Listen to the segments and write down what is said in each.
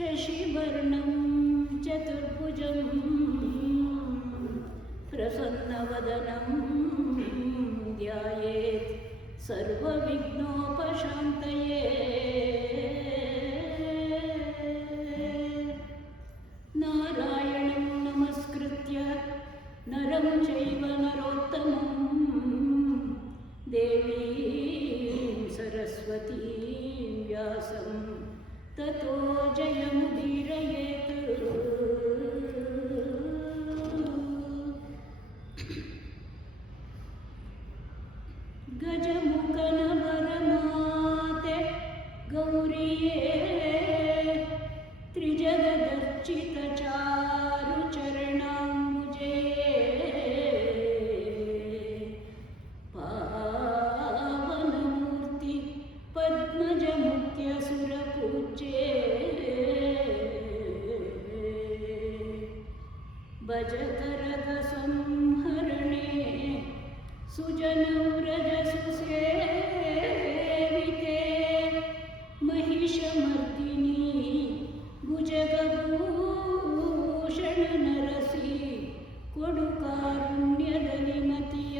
शशिवर्णं चतुर्भुजं प्रसन्नवदनं ध्यायेत् सर्वविघ्नोपशान्तये। नारायणं नमस्कृत्य नरं चैव नरोत्तमं देवीं सरस्वतीं व्यासं ततो जयमुदीरयेत्। गजमुखनवरमाते गौरिये त्रिजगदर्चितचारुचरणाम्बुजे पावनमूर्ति पद्मजमुख्यसुरपूज्ये भजकरगसंहरणे सुजनव्रजसुसेविते महिषमर्दिनी भुजगभूषणनरसी कोडुकारुण्यदलिमतिय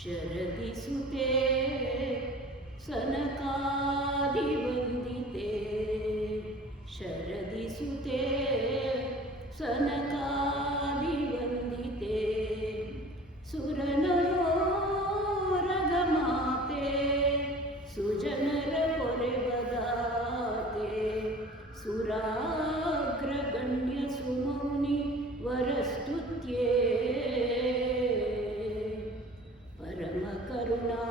शरदिसुते सनकादिवन्दिते शरदिसुते सनकादिवन्दिते सुरनरोरगमाते सुजनरपೊರೆಬದಾತೆ सुराग्रगण्यसुमौनि वरस्तुत्ये परमकरुणा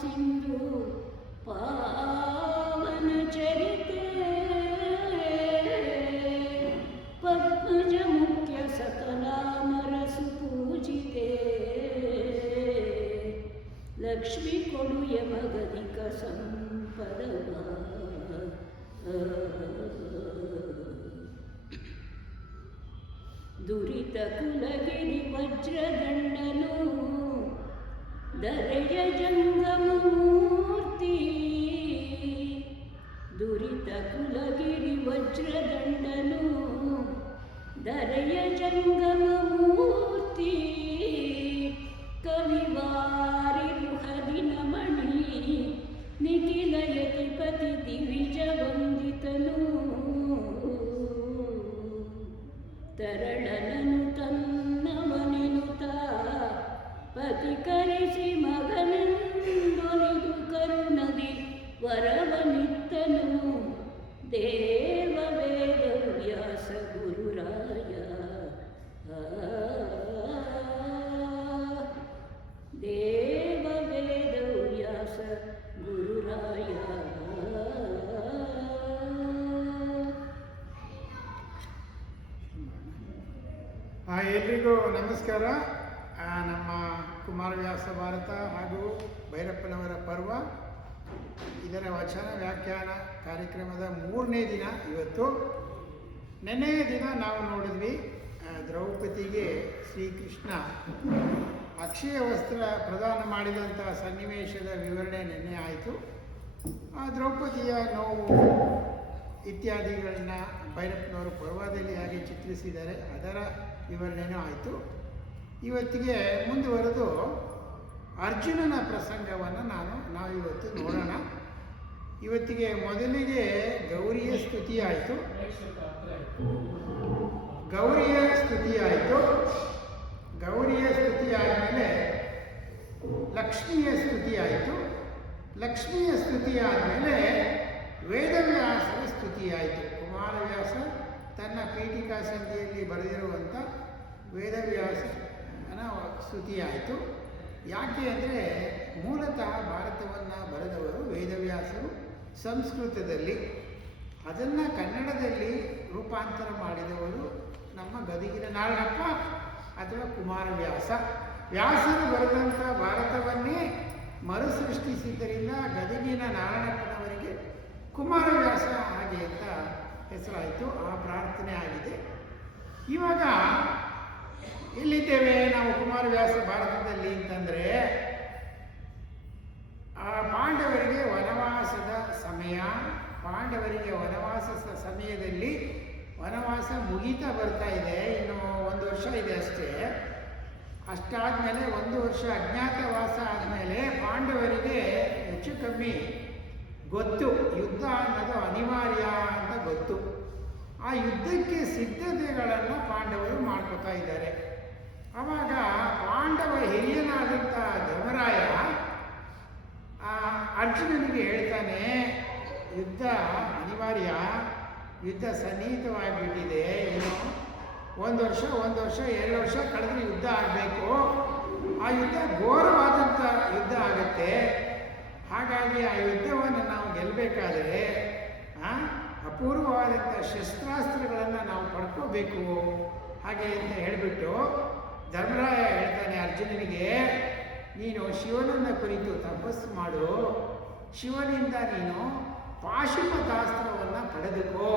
सिन्धु पावनचरिते पद्मजमुख्यसकलामरसुपूजिते लक्ष्मी कोडु यमगदिक संपदವ दुरित कुलगिरि वज्रगण्डनु दರೆಯ जङ्गममूर्ति दुरित कुलगिरि वज्रगण्डनु दರೆಯ जङ्गममूर्ति कविवारिरुहदिनमणि निखिलयतिपति दिविजವಂದಿತನು ತರಳನನು ತನ್ನವನೆನುತ ಪತಿಕರಿಸಿ ಮಗನೆಂದೊಲಿದು ಕರುಣದಿ ವರವನಿತ್ತನು ದೇವವೇದವ್ಯಾಸ ಗುರುರಾಯ ದೇವವೇದವ್ಯಾಸ ಗುರುರಾಯ. ಎಲ್ರಿಗೂ ನಮಸ್ಕಾರ. ನಮ್ಮ ಕುಮಾರವ್ಯಾಸ ಭಾರತ ಹಾಗೂ ಭೈರಪ್ಪನವರ ಪರ್ವ ಇದರ ವಚನ ವ್ಯಾಖ್ಯಾನ ಕಾರ್ಯಕ್ರಮದ 3ನೇ ದಿನ ಇವತ್ತು. ನೆನ್ನೆಯ ದಿನ ನಾವು ನೋಡಿದ್ವಿ ದ್ರೌಪದಿಗೆ ಶ್ರೀಕೃಷ್ಣ ಅಕ್ಷಯ ವಸ್ತ್ರ ಪ್ರದಾನ ಮಾಡಿದಂಥ ಸನ್ನಿವೇಶದ ವಿವರಣೆ ನೆನ್ನೆ ಆಯಿತು. ದ್ರೌಪದಿಯ ನೋವು ಇತ್ಯಾದಿಗಳನ್ನ ಭೈರಪ್ಪನವರು ಪರ್ವದಲ್ಲಿ ಹಾಗೆ ಚಿತ್ರಿಸಿದ್ದಾರೆ, ಅದರ ವಿವರಣೆಯೂ ಆಯಿತು. ಇವತ್ತಿಗೆ ಮುಂದುವರೆದು ಅರ್ಜುನನ ಪ್ರಸಂಗವನ್ನು ನಾವಿವತ್ತು ನೋಡೋಣ. ಇವತ್ತಿಗೆ ಮೊದಲಿಗೆ ಗೌರಿಯ ಸ್ತುತಿ ಆಯಿತು. ಗೌರಿಯ ಸ್ತುತಿ ಆದಮೇಲೆ ಲಕ್ಷ್ಮಿಯ ಸ್ತುತಿ ಆಯಿತು. ಲಕ್ಷ್ಮಿಯ ಸ್ತುತಿ ಆದಮೇಲೆ ವೇದವ್ಯಾಸರ ಸ್ತುತಿ ಆಯಿತು. ಕುಮಾರವ್ಯಾಸ ತನ್ನ ಪೀಠಿಕಾ ಸಂಧಿಯಲ್ಲಿ ಬರೆದಿರುವಂಥ ವೇದವ್ಯಾಸನ ಸ್ತುತಿ ಆಯಿತು. ಯಾಕೆ ಅಂದರೆ ಮೂಲತಃ ಭಾರತವನ್ನು ಬರೆದವರು ವೇದವ್ಯಾಸರು ಸಂಸ್ಕೃತದಲ್ಲಿ, ಅದನ್ನು ಕನ್ನಡದಲ್ಲಿ ರೂಪಾಂತರ ಮಾಡಿದವರು ನಮ್ಮ ಗದಗಿನ ನಾರಾಯಣಪ್ಪ ಅಥವಾ ಕುಮಾರವ್ಯಾಸ. ವ್ಯಾಸರು ಬರೆದಂಥ ಭಾರತವನ್ನೇ ಮರುಸೃಷ್ಟಿಸಿದ್ದರಿಂದ ಗದಗಿನ ನಾರಾಯಣಪ್ಪನವರಿಗೆ ಕುಮಾರವ್ಯಾಸ ಹಾಗೆ ಅಂತ ಹೆಸರಾಯಿತು. ಆ ಪ್ರಾರ್ಥನೆ ಆಗಿದೆ. ಇವಾಗ ಎಲ್ಲಿದ್ದೇವೆ ನಾವು ಕುಮಾರವ್ಯಾಸ ಭಾರತದಲ್ಲಿ ಅಂತಂದರೆ ಮುಗೀತಾ ಬರ್ತಾ ಇದೆ. ಇನ್ನು 1 ವರ್ಷ ಇದೆ ಅಷ್ಟೇ. ಅಷ್ಟಾದಮೇಲೆ 1 ವರ್ಷ ಅಜ್ಞಾತವಾಸ ಆದಮೇಲೆ ಪಾಂಡವರಿಗೆ ಹೆಚ್ಚು ಕಮ್ಮಿ ಗೊತ್ತು ಯುದ್ಧ ಅನ್ನೋದು ಅನಿವಾರ್ಯ ಅಂತ ಗೊತ್ತು. ಆ ಯುದ್ಧಕ್ಕೆ ಸಿದ್ಧತೆಗಳನ್ನು ಪಾಂಡವರು ಮಾಡ್ಕೋತಾ ಇದ್ದಾರೆ. ಆವಾಗ ಪಾಂಡವ ಹಿರಿಯನಾದಂಥ ಧರ್ಮರಾಯ ಅರ್ಜುನನಿಗೆ ಹೇಳ್ತಾನೆ, ಯುದ್ಧ ಅನಿವಾರ್ಯ, ಯುದ್ಧ ಸನ್ನಿಹಿತವಾಗಿಬಿಟ್ಟಿದೆ. ಏನು 1 ವರ್ಷ 2 ವರ್ಷ ಕಳೆದ್ರೆ ಯುದ್ಧ ಆಗಬೇಕು. ಆ ಯುದ್ಧ ಘೋರವಾದಂಥ ಯುದ್ಧ ಆಗುತ್ತೆ. ಹಾಗಾಗಿ ಆ ಯುದ್ಧವನ್ನು ನಾವು ಗೆಲ್ಲಬೇಕಾದ್ರೆ ಅಪೂರ್ವವಾದಂಥ ಶಸ್ತ್ರಾಸ್ತ್ರಗಳನ್ನು ನಾವು ಪಡ್ಕೋಬೇಕು. ಹಾಗೆ ಅಂತ ಹೇಳಿಬಿಟ್ಟು ಧರ್ಮರಾಯ ಹೇಳ್ತಾನೆ ಅರ್ಜುನನಿಗೆ, ನೀನು ಶಿವನನ್ನು ಕುರಿತು ತಪಸ್ಸು ಮಾಡು, ಶಿವನಿಂದ ನೀನು ಪಾಶುಪತಾಸ್ತ್ರವನ್ನು ಪಡೆದುಕೋ.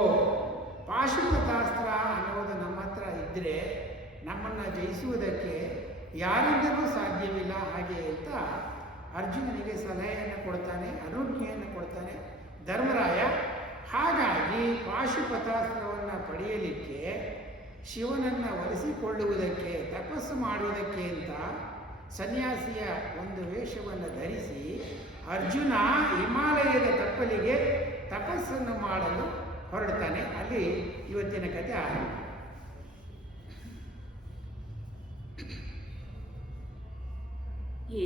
ಪಾಶುಪತಾಸ್ತ್ರ ಅನ್ನೋದು ನಮ್ಮ ಹತ್ರ ಇದ್ದರೆ ನಮ್ಮನ್ನು ಜಯಿಸುವುದಕ್ಕೆ ಯಾರಿಂದಲೂ ಸಾಧ್ಯವಿಲ್ಲ. ಹಾಗೆ ಅಂತ ಅರ್ಜುನನಿಗೆ ಸಲಹೆಯನ್ನು ಕೊಡ್ತಾನೆ, ಅನುಜ್ಞೆಯನ್ನು ಕೊಡ್ತಾನೆ ಧರ್ಮರಾಯ. ಹಾಗಾಗಿ ಪಾಶುಪತಾಸ್ತ್ರವನ್ನು ಪಡೆಯಲಿಕ್ಕೆ, ಶಿವನನ್ನು ಒಲಿಸಿಕೊಳ್ಳುವುದಕ್ಕೆ, ತಪಸ್ಸು ಮಾಡುವುದಕ್ಕೆ ಅಂತ ಸನ್ಯಾಸಿಯ ಒಂದು ವೇಷವನ್ನು ಧರಿಸಿ ಅರ್ಜುನ ಹಿಮಾಲಯದ ತಪ್ಪಲಿಗೆ ತಪಸ್ಸನ್ನು ಮಾಡಲು ಹೊರಡ್ತಾನೆ. ಅಲ್ಲಿ ಇವತ್ತಿನ ಕಥೆ ಆರಂಭ.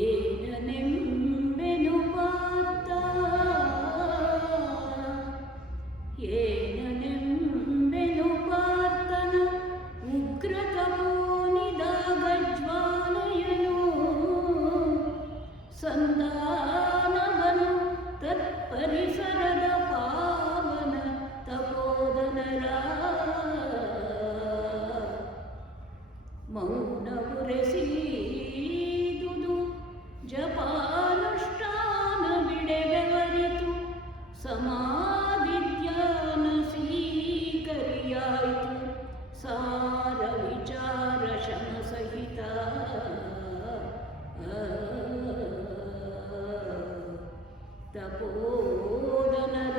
ಏನನೆಂಬೆನು ಪಾರ್ಥ, ಏನನೆಂಬೆನು ಪಾರ್ಥನ ಉಗ್ರತಮೋನಿದಾಗ ಜ್ವಾಲೆಯನು, ಸಂಧಾನವನು ತತ್ಪರಿಸರದ ಪಾವನ ತಪೋದನರ ಮೌನವುರೆಸಿದುದು ಜಪಾನುಷ್ಠಾನ ಬಿಡೆಬೆವರಿತು, ಸಮಾಧಿಧ್ಯಾನ ಸ್ವೀಕರಿಯಾಯಿತು ಸಾರ ವಿಚಾರ ಶಮ ಸಹಿತ. ತಪೋದನರ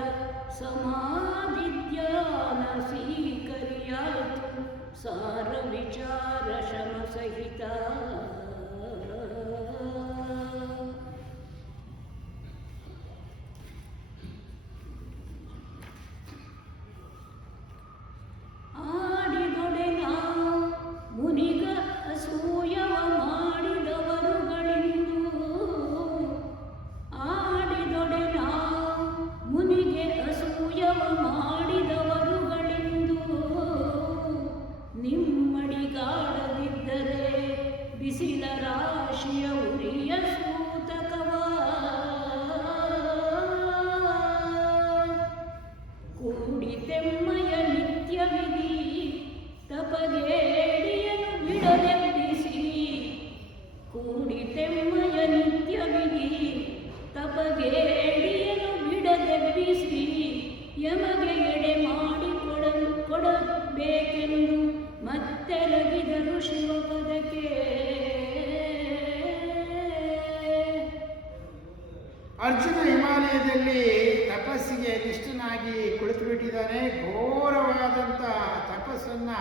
ಸಮಾಧಿಧ್ಯಾನ ಸ್ವೀಕರಿಯಾಯಿತು ಸಾರ ವಿಚಾರ ಶಮ ಸಹಿತ. ಆಡಿದೊಡೆ ನಾವು ಮುನಿಗ ಅಸೂಯವ ಮಾಡಿದವರುಗಳೆಂದು, ಆಡಿದೊಡೆ ನಾವು ಮುನಿಗೆ ಅಸೂಯವ ಮಾಡಿದವರುಗಳೆಂದು, ನಿಮ್ಮಡಿಗಾಡದಿದ್ದರೆ ಬಿಸಿಲ ರಾಶಿಯ ಉರಿಯ ಸೂತಕವ, ಕೂಡಿತೆಮ್ಮಯ ನಿತ್ಯ ವಿಧಿ ತಪಗೇಡಿಯನು ಬಿಡದೆಬ್ಬಿಸಿ, ಕೂಡಿತೆಮ್ಮಯ ನಿತ್ಯ ವಿಧಿ ತಪಗೇಡಿಯನು ಬಿಡದೆಬ್ಬಿಸಿ, ಯಮಗೆ ಎಡೆ ಮಾಡಿ ಕೊಡಬೇಕೆಂದು ಮತ್ತೆರಗಿದರು ಶಿವಪದಕ್ಕೆ. ಅರ್ಜುನ ಹಿಮಾಲಯದಲ್ಲಿ ತಪಸ್ಸಿಗೆ ನಿಷ್ಠನಾಗಿ ಕುಳಿತುಬಿಟ್ಟಿದ್ದಾನೆ. ಘೋರವಾದಂಥ ತಪಸ್ಸನ್ನು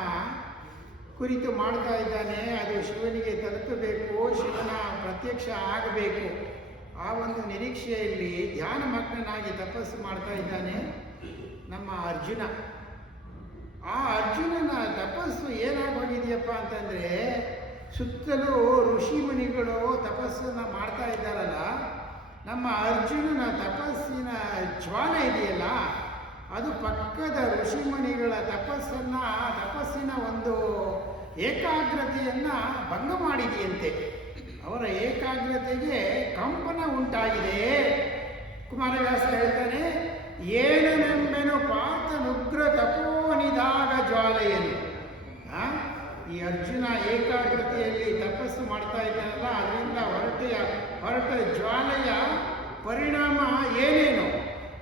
ಕುರಿತು ಮಾಡ್ತಾ ಇದ್ದಾನೆ. ಅದು ಶಿವನಿಗೆ ತಲುಪಬೇಕು, ಶಿವನ ಪ್ರತ್ಯಕ್ಷ ಆಗಬೇಕು. ಆ ಒಂದು ನಿರೀಕ್ಷೆಯಲ್ಲಿ ಧ್ಯಾನ ಮಗ್ನನಾಗಿ ತಪಸ್ಸು ಮಾಡ್ತಾ ಇದ್ದಾನೆ ನಮ್ಮ ಅರ್ಜುನ. ಆ ಅರ್ಜುನನ ತಪಸ್ಸು ಏನಾಗೋಗಿದೆಯಪ್ಪ ಅಂತಂದರೆ, ಸುತ್ತಲೂ ಋಷಿ ಮುನಿಗಳು ತಪಸ್ಸನ್ನು ಮಾಡ್ತಾ ಇದ್ದಾರಲ್ಲ, ನಮ್ಮ ಅರ್ಜುನನ ತಪಸ್ಸಿನ ಜ್ವಾಲೆ ಇದೆಯಲ್ಲ, ಅದು ಪಕ್ಕದ ಋಷಿಮುನಿಗಳ ತಪಸ್ಸಿನ ಒಂದು ಏಕಾಗ್ರತೆಯನ್ನು ಭಂಗ ಮಾಡಿದೆಯಂತೆ. ಅವರ ಏಕಾಗ್ರತೆಗೆ ಕಂಪನ ಉಂಟಾಗಿದೆ. ಕುಮಾರವ್ಯಾಸ ಹೇಳ್ತಾನೆ, ಏನನೆಂಬೆನು ಪಾರ್ಥನುಗ್ರ ತಪೋನಿದಾಗ ಜ್ವಾಲೆಯಲ್ಲಿ. ಈ ಅರ್ಜುನ ಏಕಾಗ್ರತೆಯಲ್ಲಿ ತಪಸ್ಸು ಮಾಡ್ತಾ ಇದ್ದಾನಲ್ಲ, ಅದರಿಂದ ಹೊರಟ ಜ್ವಾಲೆಯ ಪರಿಣಾಮ ಏನೇನು?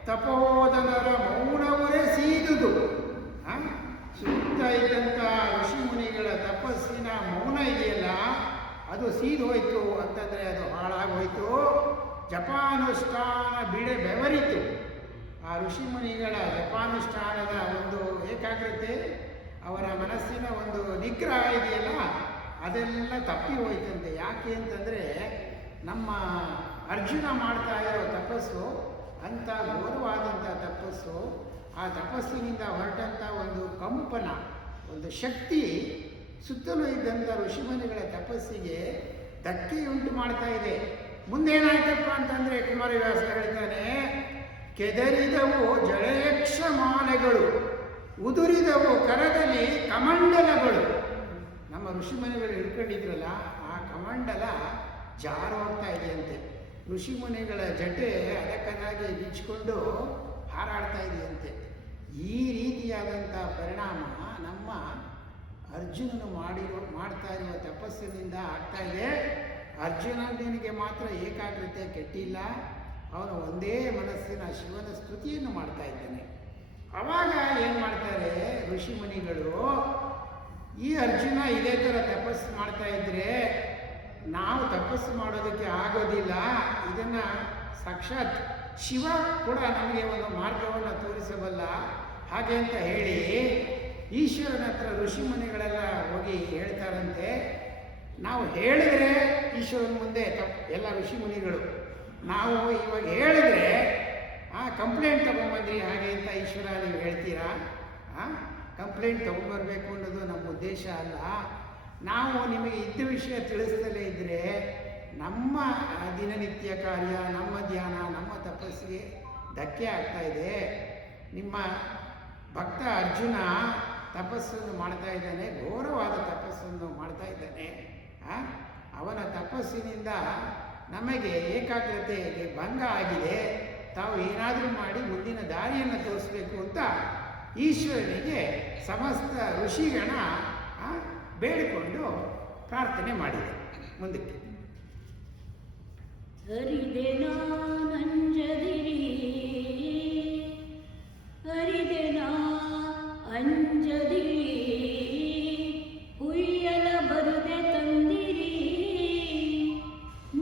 ತಪೋದನರ ಮೌನವರೇ ಸೀದುದು. ಸುತ್ತ ಇದ್ದಂಥ ಋಷಿಮುನಿಗಳ ತಪಸ್ಸಿನ ಮೌನ ಇದೆಯಲ್ಲ, ಅದು ಸೀದು ಹೋಯಿತು ಅಂತಂದರೆ ಅದು ಹಾಳಾಗೋಯ್ತು. ಜಪಾನುಷ್ಠಾನ ಬೆವರಿತು. ಆ ಋಷಿಮುನಿಗಳ ಜಪಾನುಷ್ಠಾನದ ಒಂದು ಏಕಾಗ್ರತೆ ಅವರ ಮನಸ್ಸಿನ ಒಂದು ನಿಗ್ರಹ ಇದೆಯಲ್ಲ ಅದೆಲ್ಲ ತಪ್ಪಿ ಹೋಯ್ತಂತೆ. ಯಾಕೆ ಅಂತಂದರೆ ನಮ್ಮ ಅರ್ಜುನ ಮಾಡ್ತಾ ಇರೋ ತಪಸ್ಸು ಅಂಥ ಘೋರವಾದಂಥ ತಪಸ್ಸು. ಆ ತಪಸ್ಸಿನಿಂದ ಹೊರಟಂಥ ಒಂದು ಕಂಪನ, ಒಂದು ಶಕ್ತಿ ಸುತ್ತಲೂ ಇದ್ದಂಥ ಋಷಿಮುನಿಗಳ ತಪಸ್ಸಿಗೆ ಧಕ್ಕೆಯುಂಟು ಮಾಡ್ತಾ ಇದೆ. ಮುಂದೇನಾಯ್ತಪ್ಪ ಅಂತಂದರೆ ಕುಮಾರವ್ಯಾಸ ಹೇಳ್ತಾನೆ, ಕೆದರಿದವು ಜಳಯಕ್ಷ ಮಾಲೆಗಳು, ಉದುರಿದವು ಕರದಲ್ಲಿ ಕಮಂಡಲಗಳು. ನಮ್ಮ ಋಷಿಮುನಿಗಳು ಹಿಡ್ಕೊಂಡಿದ್ರಲ್ಲ ಆ ಕಮಂಡಲ ಜಾರು ಹೋಗ್ತಾ ಇದೆಯಂತೆ. ಋಷಿಮುನಿಗಳ ಜಟೆ ಅದಕ್ಕನಾಗಿ ಬಿಚ್ಚಿಕೊಂಡು ಹಾರಾಡ್ತಾ ಇದೆಯಂತೆ. ಈ ರೀತಿಯಾದಂಥ ಪರಿಣಾಮ ನಮ್ಮ ಅರ್ಜುನನು ಮಾಡ್ತಾ ಇರುವ ತಪಸ್ಸಿನಿಂದ ಆಗ್ತಾ ಇದೆ. ಅರ್ಜುನನಿಗೆ ಮಾತ್ರ ಏಕಾಗ್ರತೆ ಕೆಟ್ಟಿಲ್ಲ, ಅವನು ಒಂದೇ ಮನಸ್ಸಿನ ಶಿವನ ಸ್ತುತಿಯನ್ನು ಮಾಡ್ತಾ ಇದ್ದಾನೆ. ಆವಾಗ ಏನು ಮಾಡ್ತಾರೆ ಋಷಿಮುನಿಗಳು, ಈ ಅರ್ಜುನ ಇದೇ ಥರ ತಪಸ್ಸು ಮಾಡ್ತಾ ಇದ್ರೆ ನಾವು ತಪಸ್ಸು ಮಾಡೋದಕ್ಕೆ ಆಗೋದಿಲ್ಲ, ಇದನ್ನು ಸಾಕ್ಷಾತ್ ಶಿವ ಕೂಡ ನಮಗೆ ಒಂದು ಮಾರ್ಗವನ್ನು ತೋರಿಸಬಲ್ಲ, ಹಾಗೆ ಅಂತ ಹೇಳಿ ಈಶ್ವರನ ಹತ್ರ ಋಷಿಮುನಿಗಳೆಲ್ಲ ಹೋಗಿ ಹೇಳ್ತಾರಂತೆ. ನಾವು ಹೇಳಿದ್ರೆ ಈಶ್ವರನ ಮುಂದೆ ಎಲ್ಲ ಋಷಿಮುನಿಗಳು ನಾವು ಇವಾಗ ಹೇಳಿದ್ರೆ ಕಂಪ್ಲೇಂಟ್ ತೊಗೊಂಬಂದ್ರಿ ಹಾಗೆ ಅಂತ ಈಶ್ವರ ನೀವು ಹೇಳ್ತೀರಾ? ಕಂಪ್ಲೇಂಟ್ ತೊಗೊಂಬರ್ಬೇಕು ಅನ್ನೋದು ನಮ್ಮ ಉದ್ದೇಶ ಅಲ್ಲ. ನಾವು ನಿಮಗೆ ಇದ್ದ ವಿಷಯ ತಿಳಿಸ್ದಲೇ ಇದ್ದರೆ ನಮ್ಮ ದಿನನಿತ್ಯ ಕಾರ್ಯ, ನಮ್ಮ ಧ್ಯಾನ, ನಮ್ಮ ತಪಸ್ಸಿಗೆ ಧಕ್ಕೆ ಆಗ್ತಾ ಇದೆ. ನಿಮ್ಮ ಭಕ್ತ ಅರ್ಜುನ ತಪಸ್ಸನ್ನು ಮಾಡ್ತಾ ಇದ್ದಾನೆ, ಘೋರವಾದ ತಪಸ್ಸನ್ನು ಮಾಡ್ತಾ ಇದ್ದಾನೆ. ಅವನ ತಪಸ್ಸಿನಿಂದ ನಮಗೆ ಏಕಾಗ್ರತೆಗೆ ಭಂಗ ಆಗಿದೆ. ತಾವು ಏನಾದರೂ ಮಾಡಿ ಮುಂದಿನ ದಾರಿಯನ್ನು ತೋರಿಸ್ಬೇಕು ಅಂತ ಈಶ್ವರನಿಗೆ ಸಮಸ್ತ ಋಷಿಗಣ ಬೇಡಿಕೊಂಡು ಪ್ರಾರ್ಥನೆ ಮಾಡಿದೆ. ಮುಂದಕ್ಕೆ ಹರಿದೆ ನಾನಂಜದಿರಿ, ಹರಿದೆ ನಾ ಅಂಜದಿರಿ, ಹುಯ್ಯಲ ಬರುದೆ ತಂದಿರಿ,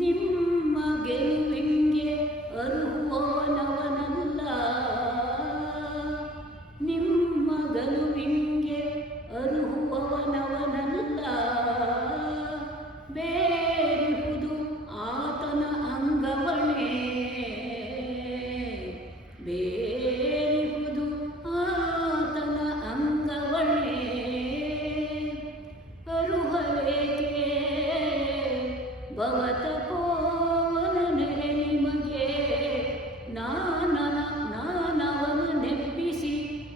ನಿಮ್ಮ ಗೆಲುವಿಂಗೆ ಅರುಹುವವನವನಲ್ಲ, ನಿಮ್ಮ ಗೆಲುವಿಂಗೆ ಅರುಹುವವನವನಲ್ಲ, ಬೇರಿಹುದು ಆತನ ಅಂಗವಣೆ, ಬೇರಿಹುದು ಆತನ ಅಂಗವಣೆ, ಅರುಹಲೇಕೆ ಭವತಪೋವನ ನೆರೆ ನಿಮಗೆ, ನಾನವನು ನೆಪ್ಪಿಸಿ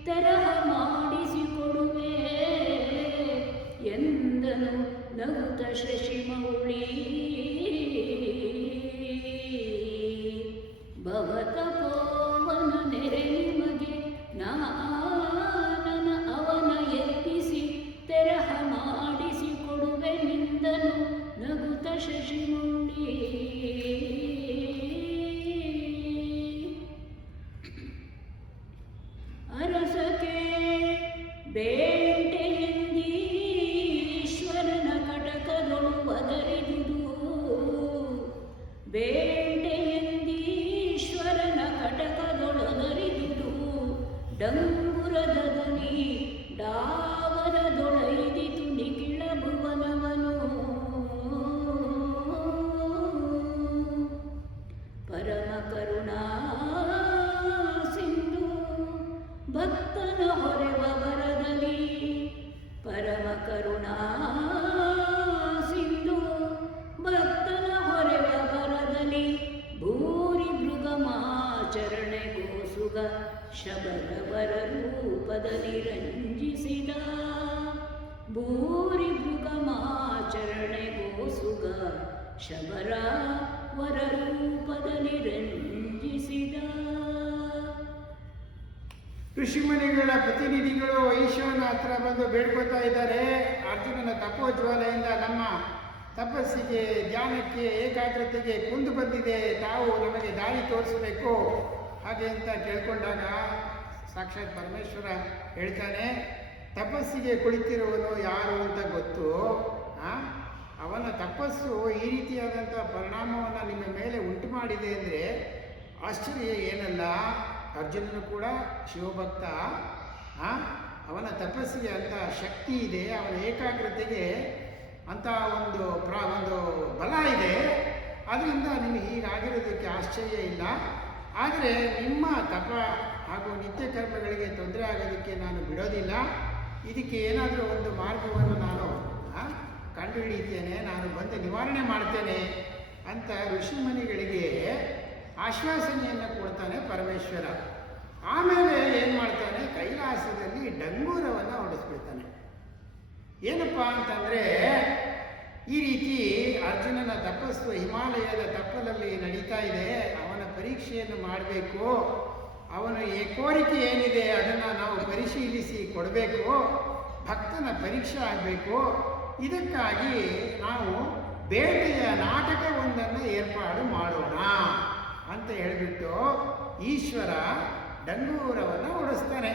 ತರಹ ಮಾಡಿಸಿಕೊಡುವೆ ಎಂದನು ನಗುತ್ತ ಶಶಿಮೌಳಿ. ಭವತಪೋವನ ನೆರೆ ನಿಮಗೆ ನಾನನ ಅವನ ಎಪ್ಪಿಸಿ ತೆರಹ ಮಾಡಿಸಿಕೊಡುವೆ ನಿಂದನು ನಗುತ್ತ ಶಶಿಮೌಳಿ. ಅರಸಕೆ ಬೇಟೆಯೆಂದೀಶ್ವರನ ಕಟಕದೊಳು ಒದರಿದುದು, ಬೇಟೆಯೆಂದೀಶ್ವರನ ಕಟಕದೊಳೊದರಿದುದು, ಡಂಗುರದನಿ ಡಾವರದೊಳೈದಿತು ನಿಖಿಳ ಭುವನವನು, ಪರಮ ಕರುಣಾ ಸಿಂಧು ಭಕ್ತನ ಹೊರೆವ ವರದಲ್ಲಿ, ಪರಮ ಕರುಣಾ ಸಿಂಧು ಭಕ್ತನ ಹೊರೆವ ವರದಲ್ಲಿ, ಭೂರಿ ಮೃಗಮಾಚರಣೆ ಗೋಸುಗ ಶಬರವರ ರೂಪದಲ್ಲಿ ರಂಜಿಸಿದ, ಭೂರಿ ಮೃಗಮಾಚರಣೆ ಗೋಸುಗ ಶಬರ ವರ ರೂಪದಲ್ಲಿ ರಂಜಿಸಿದ. ಋಷಿಮುನಿಗಳ ಪ್ರತಿನಿಧಿಗಳು ಈಶ್ವರನ ಹತ್ರ ಬಂದು ಬೇಡ್ಕೊತಾ ಇದ್ದಾರೆ, ಅರ್ಜುನನ ತಪೋಜ್ವಾಲೆಯಿಂದ ನಮ್ಮ ತಪಸ್ಸಿಗೆ, ಧ್ಯಾನಕ್ಕೆ, ಏಕಾಗ್ರತೆಗೆ ಕುಂದು ಬಂದಿದೆ, ತಾವು ನಮಗೆ ದಾರಿ ತೋರಿಸಬೇಕು ಹಾಗೆ ಅಂತ ಕೇಳ್ಕೊಂಡಾಗ ಸಾಕ್ಷಾತ್ ಪರಮೇಶ್ವರ ಹೇಳ್ತಾನೆ, ತಪಸ್ಸಿಗೆ ಕುಳಿತಿರುವನು ಯಾರು ಅಂತ ಗೊತ್ತು, ಅವನ ತಪಸ್ಸು ಈ ರೀತಿಯಾದಂಥ ಪರಿಣಾಮವನ್ನು ನಿಮ್ಮ ಮೇಲೆ ಉಂಟು ಮಾಡಿದೆ ಅಂದರೆ ಆಶ್ಚರ್ಯ ಏನಲ್ಲ. ಅರ್ಜುನನು ಕೂಡ ಶಿವಭಕ್ತ, ಅವನ ತಪಸ್ಸಿಗೆ ಅಂತ ಶಕ್ತಿ ಇದೆ, ಅವನ ಏಕಾಗ್ರತೆಗೆ ಅಂತ ಒಂದು ಬಲ ಇದೆ. ಅದರಿಂದ ನಿಮಗೆ ಹೀಗಾಗಿರೋದಕ್ಕೆ ಆಶ್ಚರ್ಯ ಇಲ್ಲ. ಆದರೆ ನಿಮ್ಮ ತಪ ಹಾಗೂ ನಿತ್ಯ ಕರ್ಮಗಳಿಗೆ ತೊಂದರೆ ಆಗೋದಕ್ಕೆ ನಾನು ಬಿಡೋದಿಲ್ಲ. ಇದಕ್ಕೆ ಏನಾದರೂ ಒಂದು ಮಾರ್ಗವನ್ನು ನಾನು ಕಂಡುಹಿಡಿತೇನೆ, ನಾನು ಬಂದು ನಿವಾರಣೆ ಮಾಡ್ತೇನೆ ಅಂತ ಋಷಿಮುನಿಗಳಿಗೆ ಆಶ್ವಾಸನೆಯನ್ನು ಕೊಡ್ತಾನೆ ಪರಮೇಶ್ವರ. ಆಮೇಲೆ ಏನು ಮಾಡ್ತಾನೆ, ಕೈಲಾಸದಲ್ಲಿ ಡಂಗೂರವನ್ನು ಹೊಡೆಸ್ಬಿಡ್ತಾನೆ. ಏನಪ್ಪ ಅಂತಂದರೆ, ಈ ರೀತಿ ಅರ್ಜುನನ ತಪಸ್ಸು ಹಿಮಾಲಯದ ತಪ್ಪಲಲ್ಲಿ ನಡೀತಾ ಇದೆ, ಅವನ ಪರೀಕ್ಷೆಯನ್ನು ಮಾಡಬೇಕು, ಅವನ ಕೋರಿಕೆ ಏನಿದೆ ಅದನ್ನು ನಾವು ಪರಿಶೀಲಿಸಿ ಕೊಡಬೇಕು, ಭಕ್ತನ ಪರೀಕ್ಷೆ ಆಗಬೇಕು. ಇದಕ್ಕಾಗಿ ನಾವು ಬೇಟೆಯ ನಾಟಕವೊಂದನ್ನು ಏರ್ಪಾಡು ಮಾಡೋಣ ಅಂತ ಹೇಳಿಬಿಟ್ಟು ಈಶ್ವರ ಡಂಗೂರವನ್ನು ಹೊಡೆಸ್ತಾನೆ.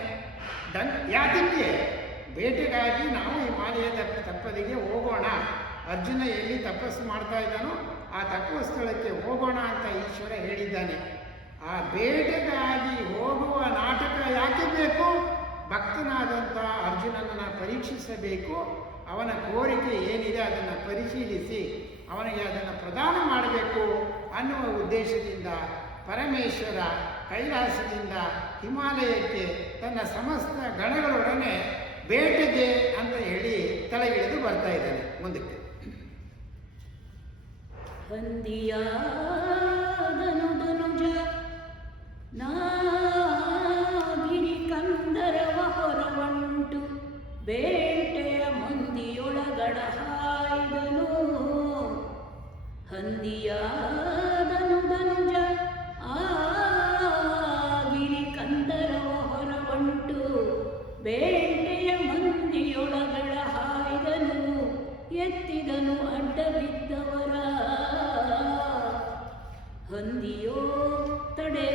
ಯಾತಕ್ಕೆ? ಬೇಟೆಗಾಗಿ ನಾವು ಹಿಮಾಲಯದ ತಪ್ಪಲಿಗೆ ಹೋಗೋಣ, ಅರ್ಜುನ ಎಲ್ಲಿ ತಪಸ್ಸು ಮಾಡ್ತಾ ಇದ್ದಾನೋ ಆ ತಪೋ ಸ್ಥಳಕ್ಕೆ ಹೋಗೋಣ ಅಂತ ಈಶ್ವರ ಹೇಳಿದ್ದಾನೆ. ಆ ಬೇಟೆಗಾಗಿ ಹೋಗುವ ನಾಟಕ ಯಾಕೆ ಬೇಕು? ಭಕ್ತನಾದಂಥ ಅರ್ಜುನನನ್ನು ಪರೀಕ್ಷಿಸಬೇಕು, ಅವನ ಕೋರಿಕೆ ಏನಿದೆ ಅದನ್ನು ಪರಿಶೀಲಿಸಿ ಅವನಿಗೆ ಅದನ್ನು ಪ್ರದಾನ ಮಾಡಬೇಕು ಅನ್ನುವ ಉದ್ದೇಶದಿಂದ ಪರಮೇಶ್ವರ ಕೈಲಾಸದಿಂದ ಹಿಮಾಲಯಕ್ಕೆ ತನ್ನ ಸಮಸ್ತ ಗಣಗಳೊಡನೆ ಬೇಟೆಗೆ ಅಂತ ಹೇಳಿ ತಲೆಗಿಳಿದು ಬರ್ತಾ ಇದ್ದಾನೆ ಮುಂದಕ್ಕೆ. ಹಂದಿಯಾದನು ಧನುಜ ನಾಗಿರಿ ಕಂದರವ ಹೊರವಂಟು ಬೇಟೆಯ ಮಂದಿಯೊಳಗಡ ಹಾಯ್ದನು. ಹಂದಿಯಾದನು ಧನುಜ ಆಗಿರಿ ಕಂದರವ ಹೊರವಂಟು ಬೇಟೆಯ ಮಂದಿಯೊಳಗಡ ಹಾಯ್ದನು. ಎತ್ತಿದನು ಅಡ್ಡ ಬಿದ್ದವರ ಹಂದಿಯೋ ತಡೆ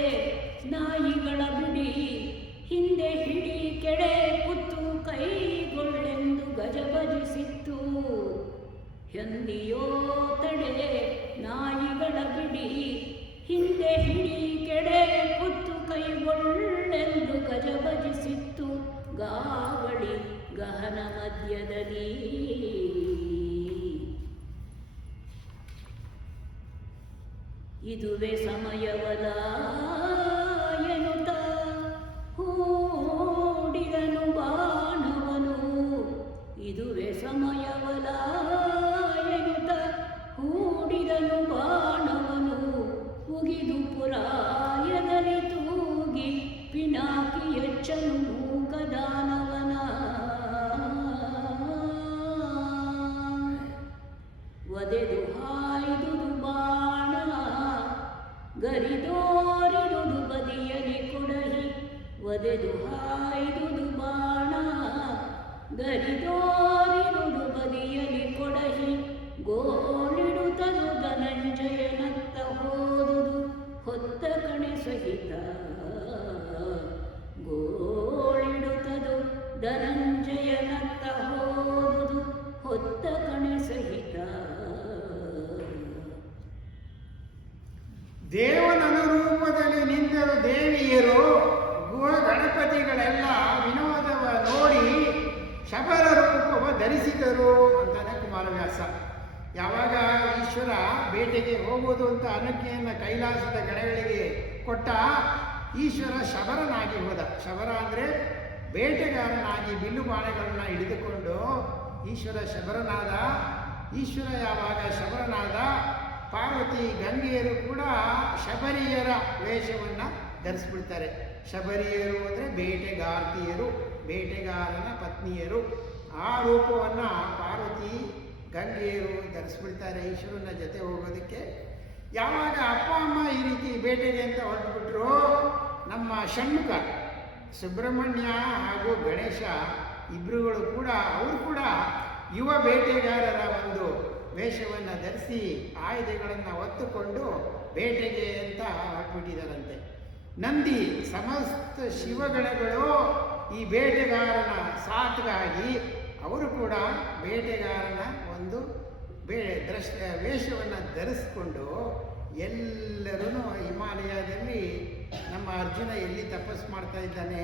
ನಾಯಿಗಳ ಬಿಡಿ ಹಿಂದೆ ಹಿಡಿ ಕೆಡೆ ಕುತ್ತು ಕೈಗೊಳ್ಳೆಂದು ಗಜಬಜಿಸಿತ್ತು. ಹಂದಿಯೋ ತಡೆ ನಾಯಿಗಳ ಬಿಡಿ ಹಿಂದೆ ಹಿಡಿ ಕೆಡೆ ಕುತ್ತು ಕೈಗೊಳ್ಳೆಂದು ಗಜಬಜಿಸಿತ್ತು. ಗಾವಳಿ ಗಹನ ಮಧ್ಯದಲ್ಲಿ ಇದುವೇ ಸಮಯವಲ ಎನ್ನುತ್ತ ಹೂಡಿದನು ಬಾಣವನು. ಇದುವೇ ಸಮಯವಲ ಎನ್ನುತ್ತ ಹೂಡಿದನು ಬಾಣವನು. ಉಗಿದು ಪುರಾಯದಲ್ಲಿ ತೂಗಿ ಪಿನಾಕಿ ಎಚ್ಚನು ಮೂಕದಾನವನ. ಒದೆದು ಹಾಯ್ದುದು ಬಾಣ ಗರಿದೋರಿದುದು ಬದಿಯಲಿ ಕೊಡಹಿ. ಒದೆದು ಹಾಯ್ದುದು ಬಾಣ ಗರಿದೋರಿದುದು ಬದಿಯಲಿ ಕೊಡಹಿ. ಗೋಳಿಡುತ್ತದು ಧನಂಜಯನತ್ತ ಹೋದುದು ಹೊತ್ತ ಕಣೆ ಸಹಿತ. ಗೋಳಿಡುತ್ತದು ಧನಂಜಯನತ್ತ ಹೋದುದು ಹೊತ್ತ ಕಣೆ ಸಹಿತ. ದೇವನ ಅನುರೂಪದಲ್ಲಿ ನಿಂತರು ದೇವಿಯರು, ಗುಹ ಗಣಪತಿಗಳೆಲ್ಲ ವಿನೋದವ ನೋಡಿ ಶಬರ ರೂಪವ ಧರಿಸಿದರು ಅಂತಾನೆ ಕುಮಾರವ್ಯಾಸ. ಯಾವಾಗ ಈಶ್ವರ ಬೇಟೆಗೆ ಹೋಗೋದು ಅಂತ ಅನಜ್ಞೆಯನ್ನು ಕೈಲಾಸದ ಗಣಗಳಿಗೆ ಕೊಟ್ಟ, ಈಶ್ವರ ಶಬರನಾಗಿ ಹೋದ. ಶಬರ ಅಂದರೆ ಬೇಟೆಗಾರನಾಗಿ ಬಿಲ್ಲು ಬಾಣಗಳನ್ನು ಹಿಡಿದುಕೊಂಡು ಈಶ್ವರ ಶಬರನಾದ. ಈಶ್ವರ ಯಾವಾಗ ಶಬರನಾದ, ಪಾರ್ವತಿ ಗಂಗೆಯರು ಕೂಡ ಶಬರಿಯರ ವೇಷವನ್ನು ಧರಿಸ್ಬಿಡ್ತಾರೆ. ಶಬರಿಯರು ಅಂದರೆ ಬೇಟೆಗಾರ್ತಿಯರು, ಬೇಟೆಗಾರನ ಪತ್ನಿಯರು. ಆ ರೂಪವನ್ನು ಪಾರ್ವತಿ ಗಂಗೆಯರು ಧರಿಸ್ಬಿಡ್ತಾರೆ ಈಶ್ವರನ ಜೊತೆ ಹೋಗೋದಕ್ಕೆ. ಯಾವಾಗ ಅಪ್ಪ ಅಮ್ಮ ಈ ರೀತಿ ಬೇಟೆಗೆ ಅಂತ ಹೊರಟುಬಿಟ್ರು, ನಮ್ಮ ಷಣ್ಮುಖ ಸುಬ್ರಹ್ಮಣ್ಯ ಹಾಗೂ ಗಣೇಶ ಇಬ್ಬರುಗಳು ಕೂಡ ಅವರು ಕೂಡ ಯುವ ಬೇಟೆಗಾರರ ಒಂದು ವೇಷವನ್ನು ಧರಿಸಿ ಆಯುಧಗಳನ್ನು ಹೊತ್ತುಕೊಂಡು ಬೇಟೆಗೆ ಅಂತ ಹೊರಟುಬಿಟ್ಟಿದ್ದಾರಂತೆ. ನಂದಿ ಸಮಸ್ತ ಶಿವಗಣಗಳು ಈ ಬೇಟೆಗಾರನ ಸಾಥ್ಗಾಗಿ ಅವರು ಕೂಡ ಬೇಟೆಗಾರನ ಒಂದು ವೇಷವನ್ನು ಧರಿಸ್ಕೊಂಡು ಎಲ್ಲರೂ ಹಿಮಾಲಯದಲ್ಲಿ ನಮ್ಮ ಅರ್ಜುನ ಎಲ್ಲಿ ತಪಸ್ಸು ಮಾಡ್ತಾ ಇದ್ದಾನೆ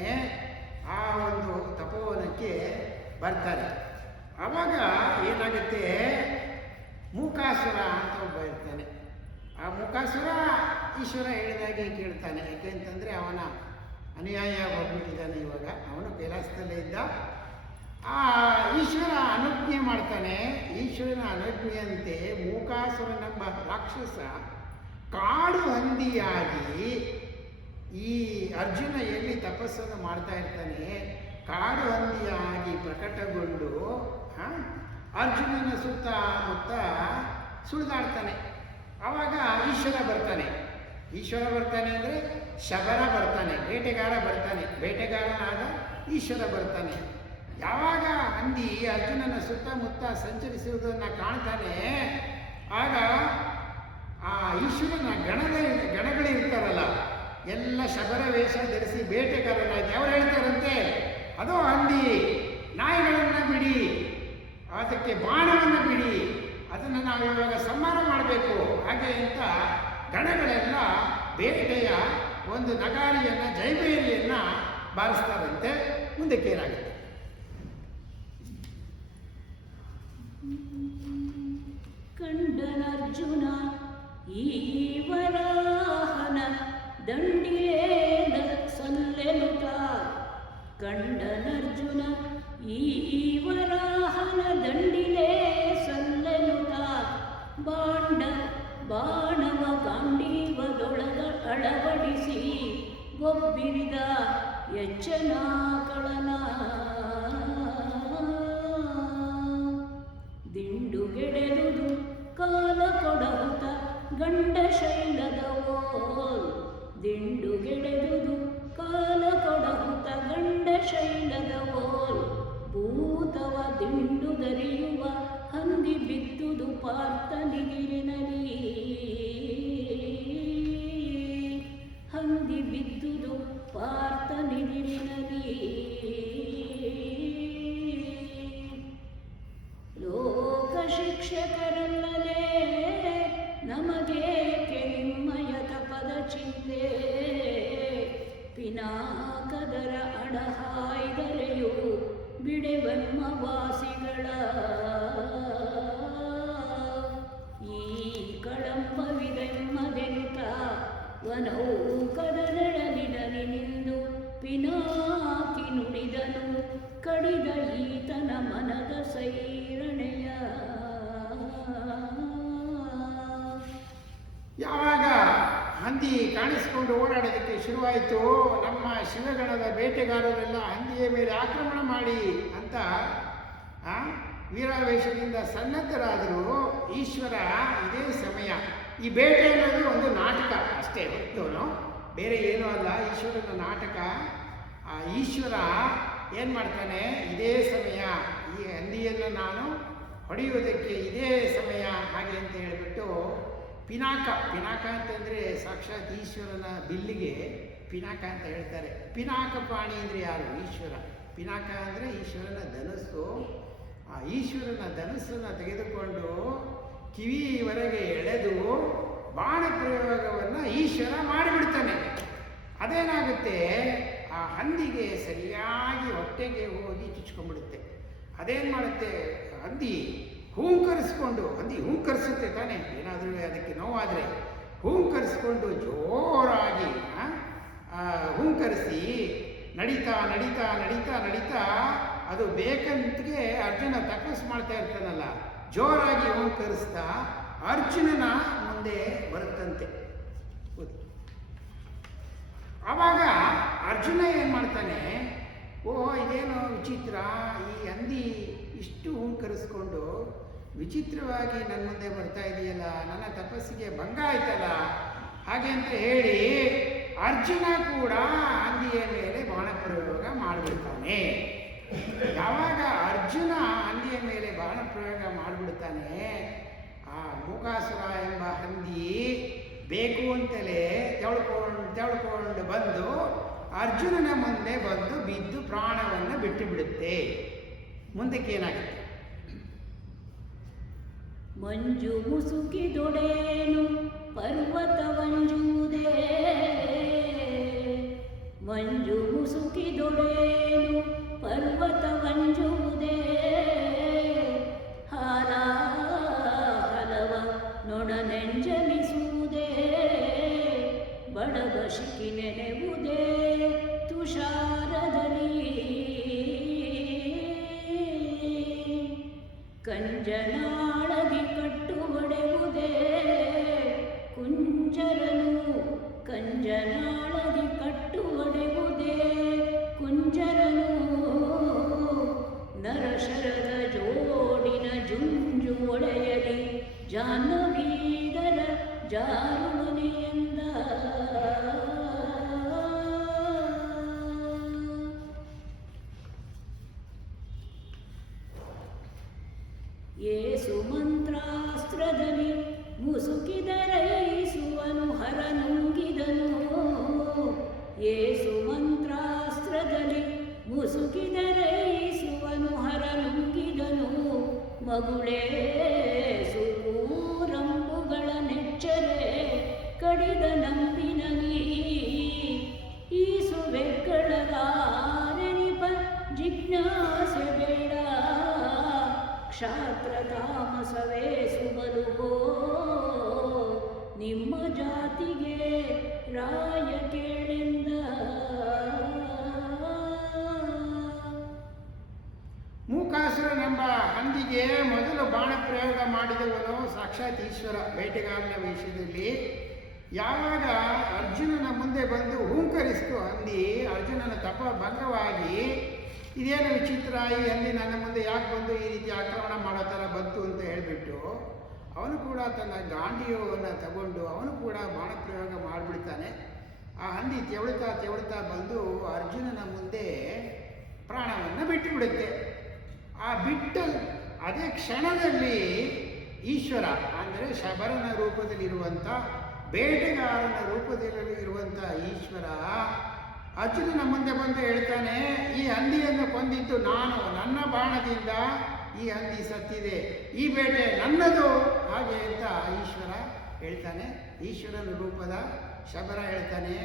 ಆ ಒಂದು ತಪೋವನಕ್ಕೆ ಬರ್ತಾರೆ. ಆವಾಗ ಏನಾಗುತ್ತೆ, ಮೂಕಾಸುರ ಅಂತ ಒಬ್ಬ ಇರ್ತಾನೆ. ಆ ಮೂಕಾಸುರ ಈಶ್ವರ ಹೇಳಿದಾಗೆ ಕೇಳ್ತಾನೆ. ಯಾಕೆ ಅಂತಂದರೆ ಅವನ ಅನುಯಾಯ ಹೋಗ್ಬಿಟ್ಟಿದ್ದಾನೆ. ಇವಾಗ ಅವನು ಕೈಲಾಸದಲ್ಲೇ ಇದ್ದ. ಆ ಈಶ್ವರ ಅನುಜ್ಞೆ ಮಾಡ್ತಾನೆ. ಈಶ್ವರನ ಅನುಜ್ಞೆಯಂತೆ ಮೂಕಾಸುರನೆಂಬ ರಾಕ್ಷಸ ಕಾಡು ಹಂದಿಯಾಗಿ ಈ ಅರ್ಜುನ ಎಲ್ಲಿ ತಪಸ್ಸನ್ನು ಮಾಡ್ತಾ ಇರ್ತಾನೆ ಕಾಡು ಹಂದಿಯಾಗಿ ಪ್ರಕಟಗೊಂಡು ಅರ್ಜುನನ ಸುತ್ತಮುತ್ತ ಸುಳಿದಾಡ್ತಾನೆ. ಆವಾಗ ಈಶ್ವರ ಬರ್ತಾನೆ. ಈಶ್ವರ ಬರ್ತಾನೆ ಅಂದರೆ ಶಬರ ಬರ್ತಾನೆ, ಬೇಟೆಗಾರ ಬರ್ತಾನೆ. ಬೇಟೆಗಾರನಾದ ಈಶ್ವರ ಬರ್ತಾನೆ. ಯಾವಾಗ ಹಂದಿ ಅರ್ಜುನನ ಸುತ್ತಮುತ್ತ ಸಂಚರಿಸುವುದನ್ನು ಕಾಣ್ತಾನೆ, ಆಗ ಆ ಈಶ್ವರನ ಗಣಗಳಿರ್ತಾರಲ್ಲ ಎಲ್ಲ ಶಬರ ವೇಷ ಧರಿಸಿ ಬೇಟೆಗಾರರಾಗಿ ಅವ್ರು ಹೇಳ್ತಾರಂತೆ, ಅದೋ ಹಂದಿ, ನಾಯಿಗಳನ್ನು ಬಿಡಿ, ಅದಕ್ಕೆ ಬಾಣವನ್ನು ಬಿಡಿ, ಅದನ್ನು ನಾವು ಇವಾಗ ಸಂಹಾರ ಮಾಡಬೇಕು ಹಾಗೆ ಅಂತ ಗಣಗಳೆಲ್ಲ ಬೇಟೆಯ ಒಂದು ನಗಾರಿಯನ್ನು ಜೈಬೇರಿಯನ್ನು ಬಾರಿಸ್ತಾರಂತೆ. ಮುಂದಕ್ಕೆ ಏನಾಗುತ್ತೆ? ಕಂಡನರ್ಜುನ ಈ ವರಾಹನ ದಂಡಿಲೇನ ಸಲ್ಲೆನುತ. ಕಂಡನರ್ಜುನ ಈ ವರಾಹನ ದಂಡಿಲೇ ಸಲ್ಲೆನುತ. ಬಾಣವ ಗಾಂಡೀವದೊಳಗ ಅಳವಡಿಸಿ ಒಬ್ಬಿರಿದ ಯಜ್ಜನಾಕಳನ. ದಿಂಡುಗೆಡೆದುದು ಕಾಲ ಕೊಡಹುತ ಗಂಡ ಶೈಲದವೋಲ್. ದಿಂಡುಗೆಡೆದುದು ಕಾಲ ಕೊಡಹುತ ಗಂಡ ಶೈಲದವೋಲ್. ಭೂತವ ದಿಂಡು ದರಿಯುವ ಹಂದಿ ಬಿದ್ದುದು ಪಾರ್ಥನಿಗಿರಿನಲಿ. ಹಂದಿ ಬಿದ್ದುದು ಪಾರ್ಥನಿಗಿರಿನಲಿ. ಲೋಕ ಶಿಕ್ಷಕರಲ್ಲಲೇ ನಮಗೇಕೆ ನಿಮ್ಮಯ ತಪದ ಚಿಂತೆ. ಪಿನಾಕದರ ಅಡಹಾಯ್ದರೆಯು ಬಿಡೆವೆಮ್ಮ ವಾಸಿಗಳ. ಈ ಕಳಂಬವಿದೆಮ್ಮದೆಂತ ವನೌಕದ ನೆರಳಿಡಲಿನಿಂದು ಪಿನಾಕಿ ನುಡಿದನು ಕಡಿದ ಈತನ ಮನದ ಸೈರಣೆಯ. ಯಾವಾಗ ಹಂದಿ ಕಾಣಿಸಿಕೊಂಡು ಓಡಾಡೋದಕ್ಕೆ ಶುರುವಾಯಿತು, ನಮ್ಮ ಶಿವಗಣದ ಬೇಟೆಗಾರರೆಲ್ಲ ಹಂದಿಯ ಮೇಲೆ ಆಕ್ರಮಣ ಮಾಡಿ ಅಂತ ವೀರಾವೇಶದಿಂದ ಸನ್ನದ್ಧರಾದರೂ ಈಶ್ವರ ಇದೇ ಸಮಯ. ಈ ಬೇಟೆ ಅನ್ನೋದು ಒಂದು ನಾಟಕ ಅಷ್ಟೇ ಹೊತ್ತು, ಬೇರೆ ಏನೂ ಅಲ್ಲ, ಈಶ್ವರನ ನಾಟಕ. ಆ ಈಶ್ವರ ಏನು ಮಾಡ್ತಾನೆ, ಇದೇ ಸಮಯ ಈ ಹಂದಿಯನ್ನು ನಾನು ಹೊಡೆಯುವುದಕ್ಕೆ ಇದೇ ಸಮಯ ಹಾಗೆ ಅಂತ ಹೇಳಿಬಿಟ್ಟು ಪಿನಾಕ ಅಂತಂದರೆ ಸಾಕ್ಷಾತ್ ಈಶ್ವರನ ಬಿಲ್ಲಿಗೆ ಪಿನಾಕ ಅಂತ ಹೇಳ್ತಾರೆ. ಪಿನಾಕ ಪಾಣಿ ಅಂದರೆ ಯಾರು? ಈಶ್ವರ. ಪಿನಾಕ ಅಂದರೆ ಈಶ್ವರನ ಧನಸ್ಸು. ಆ ಈಶ್ವರನ ಧನಸ್ಸನ್ನು ತೆಗೆದುಕೊಂಡು ಕಿವಿವರೆಗೆ ಎಳೆದು ಬಾಣ ಪ್ರಯೋಗವನ್ನು ಈಶ್ವರ ಮಾಡಿಬಿಡ್ತಾನೆ. ಅದೇನಾಗುತ್ತೆ, ಆ ಹಂದಿಗೆ ಸರಿಯಾಗಿ ಹೊಟ್ಟೆಗೆ ಹೋಗಿ ಚುಚ್ಕೊಂಡ್ಬಿಡುತ್ತೆ. ಅದೇನು ಮಾಡುತ್ತೆ, ಹಂದಿ ಹೂಂಕರಿಸುತ್ತೆ ತಾನೆ, ಏನಾದರೂ ಅದಕ್ಕೆ ನೋವಾದರೆ ಹೂಂಕರಿಸ್ಕೊಂಡು ಜೋರಾಗಿ ಹೂಂಕರಿಸಿ ನಡೀತಾ ಅದು ಬೇಕಂತಗೆ ಅರ್ಜುನ ತಪಸ್ಸು ಮಾಡ್ತಾ ಇರ್ತಾನಲ್ಲ, ಜೋರಾಗಿ ಹೂಂಕರಿಸ್ತಾ ಅರ್ಜುನನ ಮುಂದೆ ಬರುತ್ತಂತೆ. ಆವಾಗ ಅರ್ಜುನ ಏನು ಮಾಡ್ತಾನೆ, ಓಹೋ ಇದೇನೋ ವಿಚಿತ್ರ, ಈ ಹಂದಿ ಇಷ್ಟು ಹೂಂಕರಿಸ್ಕೊಂಡು ವಿಚಿತ್ರವಾಗಿ ನನ್ನ ಮುಂದೆ ಬರ್ತಾ ಇದೆಯಲ್ಲ, ನನ್ನ ತಪಸ್ಸಿಗೆ ಭಂಗ ಆಯ್ತಲ್ಲ ಹಾಗೆ ಅಂತ ಹೇಳಿ ಅರ್ಜುನ ಕೂಡ ಹಂದಿಯ ಮೇಲೆ ಬಾಣಪ್ರಯೋಗ ಮಾಡಿಬಿಡ್ತಾನೆ. ಯಾವಾಗ ಅರ್ಜುನ ಹಂದಿಯ ಮೇಲೆ ಬಾಣಪ್ರಯೋಗ ಮಾಡಿಬಿಡ್ತಾನೆ, ಆ ಮೂಕಾಸುರ ಎಂಬ ಹಂದಿ ಬೇಕು ಅಂತಲೇ ತೆವಳ್ಕೊಂಡು ಬಂದು ಅರ್ಜುನನ ಮುಂದೆ ಬಂದು ಬಿದ್ದು ಪ್ರಾಣವನ್ನು ಬಿಟ್ಟು ಬಿಡುತ್ತೆ. ಮುಂದಕ್ಕೆ ಏನಾಗುತ್ತೆ? ಮಂಜು ಮುಸುಕಿದೊಡೇನು ಪರ್ವತವಂಜುವುದೇ. ಮಂಜು ಮುಸುಕಿದೊಡೇನು ನೆಂಜಲಿಸುವುದೇ ಬಡಬಶಿಕಿ ನೆನೆವುದೇ ತುಷಾರದಲ್ಲಿ ಕಂಜನಾಳದಿ ಕಟ್ಟು ಒಡೆವುದೇ ಕುಂಜರನು ಕಂಜನಾಳದಿ ಕಟ್ಟು ಒಡೆವುದೇ ಕುಂಜರನು ನರಶರದ ಜೋಡಿನ ಜುಂಜು ಒಡೆಯಲಿ ಜಾಹ್ನವೀದರ ಜಾರುಮನೆಯಂದ ಏಸು ಮಂತ್ರಾಸ್ತ್ರದಲ್ಲಿ ಮುಸುಕಿದರೈಸುವನು ಹರನುಂಗಿದನು ಏಸು ಮಂತ್ರಾಸ್ತ್ರದಲ್ಲಿ ಮುಸುಕಿದರೈಸುವನು ಹರನುಂಗಿದನು ಮಗುಳೇ ಸುರಂಬುಗಳ ನೆಚ್ಚರೆ ಕಡಿದ ನಂಬಿನಗಿ ಈಸು ಬೆಕ್ಕಳಗಾರೆನಿಪ ಜಿಜ್ಞಾಸೆ ಬೇಡ ಕ್ಷಾತ್ರ ತಾಮಸವೇ ಸುಬಲುಗೋ ನಿಮ್ಮ ಜಾತಿಗೆ ರಾಯ ಕೇಳೆಂದ ಮೂಕಾಸುರನೆಂಬ ಹಂದಿಗೆ ಮೊದಲು ಬಾಣ ಪ್ರಯೋಗ ಮಾಡಿದವನು ಸಾಕ್ಷಾತ್ ಈಶ್ವರ ಬೇಟೆಗಾರನ ವೇಷದಲ್ಲಿ. ಯಾವಾಗ ಅರ್ಜುನನ ಮುಂದೆ ಬಂದು ಹೂಂಕರಿಸಿತು ಹಂದಿ, ಅರ್ಜುನನ ತಪ ಭಂಗವಾಗಿ ಇದೇನು ವಿಚಿತ್ರ, ಈ ಹಂದಿ ನನ್ನ ಮುಂದೆ ಯಾಕೆ ಬಂದು ಈ ರೀತಿ ಆಕ್ರಮಣ ಮಾಡೋ ಥರ ಬಂತು ಅಂತ ಹೇಳಿಬಿಟ್ಟು ಅವನು ಕೂಡ ತನ್ನ ಗಾಂಡಿಯವನ್ನು ತಗೊಂಡು ಅವನು ಕೂಡ ಬಾಣ ಪ್ರಯೋಗ ಮಾಡಿಬಿಡ್ತಾನೆ. ಆ ಹಂದಿ ತೆವಳುತ್ತಾ ಬಂದು ಅರ್ಜುನನ ಮುಂದೆ ಪ್ರಾಣವನ್ನು ಬಿಟ್ಟು ಬಿಡುತ್ತೆ. ಆ ಬಿಟ್ಟ ಅದೇ ಕ್ಷಣದಲ್ಲಿ ಈಶ್ವರ ಅಂದರೆ ಶಬರನ ರೂಪದಲ್ಲಿರುವಂಥ ಬೇಟೆಗಾರನ ರೂಪದಲ್ಲಿ ಇರುವಂಥ ಈಶ್ವರ ಅರ್ಜುನನ ಮುಂದೆ ಬಂದು ಹೇಳ್ತಾನೆ, ಈ ಹಂದಿಯನ್ನು ಕೊಂದಿದ್ದು ನಾನು, ನನ್ನ ಬಾಣದಿಂದ ಈ ಹಂದಿ ಸತ್ತಿದೆ, ಈ ಬೇಟೆ ನನ್ನದು ಹಾಗೆ ಅಂತ ಈಶ್ವರ ಹೇಳ್ತಾನೆ. ಈಶ್ವರನ ರೂಪದ ಶಬರ ಹೇಳ್ತಾನೆ.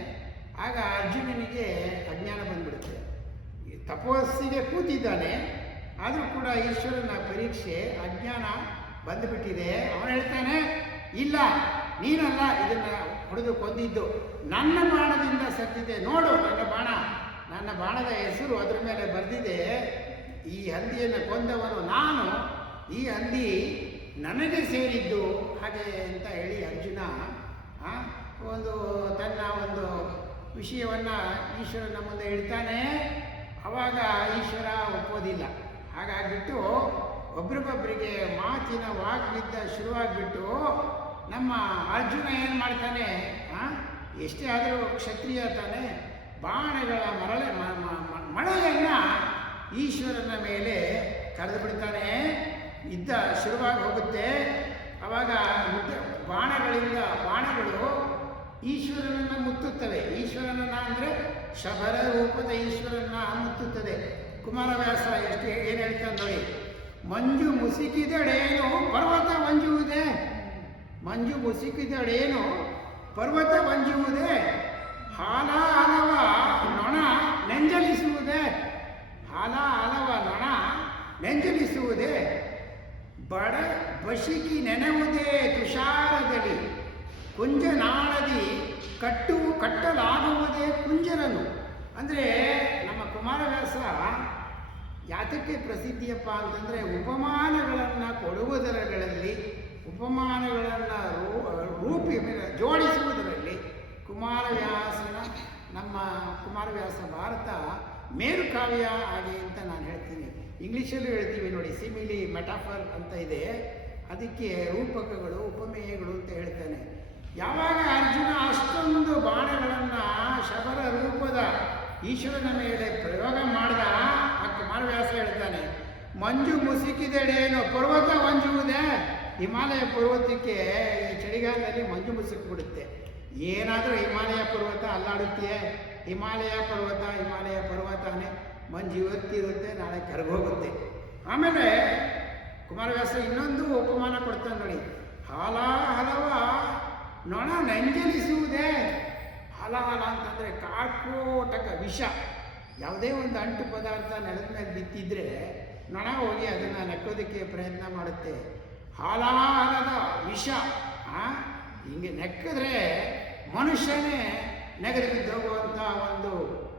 ಆಗ ಅರ್ಜುನನಿಗೆ ಅಜ್ಞಾನ ಬಂದ್ಬಿಡುತ್ತೆ. ತಪಸ್ಸಿಗೆ ಕೂತಿದ್ದಾನೆ, ಆದರೂ ಕೂಡ ಈಶ್ವರನ ಪರೀಕ್ಷೆ ಅಜ್ಞಾನ ಬಂದುಬಿಟ್ಟಿದೆ. ಅವನು ಹೇಳ್ತಾನೆ, ಇಲ್ಲ ನೀನಲ್ಲ ಇದನ್ನು ಹೊಡೆದು ಕೊಂದಿದ್ದು, ನನ್ನ ಬಾಣದಿಂದ ಸತ್ತಿದೆ, ನೋಡು ನನ್ನ ಬಾಣದ ಹೆಸರು ಅದರ ಮೇಲೆ ಬರೆದಿದೆ, ಈ ಹಂದಿಯನ್ನು ಕೊಂದವನು ನಾನು, ಈ ಹಂದಿ ನನಗೆ ಸೇರಿದ್ದು ಹಾಗೆ ಅಂತ ಹೇಳಿ ಅರ್ಜುನ ತನ್ನ ಒಂದು ವಿಷಯವನ್ನು ಈಶ್ವರನ ಮುಂದೆ ಇಡ್ತಾನೆ. ಆವಾಗ ಈಶ್ವರ ಒಪ್ಪೋದಿಲ್ಲ. ಹಾಗಾಗಿಬಿಟ್ಟು ಒಬ್ರಿಗೊಬ್ಬರಿಗೆ ಮಾತಿನ ವಾಗ್ಯುದ್ಧ ಶುರುವಾಗಿಬಿಟ್ಟು ನಮ್ಮ ಅರ್ಜುನ ಏನು ಮಾಡ್ತಾನೆ, ಎಷ್ಟೇ ಆದರೂ ಕ್ಷತ್ರಿಯ ತಾನೆ, ಬಾಣಗಳ ಮಳೆಯನ್ನು ಈಶ್ವರನ ಮೇಲೆ ಕರೆದು ಬಿಡ್ತಾನೆ. ಯುದ್ಧ ಶುರುವಾಗಿ ಹೋಗುತ್ತೆ. ಆವಾಗ ಬಾಣಗಳು ಈಶ್ವರನನ್ನು ಮುತ್ತುತ್ತವೆ. ಈಶ್ವರನನ್ನ ಅಂದರೆ ಶಬರ ರೂಪದ ಈಶ್ವರನ ಮುತ್ತುತ್ತದೆ. ಕುಮಾರವ್ಯಾಸ ಏನು ಹೇಳ್ತಾನೆ ನೋಡಿ, ಮಂಜು ಮುಸುಕಿದಡೇನು ಪರ್ವತ ಮಂಜುವುದೇ, ಮಂಜು ಮುಸುಕಿದಡೇನು ಪರ್ವತ ಮಂಜುವುದೇ, ಹಾಲ ಹಲವ ನೊಣ ನೆಂಜಲಿಸುವುದೇ, ಹಾಲ ಹಲವ ನೊಣ ನೆಂಜಲಿಸುವುದೇ, ಬಡ ಬಶಿಕಿ ನೆನೆವುದೇ ತುಷಾರದಲ್ಲಿ, ಕುಂಜನಾಳದಿ ಕಟ್ಟಲಾಗುವುದೇ ಕುಂಜರನು. ಅಂದರೆ ನಮ್ಮ ಕುಮಾರವ್ಯಾಸ ಯಾತಕ್ಕೆ ಪ್ರಸಿದ್ಧಿಯಪ್ಪ ಅಂತಂದರೆ ಉಪಮಾನಗಳನ್ನು ಕೊಡುವುದರಲ್ಲಿ, ಉಪಮಾನಗಳನ್ನು ಜೋಡಿಸುವುದರಲ್ಲಿ ನಮ್ಮ ಕುಮಾರವ್ಯಾಸ ಭಾರತ ಮೇರುಕಾವ್ಯ ಹಾಗೆ ಅಂತ ನಾನು ಹೇಳ್ತೀನಿ. ಇಂಗ್ಲೀಷಲ್ಲೂ ಹೇಳ್ತೀವಿ ನೋಡಿ, ಸಿಮಿಲಿ ಮೆಟಾಫರ್ ಅಂತ ಇದೆ, ಅದಕ್ಕೆ ರೂಪಕಗಳು ಉಪಮೇಯಗಳು ಅಂತ ಹೇಳ್ತಾನೆ. ಯಾವಾಗ ಅರ್ಜುನ ಅಷ್ಟೊಂದು ಬಾಣಗಳನ್ನು ಶಬರ ರೂಪದ ಈಶ್ವರನ ಮೇಲೆ ಪ್ರಯೋಗ ಮಾಡಿದ, ಆ ಕುಮಾರವ್ಯಾಸ ಹೇಳ್ತಾನೆ, ಮಂಜು ಮುಸುಕಿದೆಡೇನು ಪರ್ವತ ಮಂಜುವುದೇ, ಹಿಮಾಲಯ ಪರ್ವತಕ್ಕೆ ಈ ಚಳಿಗಾಲದಲ್ಲಿ ಮಂಜು ಮುಸುಕಿಬಿಡುತ್ತೆ. ಏನಾದರೂ ಹಿಮಾಲಯ ಪರ್ವತ ಅಲ್ಲಾಡುತ್ತೆಯೇ? ಹಿಮಾಲಯ ಪರ್ವತನೇ ಮಂಜು ಇವತ್ತಿರುತ್ತೆ, ನಾಳೆ ಕರಗೋಗುತ್ತೆ. ಆಮೇಲೆ ಕುಮಾರವ್ಯಾಸ ಇನ್ನೊಂದು ಉಪಮಾನ ಕೊಡ್ತಾನೆ ನೋಡಿ, ಹಾಲ ಹಲವ ನೊಣ ನಂಜಲಿಸುವುದೇ. ಹಲ ಅಂತಂದರೆ ಕಾಕೋಟಕ ವಿಷ. ಯಾವುದೇ ಒಂದು ಅಂಟು ಪದಾರ್ಥ ನೆಲದ ಮೇಲೆ ಬಿತ್ತಿದ್ರೆ ನೊಣ ಹೋಗಿ ಅದನ್ನು ನೆಕ್ಕೋದಕ್ಕೆ ಪ್ರಯತ್ನ ಮಾಡುತ್ತೆ. ಹಾಲಾಹಲದ ವಿಷ ಹಿಂಗೆ ನೆಕ್ಕಿದ್ರೆ ಮನುಷ್ಯನೇ ನೆಗೆದು ಬಿದ್ದೋಗುವಂಥ ಒಂದು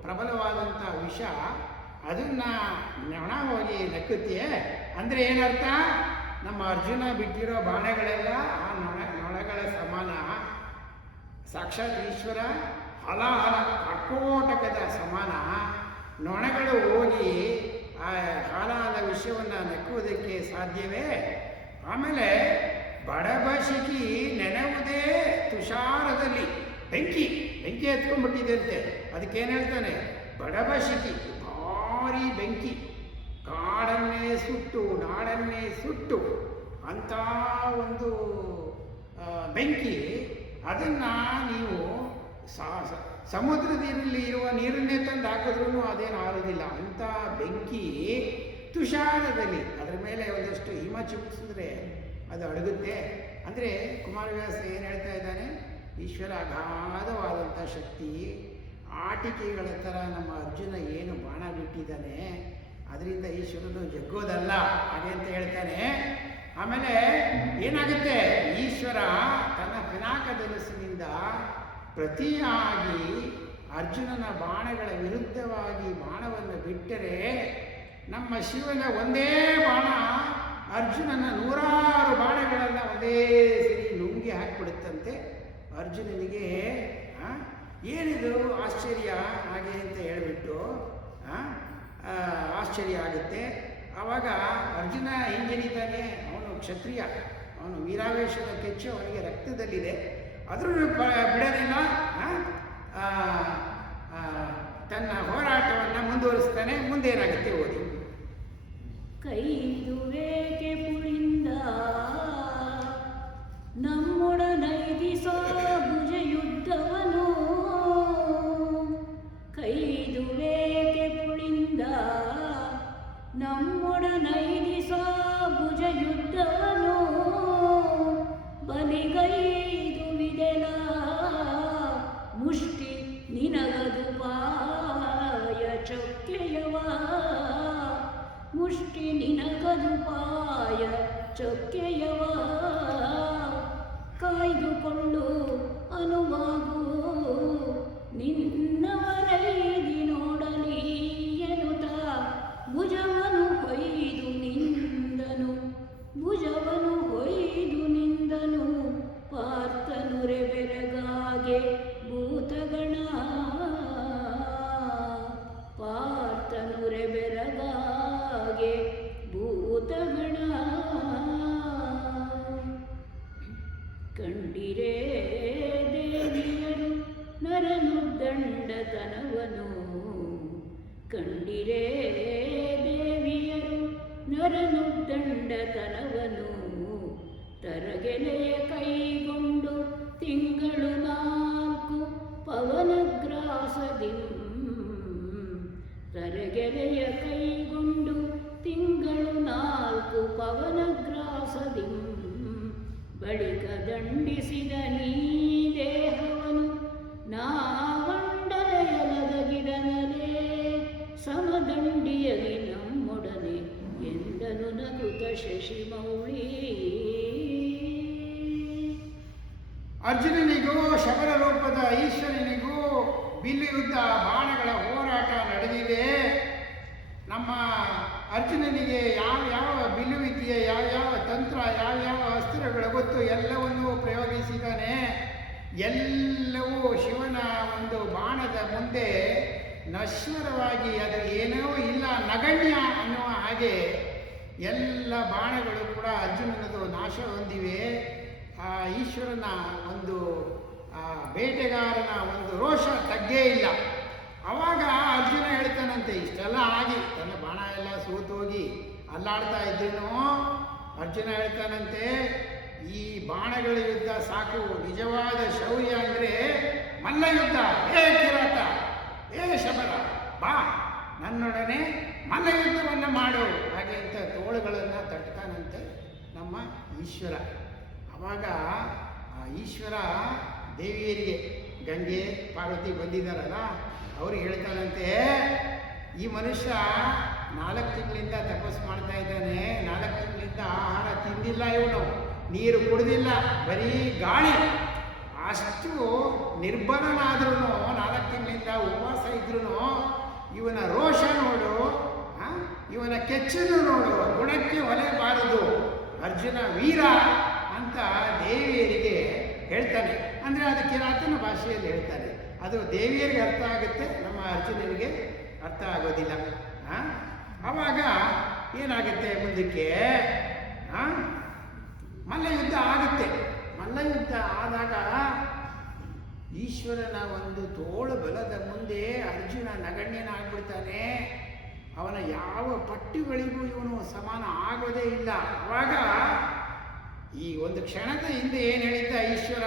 ಪ್ರಬಲವಾದಂಥ ವಿಷ ಅದನ್ನು ನೊಣ ಹೋಗಿ ನೆಕ್ಕುತ್ತೆಯೇ ಅಂದರೆ ಏನರ್ಥ? ನಮ್ಮ ಅರ್ಜುನ ಬಿಟ್ಟಿರೋ ಬಾಣಗಳೆಲ್ಲ ಆ ನೊಣಗಳ ಸಮಾನ. ಸಾಕ್ಷಾತ್ ಈಶ್ವರ ಹಲಾಹಲ ಅಕೋಟಕದ ಸಮಾನ. ನೊಣಗಳು ಹೋಗಿ ಆ ಹಾಲಾದ ವಿಷಯವನ್ನು ನೆಕ್ಕುವುದಕ್ಕೆ ಸಾಧ್ಯವೇ? ಆಮೇಲೆ ಬಡಬಶಿಕಿ ನೆನೆವುದೇ ತುಷಾರದಲ್ಲಿ ಬೆಂಕಿ ಎತ್ಕೊಂಡ್ಬಿಟ್ಟಿದೆ. ಅದಕ್ಕೇನು ಹೇಳ್ತಾನೆ? ಬಡಬಶಿಕಿ, ಭಾರಿ ಬೆಂಕಿ, ಕಾಡನ್ನೇ ಸುಟ್ಟು ನಾಡನ್ನೇ ಸುಟ್ಟು ಅಂಥ ಒಂದು ಬೆಂಕಿ. ಅದನ್ನು ನೀವು ಸಮುದ್ರದಲ್ಲಿ ಇರುವ ನೀರನ್ನೇ ತಂದು ಹಾಕಿದ್ರೂ ಅದೇನು ಆರೋದಿಲ್ಲ. ಅಂಥ ಬೆಂಕಿ ತುಷಾರದಲ್ಲಿ ಅದರ ಮೇಲೆ ಒಂದಷ್ಟು ಹಿಮ ಚಿಮ್ಮಿಸಿದ್ರೆ ಅದು ಅಡಗುತ್ತೆ. ಅಂದರೆ ಕುಮಾರವ್ಯಾಸ ಏನು ಹೇಳ್ತಾ ಇದ್ದಾನೆ? ಈಶ್ವರ ಅಗಾಧವಾದಂಥ ಶಕ್ತಿ. ಆಟಿಕೆಗಳ ಥರ ನಮ್ಮ ಅರ್ಜುನ ಏನು ಬಾಣ ಬಿಟ್ಟಿದ್ದಾನೆ, ಅದರಿಂದ ಈಶ್ವರನು ಜಗ್ಗೋದಲ್ಲ ಹಾಗೆ ಅಂತ ಹೇಳ್ತಾನೆ. ಆಮೇಲೆ ಏನಾಗುತ್ತೆ? ಈಶ್ವರ ತನ್ನ ಪಿನಾಕ ಧನಸ್ಸಿನಿಂದ ಪ್ರತಿಯಾಗಿ ಅರ್ಜುನನ ಬಾಣಗಳ ವಿರುದ್ಧವಾಗಿ ಬಾಣವನ್ನು ಬಿಟ್ಟರೆ ನಮ್ಮ ಶಿವನ ಒಂದೇ ಬಾಣ ಅರ್ಜುನನ 100 ಬಾಣಗಳನ್ನು ಒಂದೇ ಸರಿ ನುಂಗಿ ಹಾಕಿಬಿಡುತ್ತಂತೆ. ಅರ್ಜುನನಿಗೆ ಏನಿದು ಆಶ್ಚರ್ಯ ಹಾಗೆ ಅಂತ ಹೇಳಿಬಿಟ್ಟು ಆಶ್ಚರ್ಯ ಆಗುತ್ತೆ. ಆವಾಗ ಅರ್ಜುನ ಹಿಂಗೆನಿದ್ದಾನೆ, ಅವನು ಕ್ಷತ್ರಿಯ, ಅವನು ವೀರಾವೇಶದ ಕೆಚ್ಚು ಅವನಿಗೆ ರಕ್ತದಲ್ಲಿದೆ. ಆದರೂ ಬಿಡೋದಿಲ್ಲ, ತನ್ನ ಹೋರಾಟವನ್ನು ಮುಂದುವರಿಸ್ತಾನೆ. ಮುಂದೇನಾಗುತ್ತೆ ಓದಿ. ಕೈದುವೇಕೆ ಪುಳಿಂದ ನಮ್ಮೊಡನೈದಿಸೋ ಭುಜ ಯುದ್ಧವನು. ಕೈದುವೇಕೆ ಪುಳಿಂದ ನಮ್ಮೊಡನೈದಿಸೋ ಭುಜ ಯುದ್ಧವನು. ಬಲಿಗೈದು ವಿದೆಲ ಮುಷ್ಟಿ ನಿನಗದು ಪಾಯ ಚೊಕ್ಕೆಯವ. ಮುಷ್ಟಿ ನಿನಗದು ಪಾಯ ಚೊಕ್ಕೆಯವ. ಕಾಯ್ದುಕೊಂಡು ಅನುವಾಗು ನಿನ್ನವರೈದಿ ನೋಡಲಿ ಎನ್ನುತ್ತ ಭುಜವನು ಹೊಯ್ದು ನಿಂದನು. ಭುಜವನು ಹೊಯ್ದು ನಿಂದನು. ಪಾರ್ಥನುರೆ ಬೆರಗಾಗೆ ಭೂತಗಣ. ಪಾರ್ಥನುರೆ ಬೆರಗಾಗೆ ಭೂತಗಣ. ಕಂಡಿರೇ ದೇವಿಯರು ನರನು ದಂಡತನವನು. ಕಂಡಿರೇ ದೇವಿಯರು ನರನು ದಂಡತನವನು. ತರಗೆಲೆಯ ಕೈಗೊಂಡು ತಿಂಗಳು 4 ಪವನಗ್ರಾಸದಿ. ತರಗೆಲೆಯ ಕೈಗೊಂಡು ತಿಂಗಳು 4 ಪವನಗ್ರಾಸದಿ. ಬಳಿಕ ದಂಡಿಸಿದ ನೀ ದೇಹವನು ನಾವಂಡಲೆಯಲದಗಿದನಲೇ. ಸಮದಂಡಿಯಲಿ ನಮ್ಮೊಡನೆ ಎಂದನು ನಗುತ ಶಶಿಮೌಳಿ. ಅರ್ಜುನನಿಗೂ ಶಬರ ರೂಪದ ಈಶ್ವರನಿಗೂ ಬಿಲ್ಲು ಯುದ್ಧ ಬಾಣಗಳ ಹೋರಾಟ ನಡೆದಿದೆ. ನಮ್ಮ ಅರ್ಜುನನಿಗೆ ಯಾವ ಬಿಲ್ಲು ವಿದ್ಯೆ, ಯಾವ ತಂತ್ರ, ಯಾವ ಅಸ್ತ್ರಗಳ ಗೊತ್ತು ಎಲ್ಲವನ್ನೂ ಪ್ರಯೋಗಿಸಿದ್ದಾನೆ. ಎಲ್ಲವೂ ಶಿವನ ಒಂದು ಬಾಣದ ಮುಂದೆ ನಶ್ವರವಾಗಿ ಅದು ಏನೋ ಇಲ್ಲ, ನಗಣ್ಯ ಅನ್ನುವ ಹಾಗೆ ಎಲ್ಲ ಬಾಣಗಳು ಕೂಡ ಅರ್ಜುನನದು ನಾಶ ಹೊಂದಿವೆ. ಆ ಈಶ್ವರನ ಒಂದು ಬೇಟೆಗಾರನ ಒಂದು ರೋಷ ತಗ್ಗೇ ಇಲ್ಲ. ಆವಾಗ ಅರ್ಜುನ ಹೇಳ್ತಾನಂತೆ, ಇಷ್ಟೆಲ್ಲ ಆಗಿ ತನ್ನ ಬಾಣ ಎಲ್ಲ ಸೋತೋಗಿ ಅಲ್ಲಾಡ್ತಾ ಇದ್ದೇನೋ ಅರ್ಜುನ ಹೇಳ್ತಾನಂತೆ, ಈ ಬಾಣಗಳ ಯುದ್ಧ ಸಾಕು. ನಿಜವಾದ ಶೌರ್ಯ ಅಂದರೆ ಮಲ್ಲ ಯುದ್ಧ. ಏ ಕಿರಾತ, ಏ ಶಬರ, ಬಾ ನನ್ನೊಡನೆ ಮಲ್ಲ ಯುದ್ಧವನ್ನು ಮಾಡು ಹಾಗೆ ಅಂತ ತೋಳುಗಳನ್ನು ತಟ್ತಾನಂತೆ ನಮ್ಮ ಈಶ್ವರ. ಆವಾಗ ಆ ಈಶ್ವರ ದೇವಿಯರಿಗೆ, ಗಂಗೆ ಪಾರ್ವತಿ ಬಂದಿದ್ದಾರಲ್ಲ, ಅವ್ರಿಗೆ ಹೇಳ್ತಾನಂತೆ, ಈ ಮನುಷ್ಯ 4 ತಿಂಗಳಿಂದ ತಪಸ್ಸು ಮಾಡ್ತಾ ಇದ್ದಾನೆ. 4 ತಿಂಗಳಿಂದ ಆಹಾರ ತಿಂದಿಲ್ಲ, ಇವನು ನೀರು ಕುಡಿದಿಲ್ಲ, ಬರೀ ಗಾಳಿ. ಅಷ್ಟು ನಿರ್ಬಲನಾದ್ರೂ 4 ತಿಂಗಳಿಂದ ಉಪವಾಸ ಇದ್ರೂ ಇವನ ರೋಷ ನೋಡು, ಇವನ ಕೆಚ್ಚನ್ನು ನೋಡು, ಗುಣಕ್ಕೆ ಒಲೆಬಾರದು, ಅರ್ಜುನ ವೀರ ಅಂತ ದೇವಿಯರಿಗೆ ಹೇಳ್ತಾನೆ. ಅಂದರೆ ಅದು ಕಿರಾತನ ಭಾಷೆಯಲ್ಲಿ ಹೇಳ್ತಾನೆ. ಅದು ದೇವಿಯರಿಗೆ ಅರ್ಥ ಆಗುತ್ತೆ, ನಮ್ಮ ಅರ್ಜುನನಿಗೆ ಅರ್ಥ ಆಗೋದಿಲ್ಲ. ಆವಾಗ ಏನಾಗುತ್ತೆ ಮುಂದಕ್ಕೆ, ಮಲ್ಲಯುದ್ಧ ಆಗುತ್ತೆ. ಮಲ್ಲಯುದ್ಧ ಆದಾಗ ಈಶ್ವರನ ಒಂದು ತೋಳು ಬಲದ ಮುಂದೆ ಅರ್ಜುನ ನಗಣ್ಯನಾಗ್ಬಿಡ್ತಾನೆ. ಅವನ ಯಾವ ಪಟ್ಟುಗಳಿಗೂ ಇವನು ಸಮಾನ ಆಗೋದೇ ಇಲ್ಲ. ಅವಾಗ ಈ ಒಂದು ಕ್ಷಣದ ಹಿಂದೆ ಏನು ಹೇಳಿದ್ದ ಈಶ್ವರ,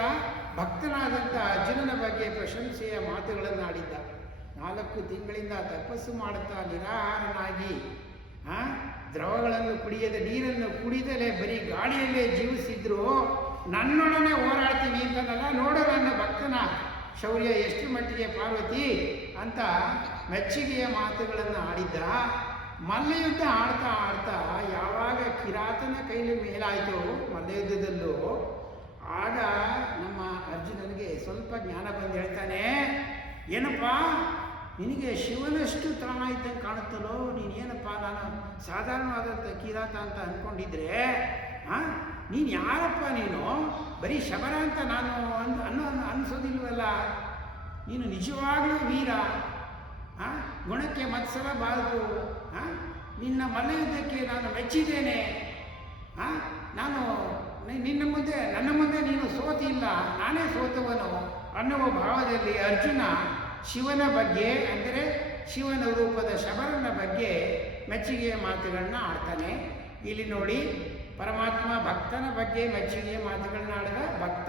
ಭಕ್ತನಾದಂಥ ಅರ್ಜುನನ ಬಗ್ಗೆ ಪ್ರಶಂಸೆಯ ಮಾತುಗಳನ್ನು ಆಡಿದ್ದ. 4 ತಿಂಗಳಿಂದ ತಪಸ್ಸು ಮಾಡುತ್ತಾ ನಿರಾಹಾರನಾಗಿ ದ್ರವಗಳನ್ನು ಕುಡಿಯದೆ, ನೀರನ್ನು ಕುಡಿದಲೇ ಬರೀ ಗಾಳಿಯಲ್ಲೇ ಜೀವಿಸಿದ್ರು, ನನ್ನೊಡನೆ ಹೋರಾಡ್ತೀನಿ ಅಂತನಲ್ಲ, ನೋಡು ನನ್ನ ಭಕ್ತನ ಶೌರ್ಯ ಎಷ್ಟು ಮಟ್ಟಿಗೆ ಪಾರ್ವತಿ ಅಂತ ಮೆಚ್ಚುಗೆಯ ಮಾತುಗಳನ್ನು ಆಡಿದ್ದ. ಮಲ್ಲಯುದ್ಧ ಆಡ್ತಾ ಆಡ್ತಾ ಯಾವಾಗ ಕಿರಾತನ ಕೈಲಿ ಮೇಲಾಯಿತು ಮಲ್ಲಯುದ್ಧದಲ್ಲೂ, ಆಗ ನಮ್ಮ ಅರ್ಜುನನಿಗೆ ಸ್ವಲ್ಪ ಜ್ಞಾನ ಬಂದು ಹೇಳ್ತಾನೆ, ಏನಪ್ಪ ನಿನಗೆ ಶಿವನಷ್ಟು ತ್ರಾಣ ಇದ್ದಂಗೆ ಕಾಣುತ್ತಲೋ, ನೀನೇನಪ್ಪ ನಾನು ಸಾಧಾರಣವಾದಂಥ ಕಿರಾತ ಅಂತ ಅಂದ್ಕೊಂಡಿದ್ರೆ ನೀನು ಯಾರಪ್ಪ, ನೀನು ಬರೀ ಶಬರ ಅಂತ ನಾನು ಅನಿಸೋದಿಲ್ವಲ್ಲ, ನೀನು ನಿಜವಾಗ್ಲೂ ವೀರ, ಗುಣಕ್ಕೆ ಮತ್ಸರ ಬಾರದು, ನಿನ್ನ ಮಲ್ಲಯುದ್ಧಕ್ಕೆ ನಾನು ಮೆಚ್ಚಿದ್ದೇನೆ, ನಾನು ನನ್ನ ಮುಂದೆ ನೀನು ಸೋತಿಲ್ಲ, ನಾನೇ ಸೋತವನು ಅನ್ನುವ ಭಾವದಲ್ಲಿ ಅರ್ಜುನ ಶಿವನ ಬಗ್ಗೆ, ಅಂದರೆ ಶಿವನ ರೂಪದ ಶಬರನ ಬಗ್ಗೆ ಮೆಚ್ಚುಗೆಯ ಮಾತುಗಳನ್ನ ಆಡ್ತಾನೆ. ಇಲ್ಲಿ ನೋಡಿ, ಪರಮಾತ್ಮ ಭಕ್ತನ ಬಗ್ಗೆ ಮೆಚ್ಚುಗೆಯ ಮಾತುಗಳನ್ನ ಆಡಿದ, ಭಕ್ತ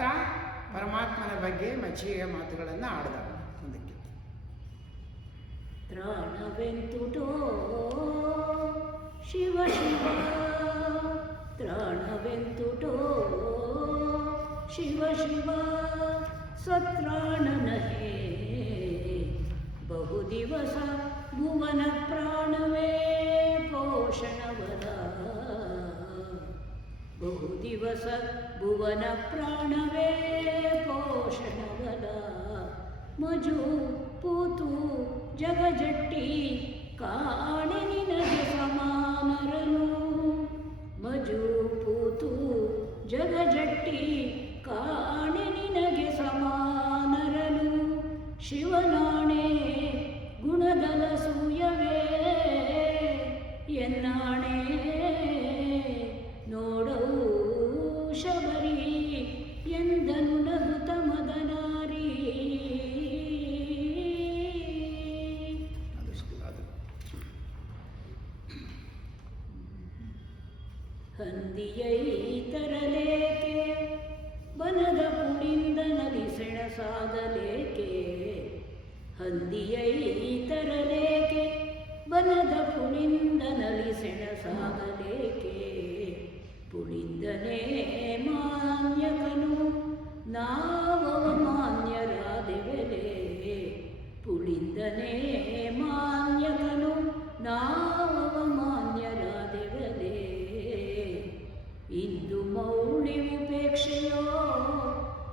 ಪರಮಾತ್ಮನ ಬಗ್ಗೆ ಮೆಚ್ಚುಗೆಯ ಮಾತುಗಳನ್ನು ಆಡಿದ. ಮುಂದಕ್ಕೆ ತ್ರಾಣವೆಂತುಟೋ ಶಿವ ಶಿವ, ತ್ರಾಣವೆಂತುಟೋ ಶಿವ ಶಿವ, ಸತ್ರಾಣನಹೇ ಬಹು ದಿವಸ ಭುವನ ಪ್ರಾಣವೇ ಪೋಷಣವರ, ಬಹು ದಿವಸ ಭುವನ ಪ್ರಾಣವೇ ಪೋಷಣವರ, ಮಜು ಪೂತು ಜಗಜಟ್ಟಿ ಕಾಣೆ ನಿನಗೆ ಸಮಾನರನು, ಮಜು ಪೂತು ಜಗಜಟ್ಟಿ ಕಾಣೆ ನಿನಗೆ ಸಮಾನರನು, ಶಿವನಾಣೆ ಗುಣದಲ ಸೂಯವೇ ಎನ್ನಾಣೆ ನೋಡವು ಶಬರಿ ಎಂದನು ನಗುತ ಮದನಾರಿ. ಹಂದಿಯೈ ತರಲೇಕೆ ಬನದ ಪುಳಿಂದ ನಲಿಸೆಣ ಸಾಗಲೇಕೆ, ಹಂದಿಯೈ ತರಲೇಕೆ ಬನದ ಪುಳಿಂದ ನಲಿಸೆಣ ಸಾಗಲೇಕೆ, ಪುಳಿಂದನೇ ಮಾನ್ಯಕನು ನಾವವ ಮಾನ್ಯರಾದೆವೆಲೆ, ಪುಳಿಂದನೇ ಮಾನ್ಯಕನು ನಾವವ ಮಾನ್ಯರಾದೆವೆಲೆ, ಇಂದು ಮೌಳಿ ಉಪೇಕ್ಷೆಯೋ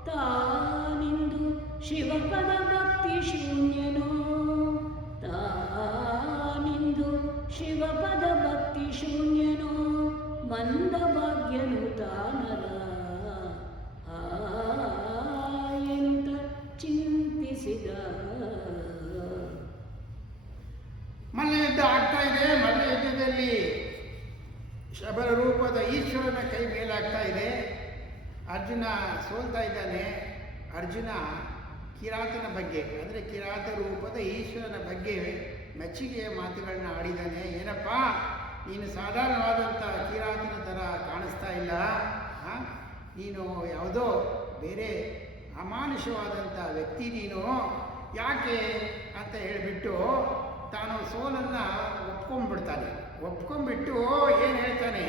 ತಾನಿಂದು ಶಿವಪದ ಭಕ್ತಿ ಶೂನ್ಯನೋ, ತಾನಿಂದು ಶಿವಪದ ಭಕ್ತಿ ಶೂನ್ಯನೋ, ಮಂದ ಭಾಗ್ಯನು ತಾನರ ಎಂತ ಚಿಂತಿಸಿದ. ಮಲ್ಲಯುದ್ಧ ಆಗ್ತಾ ಇದೆ. ಮಲ್ಲಯುದ್ಧದಲ್ಲಿ ಶಬರ ರೂಪದ ಈಶ್ವರನ ಕೈ ಮೇಲಾಗ್ತಾ ಇದೆ. ಅರ್ಜುನ ಸೋಲ್ತಾ ಇದ್ದಾನೆ. ಅರ್ಜುನ ಕಿರಾತನ ಬಗ್ಗೆ, ಅಂದರೆ ಕಿರಾತ ರೂಪದ ಈಶ್ವರನ ಬಗ್ಗೆ ಮೆಚ್ಚುಗೆಯ ಮಾತುಗಳನ್ನ ಆಡಿದ್ದಾನೆ. ಏನಪ್ಪ ನೀನು ಸಾಧಾರಣವಾದಂಥ ಕಿರಾತನ ಥರ ಕಾಣಿಸ್ತಾ ಇಲ್ಲ, ನೀನು ಯಾವುದೋ ಬೇರೆ ಅಮಾನುಷವಾದಂಥ ವ್ಯಕ್ತಿ ನೀನು, ಯಾಕೆ ಅಂತ ಹೇಳಿಬಿಟ್ಟು ತಾನು ಸೋಲನ್ನು ಒಪ್ಕೊಂಡ್ಬಿಡ್ತಾನೆ. ಒಪ್ಕೊಂಡ್ಬಿಟ್ಟು ಏನು ಹೇಳ್ತಾನೆ,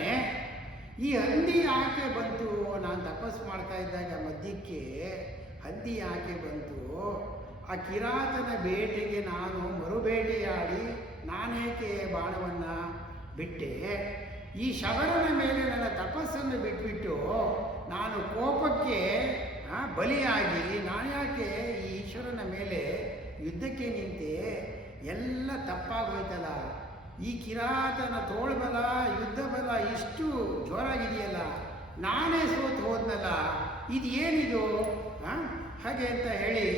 ಈ ಹಂದಿ ಯಾಕೆ ಬಂತು, ನಾನು ತಪಸ್ಸು ಮಾಡ್ತಾ ಇದ್ದಾಗ ಮಧ್ಯಕ್ಕೆ ಹಂದಿ ಯಾಕೆ ಬಂತು, ಆ ಕಿರಾತನ ಬೇಟೆಗೆ ನಾನು ಮರುಬೇಟೆಯಾಡಿ ನಾನೇಕೆ ಬಾಣವನ್ನು ಬಿಟ್ಟೆ, ಈ ಶಬರನ ಮೇಲೆ ನನ್ನ ತಪಸ್ಸನ್ನು ಬಿಟ್ಬಿಟ್ಟು ನಾನು ಕೋಪಕ್ಕೆ ಬಲಿಯಾಗಿ ನಾನು ಯಾಕೆ ಈ ಈಶ್ವರನ ಮೇಲೆ ಯುದ್ಧಕ್ಕೆ ನಿಂತೆ? ಎಲ್ಲ ತಪ್ಪಾಗೋಯ್ತಲ್ಲ. ಈ ಕಿರಾತನ ತೋಳ್ಬಲ, ಯುದ್ಧ ಬಲ ಇಷ್ಟು ಜೋರಾಗಿದೆಯಲ್ಲ, ನಾನೇ ಸೋತು ಹೋದ್ನಲ್ಲ, ಇದು ಏನಿದು ಹಾಗೆ ಅಂತ ಹೇಳಿ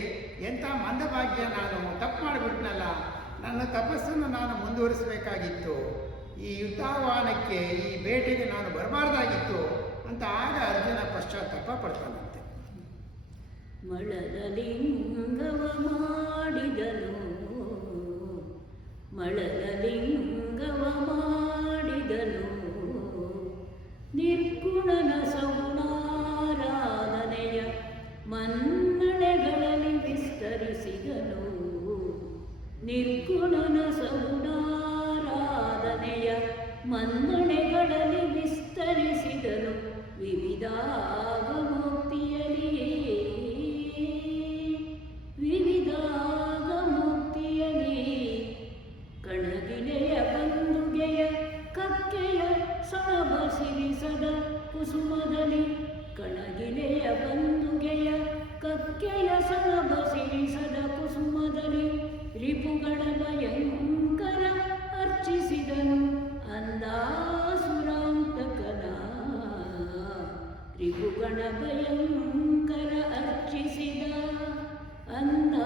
ಎಂಥ ಮಂದಭಾಗ್ಯ, ನಾನು ತಪ್ಪು ಮಾಡಿಬಿಟ್ನಲ್ಲ, ನನ್ನ ತಪಸ್ಸನ್ನು ನಾನು ಮುಂದುವರಿಸಬೇಕಾಗಿತ್ತು, ಈ ಯುದ್ಧಾಹ್ವಾನಕ್ಕೆ ಈ ಬೇಟೆಗೆ ನಾನು ಬರಬಾರ್ದಾಗಿತ್ತು ಅಂತ ಆಗ ಅರ್ಜುನ ಪಶ್ಚಾತ್ತಾಪ ಪಡ್ತಾನಂತೆ. ಮಳಲಿಂಗವ ಮಾಡಿದನು, ಮಳಲಿಂಗವ ಮಾಡಿದನು, ನಿರ್ಗುಣನ ಸಗುಣಾರಾಧನೆಯ ಮನ್ನಣೆಗಳಲ್ಲಿ ವಿಸ್ತರಿಸಿದನು, ನಿರ್ಗುಣನ ಸಗುಣಾರಾಧನೆಯ ಮನ್ನಣೆಗಳಲ್ಲಿ ವಿಸ್ತರಿಸಿದನು, ವಿವಿಧಾಗಮೋಕ್ತಿಯಲಿ ವಿವಿಧಾಗಮೋಕ್ತಿಯಲಿ ಕಣಗಿಲೆಯ ಬಂದುಗೆಯ ಕಕ್ಕೆಯ ಸೊಣಬ ಸಿರಿಸದ ಕುಸುಮದಲ್ಲಿ, ಕಣಗಿಲೆಯ ಬಂದುಗೆಯ ಕಕ್ಕೆಯ ಸೊಣಬ ಸಿರಿಸದ ಕುಸುಮದಲ್ಲಿ ರಿಪುಗಳ ಭಯಂಕರ ಅರ್ಚಿಸಿದನು ಅಂದಾಸುರಾಂತಕನ, ರಿಪುಗಳ ಭಯಂಕರ ಅರ್ಚಿಸಿದ ಅಂದಾಸುರಾಂತಕನ.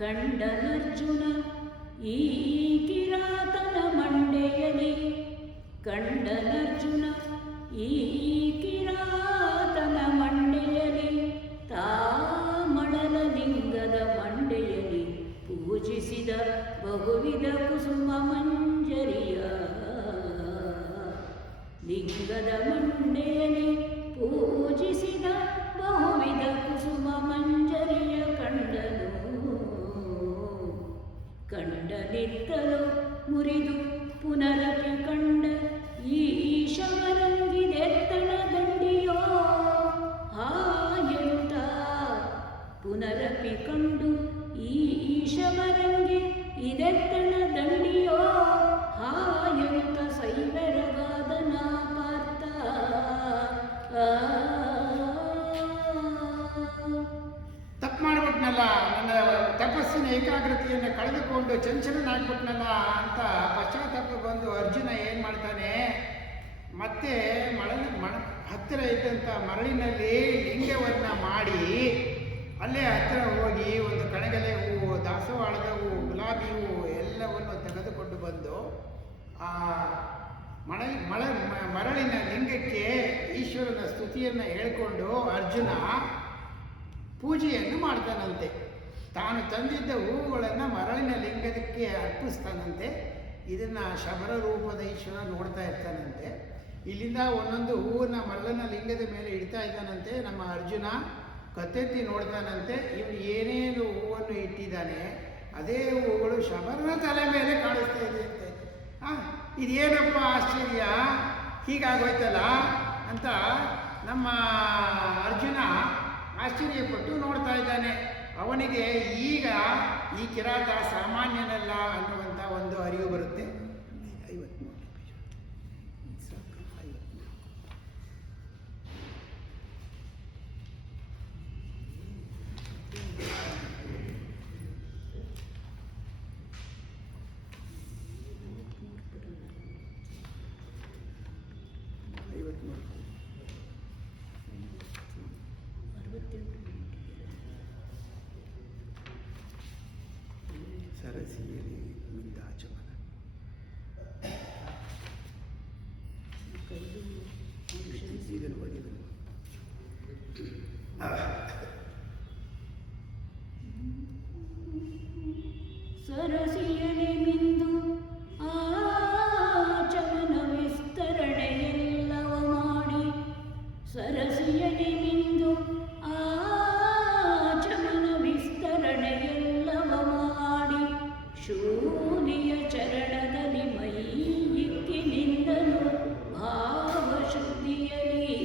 ಕಂಡನರ್ಜುನ ಈ ಕಿರಾತನ ಮಂಡೆಯಲಿ, ಕಂಡನರ್ಜುನ ಈ ಕಿರಾತನ ಮಂಡೆಯಲಿ, ತಾಮಳಲ ಲಿಂಗದ ಮಂಡೆಯಲಿ ಪೂಜಿಸಿದ ಬಹುವಿಧ ಕುಸುಮ ಮಂಜರಿಯ, ಲಿಂಗದ ಮಂಡೆಯಲಿ ಪೂಜಿಸಿದ ಬಹುವಿಧ ಕುಸುಮ ಮಂಜರಿಯ ಕಂಡನು, ಕಂಡನಿತ್ತಲು ಮುರಿದು ಪುನರಪಿ ಕಂಡ ಈಶವರಂಗಿದೆತ್ತಣ ದಂಡಿಯೋ ಹಾಯಂತ, ಪುನರಪಿ ಕಂಡು ಈಶವರಂಗಿ ಇದೆತ್ತಣ ದಂಡಿಯೋ ಹಾಯಂತ ಸೈವೆರಗಾದನ ಪಾರ್ಥ. ತಪ್ಪು ಮಾಡಿಬಿಟ್ನಲ್ಲ, ನನ್ನ ತಪಸ್ಸಿನ ಏಕಾಗ್ರತೆಯನ್ನು ಕಳೆದುಕೊಂಡು ಚಂಚಲನಾಗ್ಬಿಟ್ನಲ್ಲ ಅಂತ ಪಶ್ಚಾತ್ತಾಪ ಬಂದು ಅರ್ಜುನ ಏನು ಮಾಡ್ತಾನೆ, ಮತ್ತೆ ಹತ್ತಿರ ಇದ್ದಂಥ ಮರಳಿನಲ್ಲಿ ಲಿಂಗವನ್ನು ಮಾಡಿ ಅಲ್ಲೇ ಹತ್ತಿರ ಹೋಗಿ ಒಂದು ಕಣಗಲೆ ಹೂವು, ದಾಸವಾಳದ ಹೂವು, ಗುಲಾಬಿ ಹೂವು ಎಲ್ಲವನ್ನು ತೆಗೆದುಕೊಂಡು ಬಂದು ಆ ಮರಳಿನ ಲಿಂಗಕ್ಕೆ ಈಶ್ವರನ ಸ್ತುತಿಯನ್ನು ಹೇಳಿಕೊಂಡು ಅರ್ಜುನ ಪೂಜೆಯನ್ನು ಮಾಡ್ತಾನಂತೆ. ತಾನು ತಂದಿದ್ದ ಹೂವುಗಳನ್ನು ಮರಳಿನ ಲಿಂಗಕ್ಕೆ ಅರ್ಪಿಸ್ತಾನಂತೆ. ಇದನ್ನು ಶಬರ ರೂಪದ ಈಶ್ವರ ನೋಡ್ತಾ ಇರ್ತಾನಂತೆ. ಇಲ್ಲಿಂದ ಒಂದೊಂದು ಹೂವನ್ನು ಮರಳಿನ ಲಿಂಗದ ಮೇಲೆ ಇಡ್ತಾ ಇದ್ದಾನಂತೆ. ನಮ್ಮ ಅರ್ಜುನ ಕತ್ತೆತ್ತಿ ನೋಡ್ತಾನಂತೆ. ಇವನು ಏನೇನು ಹೂವನ್ನು ಇಟ್ಟಿದ್ದಾನೆ ಅದೇ ಹೂವುಗಳು ಶಬರನ ತಲೆ ಮೇಲೆ ಕಾಣಿಸ್ತಾ ಇದೆಯಂತೆ. ಇದೇನಪ್ಪ ಆಶ್ಚರ್ಯ, ಹೀಗಾಗೋಯ್ತಲ್ಲ ಅಂತ ನಮ್ಮ ಅರ್ಜುನ ಆಶ್ಚರ್ಯಪಟ್ಟು ನೋಡ್ತಾ ಇದ್ದಾನೆ. ಅವನಿಗೆ ಈಗ ಈ ಕಿರಾತ ಸಾಮಾನ್ಯನಲ್ಲ ಅನ್ನುವಂಥ ಒಂದು ಅರಿವು ಬರುತ್ತೆ. 53 ಸರಸಿಯಲಿ ಮುಂದಾಚಮನ ಇದನ್ನು ಓದಿದರು. ಸರಸಿಯಲಿ ಮಿಂದು ಆಚಮನ ವಿಸ್ತರಣೆಯೆಲ್ಲವ ಮಾಡಿ, ಸರಸಿಯಲಿ ಮಿಂದು ಆಚಮನ ವಿಸ್ತರಣೆಯೆಲ್ಲವ ಮಾಡಿ, ಶೂಲಿಯ ಚರಣದಲ್ಲಿ ಮೈ ಇಕ್ಕಿ ನಿಂದನು ಭಾವಶುದ್ಧಿಯಲಿ,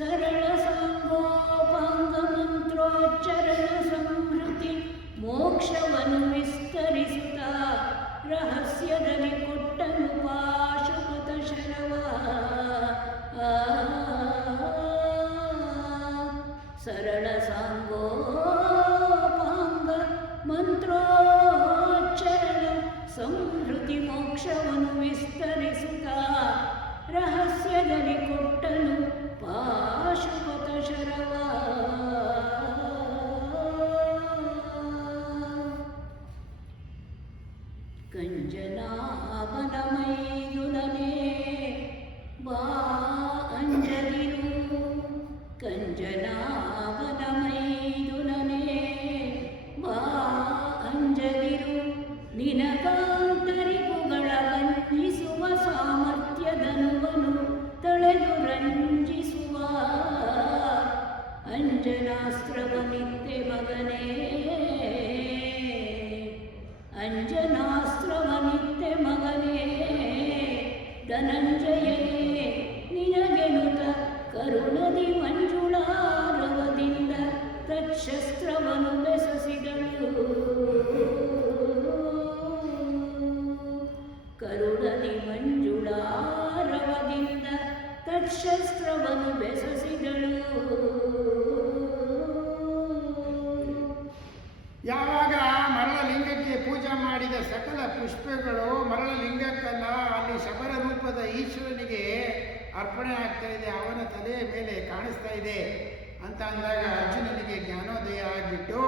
ಸರಳ ಸಂಗೋಪಾಂಗ ಮಂತ್ರೋಚ್ಚರಣ ಸಂಹೃತಿ ಮೋಕ್ಷವನ್ನು ವಿಸ್ತರಿಸುತ್ತ ರಹಸ್ಯದಲ್ಲಿ ಕೊಟ್ಟನು ಪಾಶುಪತ ಶರವ. ಸರಳ ಸಾಂಗೋಪಾಂಗ ಮಂತ್ರೋಚ್ಚರಣ ಸಂಹೃತಿ ಮೋಕ್ಷವನ್ನು ವಿಸ್ತರಿಸುತ್ತ ರಹಸ್ಯದಲ್ಲಿ ಕೊಟ್ಟನು ಪಾಶುಪತ ಶರವ. ಕಂಜನಾಭನ ಮೈದುನನೇ ಬಾ ಅಂಜದಿರು, ಕಂಜನಾಭನ ಮೈದುನನೇ ಬಾ ಅಂಜದಿರು, ನಿನಗಾಂತರಿಕುಗಳ ವಂಚಿಸುವ ಸಾಮರ್ಥ್ಯದನುವನು ತಳೆದು ರಂಜಿಸುವ ಅಂಜನಾಸ್ತ್ರವನಿತ್ತೆ ಮಗನೇ, ಅಂಜನಾಸ್ತ್ರವನಿತ್ತೆ ಮಗನೇ. ಧನಂಜಯನೇ ನಿನಗೆನುತ ಕರುಣದಿ ಮಂಜುಳಾರವದಿಂದ ತತ್ಶಸ್ತ್ರವನ್ನು ಬೆಸಸಿದಳು, ಕರುಣದಿ ಮಂಜುಳಾರವದಿಂದ ತತ್ಶಸ್ತ್ರವನ್ನು ಬೆಸಸಿದಳು. ಯಾವಾಗ ಮರಳಲಿಂಗಕ್ಕೆ ಪೂಜೆ ಮಾಡಿದ ಸಕಲ ಪುಷ್ಪಗಳು ಮರಳಲಿಂಗಕ್ಕಲ್ಲ, ಅಲ್ಲಿ ಶಬರ ರೂಪದ ಈಶ್ವರನಿಗೆ ಅರ್ಪಣೆ ಆಗ್ತಾ ಇದೆ, ಅವನ ತಲೆಯ ಮೇಲೆ ಕಾಣಿಸ್ತಾ ಇದೆ ಅಂತ ಅಂದಾಗ ಅರ್ಜುನನಿಗೆ ಜ್ಞಾನೋದಯ ಆಗಿಬಿಟ್ಟು,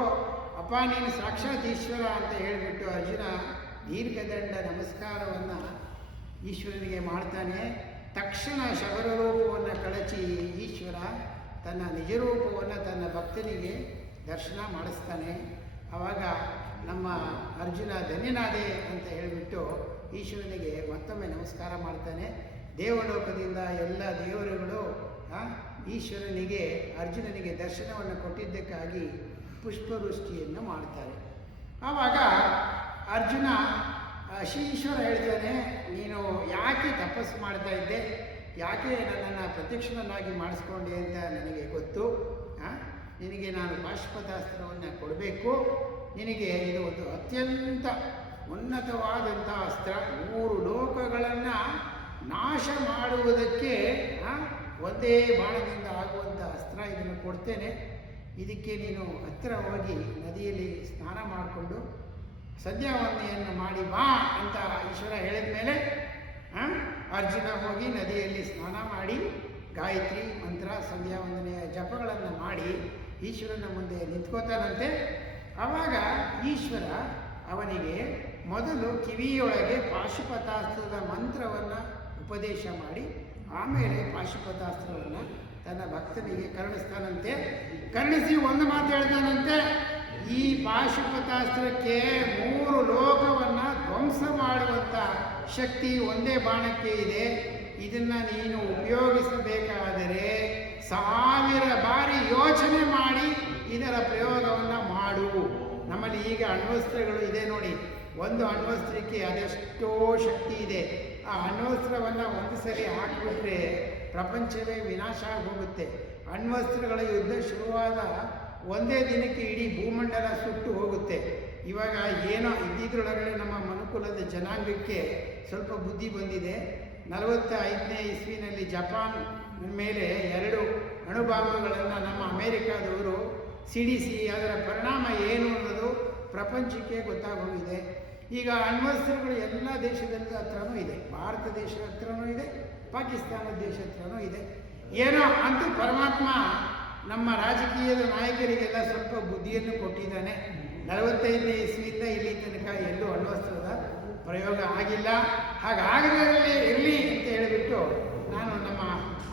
ಅಪ್ಪ ನೀನು ಸಾಕ್ಷಾತ್ ಈಶ್ವರ ಅಂತ ಹೇಳಿಬಿಟ್ಟು ಅರ್ಜುನ ದೀರ್ಘದಂಡ ನಮಸ್ಕಾರವನ್ನು ಈಶ್ವರನಿಗೆ ಮಾಡ್ತಾನೆ. ತಕ್ಷಣ ಶಬರ ರೂಪವನ್ನು ಕಳಚಿ ಈಶ್ವರ ತನ್ನ ನಿಜರೂಪವನ್ನು ತನ್ನ ಭಕ್ತನಿಗೆ ದರ್ಶನ ಮಾಡಿಸ್ತಾನೆ. ಆವಾಗ ನಮ್ಮ ಅರ್ಜುನ ಧನ್ಯನಾದೆ ಅಂತ ಹೇಳಿಬಿಟ್ಟು ಈಶ್ವರನಿಗೆ ಮತ್ತೊಮ್ಮೆ ನಮಸ್ಕಾರ ಮಾಡ್ತಾನೆ. ದೇವಲೋಕದಿಂದ ಎಲ್ಲ ದೇವರುಗಳು ಈಶ್ವರನಿಗೆ ಅರ್ಜುನನಿಗೆ ದರ್ಶನವನ್ನು ಕೊಟ್ಟಿದ್ದಕ್ಕಾಗಿ ಪುಷ್ಪವೃಷ್ಟಿಯನ್ನು ಮಾಡ್ತಾರೆ. ಆವಾಗ ಅರ್ಜುನ ಈಶ್ವರ ಹೇಳ್ತಾನೆ, ನೀನು ಯಾಕೆ ತಪಸ್ಸು ಮಾಡ್ತಾ ಇದ್ದೆ, ಯಾಕೆ ನನ್ನನ್ನು ಪ್ರತ್ಯಕ್ಷನಾಗಿ ಮಾಡಿಸ್ಕೊಂಡೆ ಅಂತ ನನಗೆ ಗೊತ್ತು. ನಿನಗೆ ನಾನು ಪಾಶುಪತಾಸ್ತ್ರವನ್ನು ಕೊಡಬೇಕು. ನಿನಗೆ ಇದು ಒಂದು ಅತ್ಯಂತ ಉನ್ನತವಾದಂಥ ಅಸ್ತ್ರ, 3 ಲೋಕಗಳನ್ನು ನಾಶ ಮಾಡುವುದಕ್ಕೆ ಒಂದೇ ಬಾಣದಿಂದ ಆಗುವಂಥ ಅಸ್ತ್ರ. ಇದನ್ನು ಕೊಡ್ತೇನೆ, ಇದಕ್ಕೆ ನೀನು ಹತ್ತಿರ ಹೋಗಿ ನದಿಯಲ್ಲಿ ಸ್ನಾನ ಮಾಡಿಕೊಂಡು ಸಂಧ್ಯಾವಂದನೆಯನ್ನು ಮಾಡಿ ಬಾ ಅಂತ ಈಶ್ವರ ಹೇಳಿದ ಮೇಲೆ ಅರ್ಜುನ ಹೋಗಿ ನದಿಯಲ್ಲಿ ಸ್ನಾನ ಮಾಡಿ ಗಾಯತ್ರಿ ಮಂತ್ರ ಸಂಧ್ಯಾವಂದನೆಯ ಜಪಗಳನ್ನು ಮಾಡಿ ಈಶ್ವರನ ಮುಂದೆ ನಿಂತ್ಕೋತಾನಂತೆ. ಆವಾಗ ಈಶ್ವರ ಅವನಿಗೆ ಮೊದಲು ಕಿವಿಯೊಳಗೆ ಪಾಶುಪತಾಸ್ತ್ರದ ಮಂತ್ರವನ್ನು ಉಪದೇಶ ಮಾಡಿ ಆಮೇಲೆ ಪಾಶುಪತಾಸ್ತ್ರವನ್ನು ತನ್ನ ಭಕ್ತನಿಗೆ ಕರುಣಿಸ್ತಾನಂತೆ. ಕರುಣಿಸಿ ಒಂದು ಮಾತು ಹೇಳ್ತಾನಂತೆ, ಈ ಪಾಶುಪತಾಸ್ತ್ರಕ್ಕೆ 3 ಲೋಕವನ್ನು ಧ್ವಂಸ ಮಾಡುವಂಥ ಶಕ್ತಿ ಒಂದೇ ಬಾಣಕ್ಕೆ ಇದೆ. ಇದನ್ನು ನೀನು ಉಪಯೋಗಿಸಬೇಕಾದರೆ 1000 ಬಾರಿ ಯೋಚನೆ ಮಾಡಿ ಇದರ ಪ್ರಯೋಗವನ್ನು ಮಾಡು. ನಮ್ಮಲ್ಲಿ ಈಗ ಅಣ್ವಸ್ತ್ರಗಳು ಇದೆ ನೋಡಿ, ಒಂದು ಅಣ್ವಸ್ತ್ರಕ್ಕೆ ಅದೆಷ್ಟೋ ಶಕ್ತಿ ಇದೆ. ಆ ಅಣ್ವಸ್ತ್ರವನ್ನು ಒಂದು ಸರಿ ಹಾಕಿಬಿಟ್ರೆ ಪ್ರಪಂಚವೇ ವಿನಾಶ ಆಗೋಗುತ್ತೆ. ಅಣ್ವಸ್ತ್ರಗಳ ಯುದ್ಧ ಶುರುವಾದ ಒಂದೇ ದಿನಕ್ಕೆ ಇಡೀ ಭೂಮಂಡಲ ಸುಟ್ಟು ಹೋಗುತ್ತೆ. ಇವಾಗ ಏನೋ ಇದ್ದಿದ್ರೊಳಗಡೆ ನಮ್ಮ ಮನುಕುಲದ ಜನಾಂಗಕ್ಕೆ ಸ್ವಲ್ಪ ಬುದ್ಧಿ ಬಂದಿದೆ. 45ನೇ ಇಸ್ವಿನಲ್ಲಿ ಜಪಾನ್ ಮೇಲೆ 2 ಅಣುಬಾಂಬುಗಳನ್ನು ನಮ್ಮ ಅಮೇರಿಕಾದವರು ಸಿಡಿಸಿ ಅದರ ಪರಿಣಾಮ ಏನು ಅನ್ನೋದು ಪ್ರಪಂಚಕ್ಕೆ ಗೊತ್ತಾಗೋಗಿದೆ. ಈಗ ಅಣ್ವಸ್ತ್ರಗಳು ಎಲ್ಲ ದೇಶದ ಹತ್ರನೂ ಇದೆ, ಭಾರತ ದೇಶದ ಹತ್ರನೂ ಇದೆ, ಪಾಕಿಸ್ತಾನದ ದೇಶ ಹತ್ರನೂ ಇದೆ. ಏನೋ ಅಂತೂ ಪರಮಾತ್ಮ ನಮ್ಮ ರಾಜಕೀಯದ ನಾಯಕರಿಗೆಲ್ಲ ಸ್ವಲ್ಪ ಬುದ್ಧಿಯನ್ನು ಕೊಟ್ಟಿದ್ದಾನೆ. 45ನೇ ಇಸ್ವಿಯಿಂದ ಇಲ್ಲಿ ತನಕ ಎಲ್ಲೂ ಅಣ್ವಸ್ತ್ರದ ಪ್ರಯೋಗ ಆಗಿಲ್ಲ. ಹಾಗಾಗದೇ ಇರಲಿ ಅಂತ ಹೇಳಿಬಿಟ್ಟು ನಾನು ನಮ್ಮ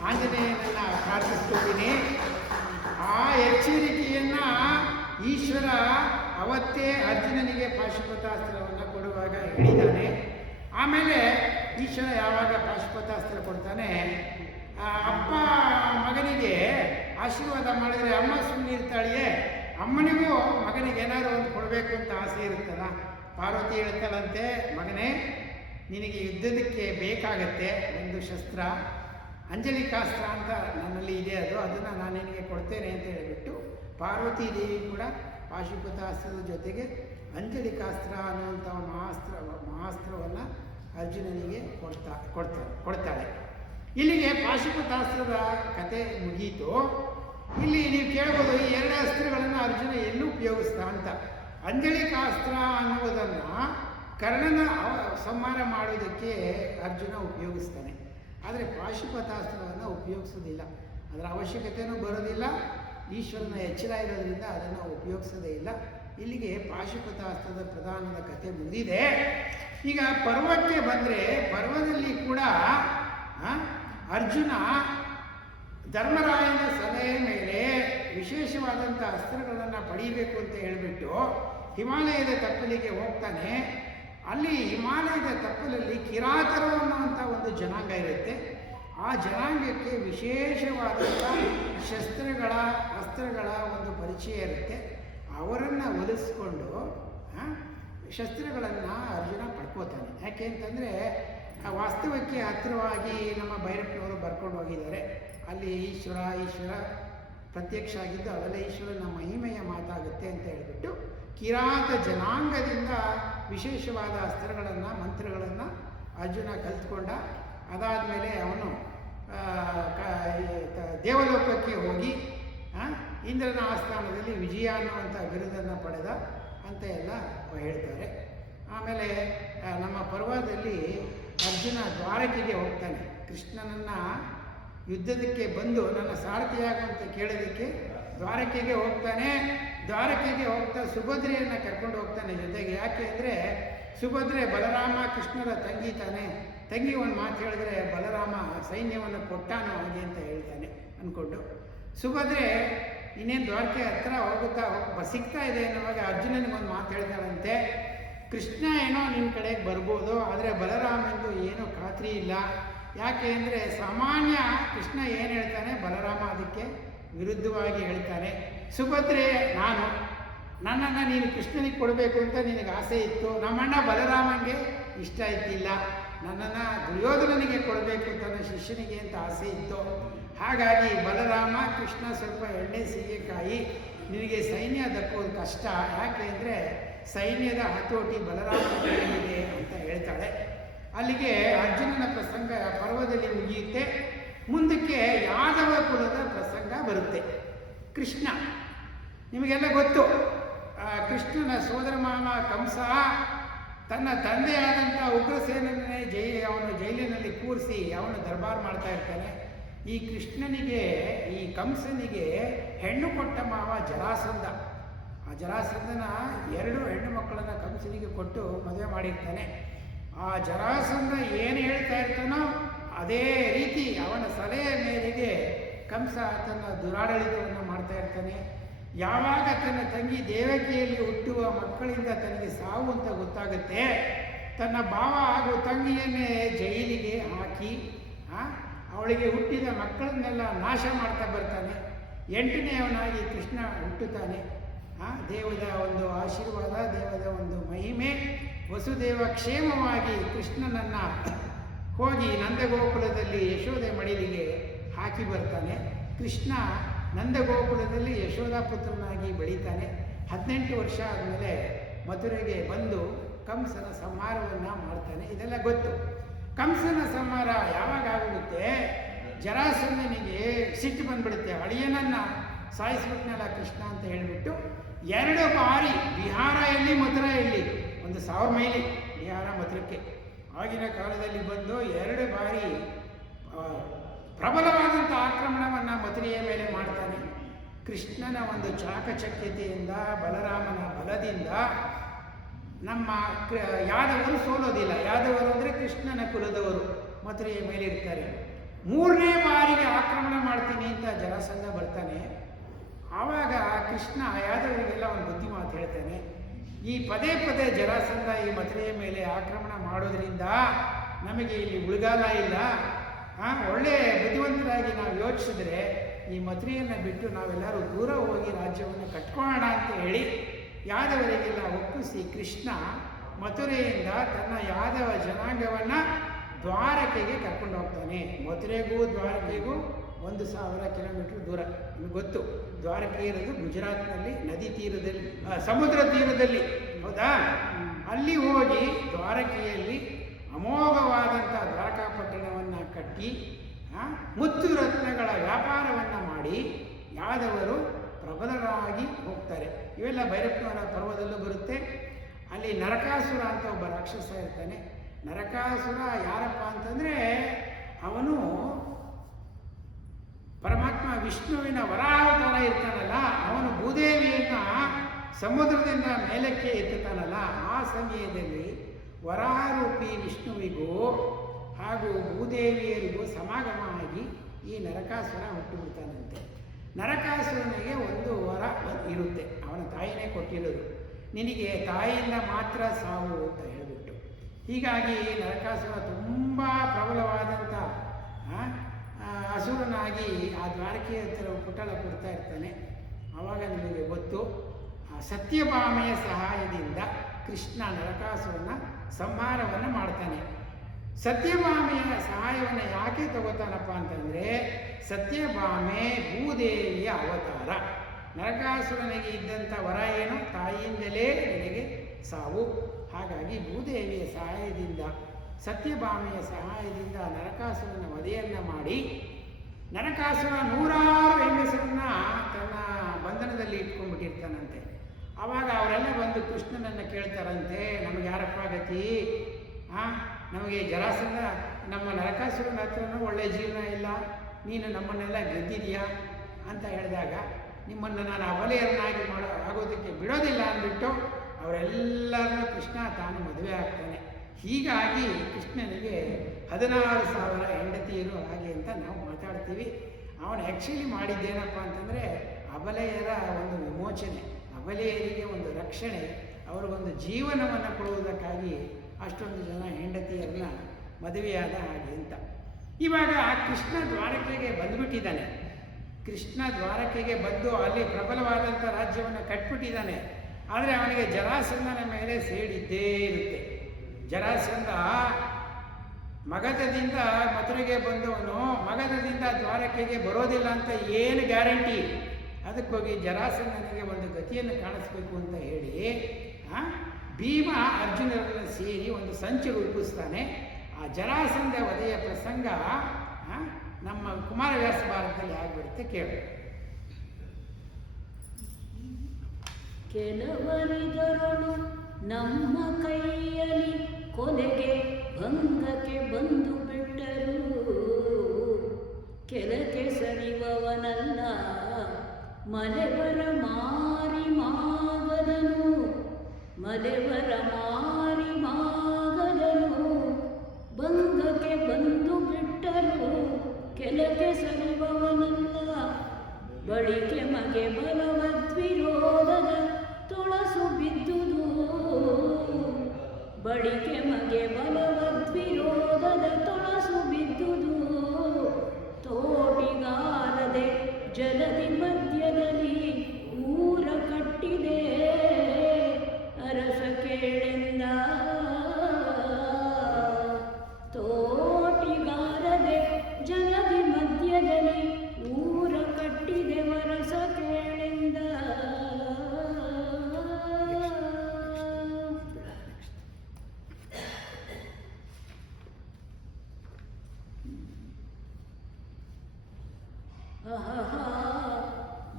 ಆಂಜನೇಯನನ್ನು ಪ್ರಾರ್ಥಿಸ್ಕೊತೀನಿ. ಆ ಎಚ್ಚರಿಕೆಯನ್ನು ಈಶ್ವರ ಅವತ್ತೇ ಅರ್ಜುನನಿಗೆ ಪಾಶುಪತಾಸ್ತ್ರವನ್ನು ಕೊಡುವಾಗ ಹೇಳಿದ್ದಾನೆ. ಆಮೇಲೆ ಈಶ್ವರ ಯಾವಾಗ ಪಾಶುಪತಾಸ್ತ್ರ ಕೊಡ್ತಾನೆ, ಅಪ್ಪ ಮಗನಿಗೆ ಆಶೀರ್ವಾದ ಮಾಡಿದರೆ ಅಮ್ಮ ಸುಮ್ಮನೆ ಇರ್ತಾಳೆಯೇ, ಅಮ್ಮನಿಗೂ ಮಗನಿಗೆ ಏನಾದರೂ ಒಂದು ಕೊಡಬೇಕು ಅಂತ ಆಸೆ ಇರುತ್ತಲ್ಲ. ಪಾರ್ವತಿ ಹೇಳ್ತಾಳಂತೆ, ಮಗನೇ ನಿನಗೆ ಯುದ್ಧದಕ್ಕೆ ಬೇಕಾಗತ್ತೆ ಒಂದು ಶಸ್ತ್ರ, ಅಂಜಲಿಕಾಸ್ತ್ರ ಅಂತ ನನ್ನಲ್ಲಿ ಇದೆ, ಅದನ್ನು ನಾನು ನಿನಗೆ ಕೊಡ್ತೇನೆ ಅಂತ ಹೇಳಿಬಿಟ್ಟು ಪಾರ್ವತೀ ದೇವಿ ಕೂಡ ಪಾಶುಪತಾಸ್ತ್ರದ ಜೊತೆಗೆ ಅಂಜಲಿಕಾಸ್ತ್ರ ಅನ್ನುವಂಥ ಮಹಾಸ್ತ್ರವನ್ನು ಅರ್ಜುನನಿಗೆ ಕೊಡ್ತಾಳೆ. ಇಲ್ಲಿಗೆ ಪಾಶುಪತಾಸ್ತ್ರದ ಕತೆ ಮುಗೀತು. ಇಲ್ಲಿ ನೀವು ಕೇಳ್ಬೋದು, ಈ ಎರಡು ಅಸ್ತ್ರಗಳನ್ನು ಅರ್ಜುನ ಎಲ್ಲೂ ಉಪಯೋಗಿಸ್ತಾ ಅಂತ. ಅಂಜಲಿಕಾಸ್ತ್ರ ಅನ್ನುವುದನ್ನು ಕರ್ಣನ ಸಂಹಾರ ಮಾಡೋದಕ್ಕೆ ಅರ್ಜುನ ಉಪಯೋಗಿಸ್ತಾನೆ, ಆದರೆ ಪಾಶುಪತಾಸ್ತ್ರವನ್ನು ಉಪಯೋಗಿಸೋದಿಲ್ಲ. ಅದರ ಅವಶ್ಯಕತೆಯೂ ಬರೋದಿಲ್ಲ, ಈಶ್ವರನ ಎಚ್ಚರ ಇರೋದ್ರಿಂದ ಅದನ್ನು ಉಪಯೋಗಿಸೋದೇ ಇಲ್ಲ. ಇಲ್ಲಿಗೆ ಪಾಶುಪತಾಸ್ತ್ರದ ಪ್ರಧಾನದ ಕತೆ ಮುಗಿದಿದೆ. ಈಗ ಪರ್ವಕ್ಕೆ ಬಂದರೆ, ಪರ್ವದಲ್ಲಿ ಕೂಡ ಅರ್ಜುನ ಧರ್ಮರಾಯನ ಸಲಹೆ ಮೇಲೆ ವಿಶೇಷವಾದಂಥ ಅಸ್ತ್ರಗಳನ್ನು ಪಡೀಬೇಕು ಅಂತ ಹೇಳಿಬಿಟ್ಟು ಹಿಮಾಲಯದ ತಪ್ಪಲಿಗೆ ಹೋಗ್ತಾನೆ. ಅಲ್ಲಿ ಹಿಮಾಲಯದ ತಪ್ಪಲಲ್ಲಿ ಕಿರಾತರು ಅನ್ನುವಂಥ ಒಂದು ಜನಾಂಗ ಇರುತ್ತೆ. ಆ ಜನಾಂಗಕ್ಕೆ ವಿಶೇಷವಾದಂಥ ಅಸ್ತ್ರಗಳ ಒಂದು ಪರಿಚಯ ಇರುತ್ತೆ. ಅವರನ್ನು ಒಲಿಸ್ಕೊಂಡು ಶಸ್ತ್ರಗಳನ್ನು ಅರ್ಜುನ ಪಡ್ಕೋತಾನೆ. ಯಾಕೆ ಅಂತಂದರೆ ವಾಸ್ತವಕ್ಕೆ ಹತ್ತಿರವಾಗಿ ನಮ್ಮ ಭೈರಪ್ಪನವರು ಬರ್ಕೊಂಡು ಹೋಗಿದ್ದಾರೆ. ಅಲ್ಲಿ ಈಶ್ವರ ಪ್ರತ್ಯಕ್ಷ ಆಗಿದ್ದು ಅವೆಲ್ಲ ಈಶ್ವರನ ಮಹಿಮೆಯ ಮಾತಾಗುತ್ತೆ ಅಂತ ಹೇಳಿಬಿಟ್ಟು ಕಿರಾತ ಜನಾಂಗದಿಂದ ವಿಶೇಷವಾದ ಅಸ್ತ್ರಗಳನ್ನು ಮಂತ್ರಗಳನ್ನು ಅರ್ಜುನ ಕಲ್ತ್ಕೊಂಡ. ಅದಾದಮೇಲೆ ಅವನು ದೇವಲೋಕಕ್ಕೆ ಹೋಗಿ ಇಂದ್ರನ ಆಸ್ಥಾನದಲ್ಲಿ ವಿಜಯ ಅನ್ನುವಂಥ ಬಿರುದನ್ನು ಪಡೆದ ಅಂತ ಎಲ್ಲ ಹೇಳ್ತಾರೆ. ಆಮೇಲೆ ನಮ್ಮ ಪರ್ವದಲ್ಲಿ ಅರ್ಜುನ ದ್ವಾರಕೆಗೆ ಹೋಗ್ತಾನೆ. ಕೃಷ್ಣನನ್ನು ಯುದ್ಧದಕ್ಕೆ ಬಂದು ನನ್ನ ಸಾರಥಿಯಾಗುವಂತ ಕೇಳೋದಕ್ಕೆ ದ್ವಾರಕೆಗೆ ಹೋಗ್ತಾನೆ. ದ್ವಾರಕೆಗೆ ಹೋಗ್ತಾ ಸುಭದ್ರೆಯನ್ನು ಕರ್ಕೊಂಡು ಹೋಗ್ತಾನೆ ಜೊತೆಗೆ. ಯಾಕೆ ಅಂದರೆ ಸುಭದ್ರೆ ಬಲರಾಮ ಕೃಷ್ಣರ ತಂಗಿ ತಾನೆ. ತಂಗಿ ಒಂದು ಮಾತು ಹೇಳಿದ್ರೆ ಬಲರಾಮ ಸೈನ್ಯವನ್ನು ಕೊಟ್ಟಾನೋ ಹಾಗೆ ಅಂತ ಹೇಳ್ತಾನೆ ಅಂದ್ಕೊಂಡು ಸುಭದ್ರೆ ಇನ್ನೇನು ದ್ವಾರಕೆ ಹತ್ರ ಸಿಗ್ತಾ ಇದೆ ಅನ್ನುವಾಗ ಅರ್ಜುನನಿಗೊಂದು ಮಾತು ಹೇಳ್ತಾಳಂತೆ, ಕೃಷ್ಣ ಏನೋ ನಿನ್ನ ಕಡೆಗೆ ಬರ್ಬೋದು, ಆದರೆ ಬಲರಾಮಂದು ಏನೂ ಖಾತ್ರಿ ಇಲ್ಲ. ಯಾಕೆ ಅಂದರೆ ಸಾಮಾನ್ಯ ಕೃಷ್ಣ ಏನು ಹೇಳ್ತಾನೆ ಬಲರಾಮ ಅದಕ್ಕೆ ವಿರುದ್ಧವಾಗಿ ಹೇಳ್ತಾನೆ. ಸುಭದ್ರೆ ನನ್ನನ್ನು ನೀನು ಕೃಷ್ಣನಿಗೆ ಕೊಡಬೇಕು ಅಂತ ನಿನಗೆ ಆಸೆ ಇತ್ತು, ನಮ್ಮಣ್ಣ ಬಲರಾಮನಿಗೆ ಇಷ್ಟ ಇದ್ದಿಲ್ಲ. ನನ್ನನ್ನು ದುರ್ಯೋಧನನಿಗೆ ಕೊಡಬೇಕು ಅಂತ ನನ್ನ ಶಿಷ್ಯನಿಗೆ ಅಂತ ಆಸೆ ಇತ್ತು. ಹಾಗಾಗಿ ಬಲರಾಮ ಕೃಷ್ಣ ಸ್ವಲ್ಪ ಎಣ್ಣೆ ಸೀಗೆಕಾಯಿ, ನಿನಗೆ ಸೈನ್ಯ ದಕ್ಕೋದು ಕಷ್ಟ. ಯಾಕೆ ಅಂದರೆ ಸೈನ್ಯದ ಹತೋಟಿ ಬಲರಾಮನಿಗೆ ಅಂತ ಹೇಳ್ತಾಳೆ. ಅಲ್ಲಿಗೆ ಅರ್ಜುನನ ಪ್ರಸಂಗ ಪರ್ವದಲ್ಲಿ ಮುಗಿಯುತ್ತೆ. ಮುಂದಕ್ಕೆ ಯಾದವ ಕುಲದ ಪ್ರಸಂಗ ಬರುತ್ತೆ. ಕೃಷ್ಣ ನಿಮಗೆಲ್ಲ ಗೊತ್ತು, ಕೃಷ್ಣನ ಸೋದರ ಮಾವ ಕಂಸ ತನ್ನ ತಂದೆಯಾದಂಥ ಉಗ್ರಸೇನನ್ನೇ ಅವನು ಜೈಲಿನಲ್ಲಿ ಕೂರಿಸಿ ಅವನು ದರ್ಬಾರ್ ಮಾಡ್ತಾ ಇರ್ತಾನೆ. ಈ ಕೃಷ್ಣನಿಗೆ ಈ ಕಂಸನಿಗೆ ಹೆಣ್ಣು ಕೊಟ್ಟ ಮಾವ ಜರಾಸಂಧ. ಆ ಜರಾಸಂಧನ 2 ಹೆಣ್ಣು ಮಕ್ಕಳನ್ನು ಕಂಸನಿಗೆ ಕೊಟ್ಟು ಮದುವೆ ಮಾಡಿರ್ತಾನೆ. ಆ ಜರಾಸಂಧ ಏನು ಹೇಳ್ತಾ ಇರ್ತಾನೋ ಅದೇ ರೀತಿ ಅವನ ಸಲಹೆ ಮೇರೆಗೆ ಕಂಸ ತನ್ನ ದುರಾಡಳಿತವನ್ನು ಮಾಡ್ತಾ ಇರ್ತಾನೆ. ಯಾವಾಗ ತನ್ನ ತಂಗಿ ದೇವಕಿಯಲ್ಲಿ ಹುಟ್ಟುವ ಮಕ್ಕಳಿಂದ ತನಗೆ ಸಾವು ಅಂತ ಗೊತ್ತಾಗುತ್ತೆ, ತನ್ನ ಭಾವ ಹಾಗೂ ತಂಗಿಯನ್ನೇ ಜೈಲಿಗೆ ಹಾಕಿ ಅವಳಿಗೆ ಹುಟ್ಟಿದ ಮಕ್ಕಳನ್ನೆಲ್ಲ ನಾಶ ಮಾಡ್ತಾ ಬರ್ತಾನೆ. 8ನೇಯವನಾಗಿ ಕೃಷ್ಣ ಹುಟ್ಟುತ್ತಾನೆ. ದೇವದ ಒಂದು ಆಶೀರ್ವಾದ, ದೇವದ ಒಂದು ಮಹಿಮೆ, ವಸುದೇವ ಕ್ಷೇಮವಾಗಿ ಕೃಷ್ಣನನ್ನು ಹೋಗಿ ನಂದಗೋಕುಲದಲ್ಲಿ ಯಶೋದೆ ಮಡಿಲಿಗೆ ಹಾಕಿ ಬರ್ತಾನೆ. ಕೃಷ್ಣ ನಂದಗೋಕುಲದಲ್ಲಿ ಯಶೋಧಾ ಪುತ್ರನಾಗಿ ಬೆಳೀತಾನೆ. 18 ವರ್ಷ ಆದಮೇಲೆ ಮಥುರೆಗೆ ಬಂದು ಕಂಸನ ಸಂಹಾರವನ್ನು ಮಾಡ್ತಾನೆ. ಇದೆಲ್ಲ ಗೊತ್ತು. ಕಂಸನ ಸಂಹಾರ ಯಾವಾಗ ಆಗುತ್ತೆ, ಜರಾಸಂಧನಿಗೆ ಸಿಟ್ಟು ಬಂದ್ಬಿಡುತ್ತೆ. ಅಳಿಯನನ್ನು ಸಾಯಿಸ್ಬಿಟ್ನಲ್ಲ ಕೃಷ್ಣ ಅಂತ ಹೇಳಿಬಿಟ್ಟು 2 ಬಾರಿ ಬಿಹಾರ ಮಥುರೆಯಲ್ಲಿ 1000 ಮೈಲಿ ಬಿಹಾರ ಮಥುರಕ್ಕೆ ಆಗಿನ ಕಾಲದಲ್ಲಿ ಬಂದು 2 ಬಾರಿ ಪ್ರಬಲವಾದಂಥ ಆಕ್ರಮಣವನ್ನು ಮಥುರೆಯ ಮೇಲೆ ಮಾಡ್ತಾನೆ. ಕೃಷ್ಣನ ಒಂದು ಚಾಕಚಕ್ಯತೆಯಿಂದ, ಬಲರಾಮನ ಬಲದಿಂದ ನಮ್ಮ ಯಾದವರು ಸೋಲೋದಿಲ್ಲ. ಯಾದವರು ಅಂದರೆ ಕೃಷ್ಣನ ಕುಲದವರು ಮಥುರೆಯ ಮೇಲೆ ಇರ್ತಾರೆ. 3ನೇ ಬಾರಿಗೆ ಆಕ್ರಮಣ ಮಾಡ್ತೀನಿ ಅಂತ ಜರಾಸಂಧ ಬರ್ತಾನೆ. ಆವಾಗ ಕೃಷ್ಣ ಯಾದವರಿಗೆಲ್ಲ ಒಂದು ಬುದ್ಧಿ ಮಾತು ಹೇಳ್ತಾನೆ. ಈ ಪದೇ ಜರಾಸಂಧ ಈ ಮಥುರೆಯ ಮೇಲೆ ಆಕ್ರಮಣ ಮಾಡೋದ್ರಿಂದ ನಮಗೆ ಇಲ್ಲಿ ಉಳಿಗಾಲ ಇಲ್ಲ. ಒಳ್ಳೆ ಬುದ್ಧಿವಂತರಾಗಿ ನಾವು ಯೋಚಿಸಿದ್ರೆ ಈ ಮಥುರೆಯನ್ನು ಬಿಟ್ಟು ನಾವೆಲ್ಲರೂ ದೂರ ಹೋಗಿ ರಾಜ್ಯವನ್ನು ಕಟ್ಕೊಳ್ಳೋಣ ಅಂತ ಹೇಳಿ ಯಾದವರಿಗೆಲ್ಲ ಒಪ್ಪಿಸಿ ಕೃಷ್ಣ ಮಥುರೆಯಿಂದ ತನ್ನ ಯಾದವ ಜನಾಂಗವನ್ನು ದ್ವಾರಕೆಗೆ ಕರ್ಕೊಂಡು ಹೋಗ್ತಾನೆ. ಮಥುರೆಗೂ ದ್ವಾರಕೆಗೂ 1000 ಕಿಲೋಮೀಟರ್ ದೂರ. ನಿಮಗೆ ಗೊತ್ತು, ದ್ವಾರಕೆ ಇರೋದು ಗುಜರಾತ್ನಲ್ಲಿ, ನದಿ ತೀರದಲ್ಲಿ, ಸಮುದ್ರ ತೀರದಲ್ಲಿ, ಹೌದಾ? ಅಲ್ಲಿ ಹೋಗಿ ದ್ವಾರಕೆಯಲ್ಲಿ ಅಮೋಘವಾದಂಥ ದ್ವಾರಕಾಪಟ್ಟಣವನ್ನು ಕಟ್ಟಿ ಮುತ್ತು ರತ್ನಗಳ ವ್ಯಾಪಾರವನ್ನು ಮಾಡಿ ಯಾದವರು ಪ್ರಬಲರಾಗಿ ಹೋಗ್ತಾರೆ. ಇವೆಲ್ಲ ಭೈರಪ್ಪನವರ ಪರ್ವದಲ್ಲೂ ಬರುತ್ತೆ. ಅಲ್ಲಿ ನರಕಾಸುರ ಅಂತ ಒಬ್ಬ ರಾಕ್ಷಸ ಇರ್ತಾನೆ. ನರಕಾಸುರ ಯಾರಪ್ಪ ಅಂತಂದರೆ ಅವನು ಪರಮಾತ್ಮ ವಿಷ್ಣುವಿನ ವರಾವತಾರ ಇರ್ತಾನಲ್ಲ, ಅವನು ಭೂದೇವಿಯನ್ನು ಸಮುದ್ರದಿಂದ ಮೇಲಕ್ಕೆ ಎತ್ತುತ್ತಾನಲ್ಲ, ಆ ಸಮಯದಲ್ಲಿ ವರಾರೂಪಿ ವಿಷ್ಣುವಿಗೂ ಹಾಗೂ ಭೂದೇವಿಯರಿಗೂ ಸಮಾಗಮ ಆಗಿ ಈ ನರಕಾಸುರ ಹುಟ್ಟುಬಿಡ್ತಾನಂತೆ. ನರಕಾಸುರನಿಗೆ ಒಂದು ವರ ಇರುತ್ತೆ, ಅವನ ತಾಯಿನೇ ಕೊಟ್ಟಿರೋದು, ನಿನಗೆ ತಾಯಿಯಿಂದ ಮಾತ್ರ ಸಾವು ಅಂತ ಹೇಳಿಬಿಟ್ಟು. ಹೀಗಾಗಿ ನರಕಾಸುರ ತುಂಬ ಪ್ರಬಲವಾದಂಥ ಅಸುರನಾಗಿ ಆ ದ್ವಾರಕೆಯ ಹತ್ತಿರ ಪುಟಳ ಕೊಡ್ತಾ ಇರ್ತಾನೆ. ಆವಾಗ ನಿಮಗೆ ಗೊತ್ತು, ಸತ್ಯಭಾಮೆಯ ಸಹಾಯದಿಂದ ಕೃಷ್ಣ ನರಕಾಸುರನ ಸಂಹಾರವನ್ನು ಮಾಡ್ತಾನೆ. ಸತ್ಯಭಾಮೆಯ ಸಹಾಯವನ್ನು ಯಾಕೆ ತಗೋತಾನಪ್ಪ ಅಂತಂದರೆ, ಸತ್ಯಭಾಮೆ ಭೂದೇವಿಯ ಅವತಾರ. ನರಕಾಸುರನಿಗೆ ಇದ್ದಂಥ ವರ ಏನು? ತಾಯಿಯಿಂದಲೇ ನಿನಗೆ ಸಾವು. ಹಾಗಾಗಿ ಭೂದೇವಿಯ ಸಹಾಯದಿಂದ, ಸತ್ಯಭಾಮೆಯ ಸಹಾಯದಿಂದ ನರಕಾಸುರನ ವಧೆಯನ್ನು ಮಾಡಿ, ನರಕಾಸುರ 100 ಹೆಂಗಸರನ್ನ ತನ್ನ ಬಂಧನದಲ್ಲಿ ಇಟ್ಕೊಂಡ್ಬಿಟ್ಟಿರ್ತಾನಂತೆ. ಆವಾಗ ಅವರೆಲ್ಲ ಬಂದು ಕೃಷ್ಣನನ್ನು ಕೇಳ್ತಾರಂತೆ, ನಮಗೆ ಯಾರಪ್ಪ ಗತಿ? ನಮಗೆ ಜರಾಸಂಧ ನಮ್ಮ ನರಕಾಸುರನ ಹತ್ರನೂ ಒಳ್ಳೆಯ ಜೀವನ ಇಲ್ಲ, ನೀನು ನಮ್ಮನ್ನೆಲ್ಲ ಗೆದ್ದಿದೆಯಾ ಅಂತ ಹೇಳಿದಾಗ, ನಿಮ್ಮನ್ನು ನಾನು ಅಬಲೆಯರನ್ನಾಗಿ ಆಗೋದಕ್ಕೆ ಬಿಡೋದಿಲ್ಲ ಅಂದ್ಬಿಟ್ಟು ಅವರೆಲ್ಲರನ್ನೂ ಕೃಷ್ಣ ತಾನು ಮದುವೆ ಆಗ್ತಾನೆ. ಹೀಗಾಗಿ ಕೃಷ್ಣನಿಗೆ 16,000 ಹೆಂಡತಿಯರು ಹಾಗೆ ಅಂತ ನಾವು ಮಾತಾಡ್ತೀವಿ. ಅವನು ಆ್ಯಕ್ಚುಲಿ ಮಾಡಿದ್ದೇನಪ್ಪ ಅಂತಂದರೆ ಅಬಲೆಯರ ಒಂದು ವಿಮೋಚನೆ, ಅಬಲೆಯರಿಗೆ ಒಂದು ರಕ್ಷಣೆ, ಅವರಿಗೊಂದು ಜೀವನವನ್ನು ಕೊಡುವುದಕ್ಕಾಗಿ ಅಷ್ಟೊಂದು ಜನ ಹೆಂಡತಿಯರನ್ನ ಮದುವೆಯಾದ ಹಾಗೆ ಅಂತ. ಇವಾಗ ಕೃಷ್ಣ ದ್ವಾರಕೆಗೆ ಬಂದುಬಿಟ್ಟಿದ್ದಾನೆ. ಕೃಷ್ಣ ದ್ವಾರಕೆಗೆ ಬಂದು ಅಲ್ಲಿ ಪ್ರಬಲವಾದಂಥ ರಾಜ್ಯವನ್ನು ಕಟ್ಬಿಟ್ಟಿದ್ದಾನೆ. ಆದರೆ ಅವನಿಗೆ ಜರಾಸಂಧನ ಮೇಲೆ ಸೇಡಿದ್ದೇ ಇರುತ್ತೆ. ಜರಾಸಂಧ ಮಗಧದಿಂದ ಮಥುರೆಗೆ ಬಂದವನು ಮಗಧದಿಂದ ದ್ವಾರಕೆಗೆ ಬರೋದಿಲ್ಲ ಅಂತ ಏನು ಗ್ಯಾರಂಟಿ? ಅದಕ್ಕೋಗಿ ಜರಾಸಂಧನಿಗೆ ಒಂದು ಗತಿಯನ್ನು ಕಾಣಿಸ್ಬೇಕು ಅಂತ ಹೇಳಿ ಭೀಮ ಅರ್ಜುನರನ್ನು ಸೇರಿ ಒಂದು ಸಂಚು ರೂಪಿಸ್ತಾನೆ. ಆ ಜರಾಸಂಧ ವಧೆಯ ಪ್ರಸಂಗ ನಮ್ಮ ಕುಮಾರವ್ಯಾಸ ಭಾರತದಲ್ಲಿ ಆಗಿಬಿಡುತ್ತೆ, ಕೇಳು. ಕೆಲವರಿದರಳು ನಮ್ಮ ಕೈಯಲ್ಲಿ ಕೊನೆಗೆ ಭಂಗಕ್ಕೆ ಬಂದು ಬಿಟ್ಟರು, ಕೆಲಕ್ಕೆ ಸರಿವವನಲ್ಲ ಮಲೆವರ ಮಾರಿ ಮಾಗದನು, ಮಲೆವರ ಮಾರಿ ಮಾಗದನು, ಭಂಗಕ್ಕೆ ಬಂದು ಬಿಟ್ಟರು ಕೆಲಕ್ಕೆ ಸರಿವವನಲ್ಲ, ಬಳಿಕೆ ಮಗೆ ಬಲವದ್ವಿರೋಧದ ತೊಳಸು ಬಿದ್ದುದು, ಬಳಿಕೆ ಮಗೆ ಬಲವದ್ವಿರೋಧದ ತೊಳಸು ಬಿದ್ದುದು, ತೋಟಿಗಾರದೆ ಜಲದಿ ಮಧ್ಯದಲ್ಲಿ ಊರ ಕಟ್ಟಿದೆ ಅರಸ ಕೇಳೆಂದ, ತೋಟಿಗಾರದೆ ಜಲದಿ ಮಧ್ಯದಲ್ಲಿ ಊರ ಕಟ್ಟಿದೆ ವರಸ ಕೇಳೆಂದ.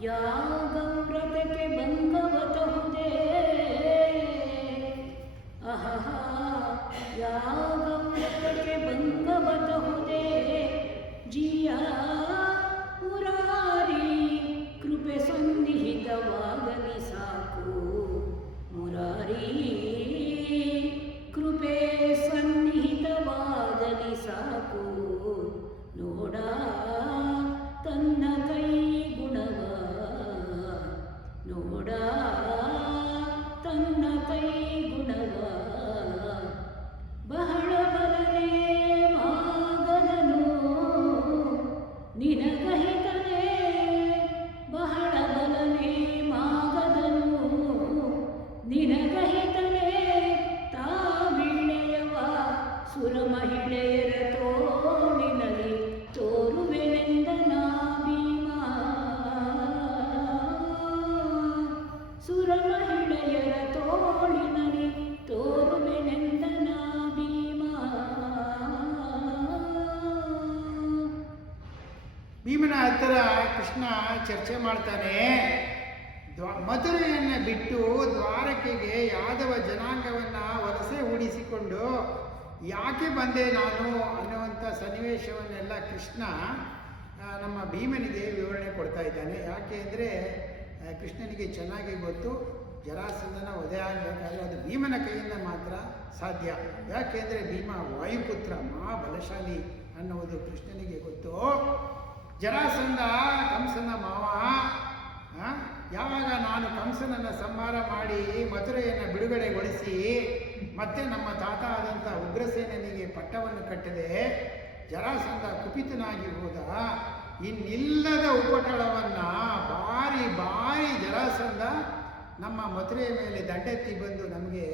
ಯಾಗವ್ರತಕ್ಕೆ ಭಂಗವತಹುದೇ, ಯಾಗವ್ರತಕ್ಕೆ ಭಂಗವತಹುದೇ, ಜಿಯ ಮುರಾರಿ ಕೃಪೆ ಸನ್ನಿಹಿತವಾಗಲಿ ಸಾಕು, ಮುರಾರಿ ಕೃಪೆ ಸನ್ನಿಹಿತವಾಗಲಿ ಸಾಕು, ನೋಡ ತನ್ನ ಕೈ ಗುಣವ, ನೋಡ ತನ್ನ ಕೈ ಗುಣವ, ಬಹ ಭೀಮನ ಹತ್ತಿರ ಕೃಷ್ಣ ಚರ್ಚೆ ಮಾಡ್ತಾನೆ. ಮಧುರೆಯನ್ನು ಬಿಟ್ಟು ದ್ವಾರಕೆಗೆ ಯಾದವ ಜನಾಂಗವನ್ನು ವಲಸೆ ಹೂಡಿಸಿಕೊಂಡು ಯಾಕೆ ಬಂದೆ ನಾನು ಅನ್ನುವಂಥ ಸನ್ನಿವೇಶವನ್ನೆಲ್ಲ ಕೃಷ್ಣ ನಮ್ಮ ಭೀಮನಿಗೆ ವಿವರಣೆ ಕೊಡ್ತಾ ಇದ್ದಾನೆ. ಯಾಕೆ ಅಂದರೆ ಕೃಷ್ಣನಿಗೆ ಚೆನ್ನಾಗಿ ಗೊತ್ತು, ಜರಾಸಂಧನ ವಧೆ ಆಗಬೇಕಾದ್ರೆ ಅದು ಭೀಮನ ಕೈಯಿಂದ ಮಾತ್ರ ಸಾಧ್ಯ. ಯಾಕೆಂದರೆ ಭೀಮ ವಾಯುಪುತ್ರ, ಮಹಾಬಲಶಾಲಿ ಅನ್ನುವುದು ಕೃಷ್ಣನಿಗೆ ಗೊತ್ತು. ಜರಾಸಂಧ ಕಂಸನ ಮಾವ. ಯಾವಾಗ ನಾನು ಕಂಸನನ್ನು ಸಂಹಾರ ಮಾಡಿ ಮಥುರೆಯನ್ನು ಬಿಡುಗಡೆಗೊಳಿಸಿ ಮತ್ತೆ ನಮ್ಮ ತಾತ ಆದಂಥ ಉಗ್ರಸೇನನಿಗೆ ಪಟ್ಟವನ್ನು ಕಟ್ಟಿದೆ, ಜರಾಸಂಧ ಕುಪಿತನಾಗಿ ಹೋದ. ಇನ್ನಿಲ್ಲದ ಉಪಟಳವನ್ನು ಬಾರಿ ಬಾರಿ ಜರಾಸಂಧ ನಮ್ಮ ಮಥುರೆಯ ಮೇಲೆ ದಂಡೆತ್ತಿ ಬಂದು ನಮಗೆ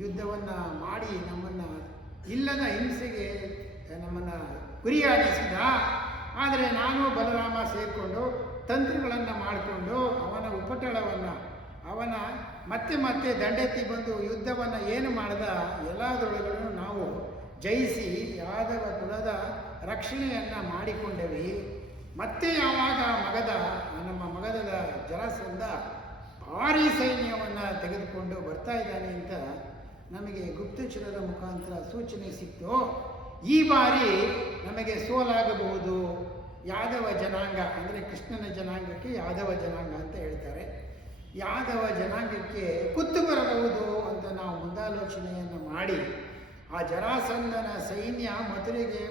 ಯುದ್ಧವನ್ನು ಮಾಡಿ ನಮ್ಮನ್ನು ಇಲ್ಲದ ಹಿಂಸೆಗೆ ನಮ್ಮನ್ನು ಗುರಿಯಾಗಿಸಿದ. ಆದರೆ ನಾನು ಬಲರಾಮ ಸೇರಿಕೊಂಡು ತಂತ್ರಗಳನ್ನು ಮಾಡಿಕೊಂಡು ಅವನ ಉಪಟಳವನ್ನು ಅವನ ಮತ್ತೆ ಮತ್ತೆ ದಂಡೆತ್ತಿ ಬಂದು ಯುದ್ಧವನ್ನು ಏನು ಮಾಡಿದ ಎಲ್ಲದರೊಳಗೂ ನಾವು ಜಯಿಸಿ ಯಾದವ ಕುಲದ ರಕ್ಷಣೆಯನ್ನು ಮಾಡಿಕೊಂಡೆವಿ. ಮತ್ತೆ ಯಾವಾಗ ನಮ್ಮ ಮಗಧದ ಜರಾಸಂಧ ಭಾರೀ ಸೈನ್ಯವನ್ನು ತೆಗೆದುಕೊಂಡು ಬರ್ತಾ ಇದ್ದಾನೆ ಅಂತ ನಮಗೆ ಗುಪ್ತಚರದ ಮುಖಾಂತರ ಸೂಚನೆ ಸಿಕ್ತು. ಈ ಬಾರಿ ನಮಗೆ ಸೋಲಾಗಬಹುದು. ಯಾದವ ಜನಾಂಗ ಅಂದರೆ ಕೃಷ್ಣನ ಜನಾಂಗಕ್ಕೆ ಯಾದವ ಜನಾಂಗ ಅಂತ ಹೇಳ್ತಾರೆ. ಯಾದವ ಜನಾಂಗಕ್ಕೆ ಕುತ್ತು ಬರಬಹುದು ಅಂತ ನಾವು ಮುಂದಾಲೋಚನೆಯನ್ನು ಮಾಡಿ ಆ ಜರಾಸಂಧನ ಸೈನ್ಯ ಮಥುರೆಗೆ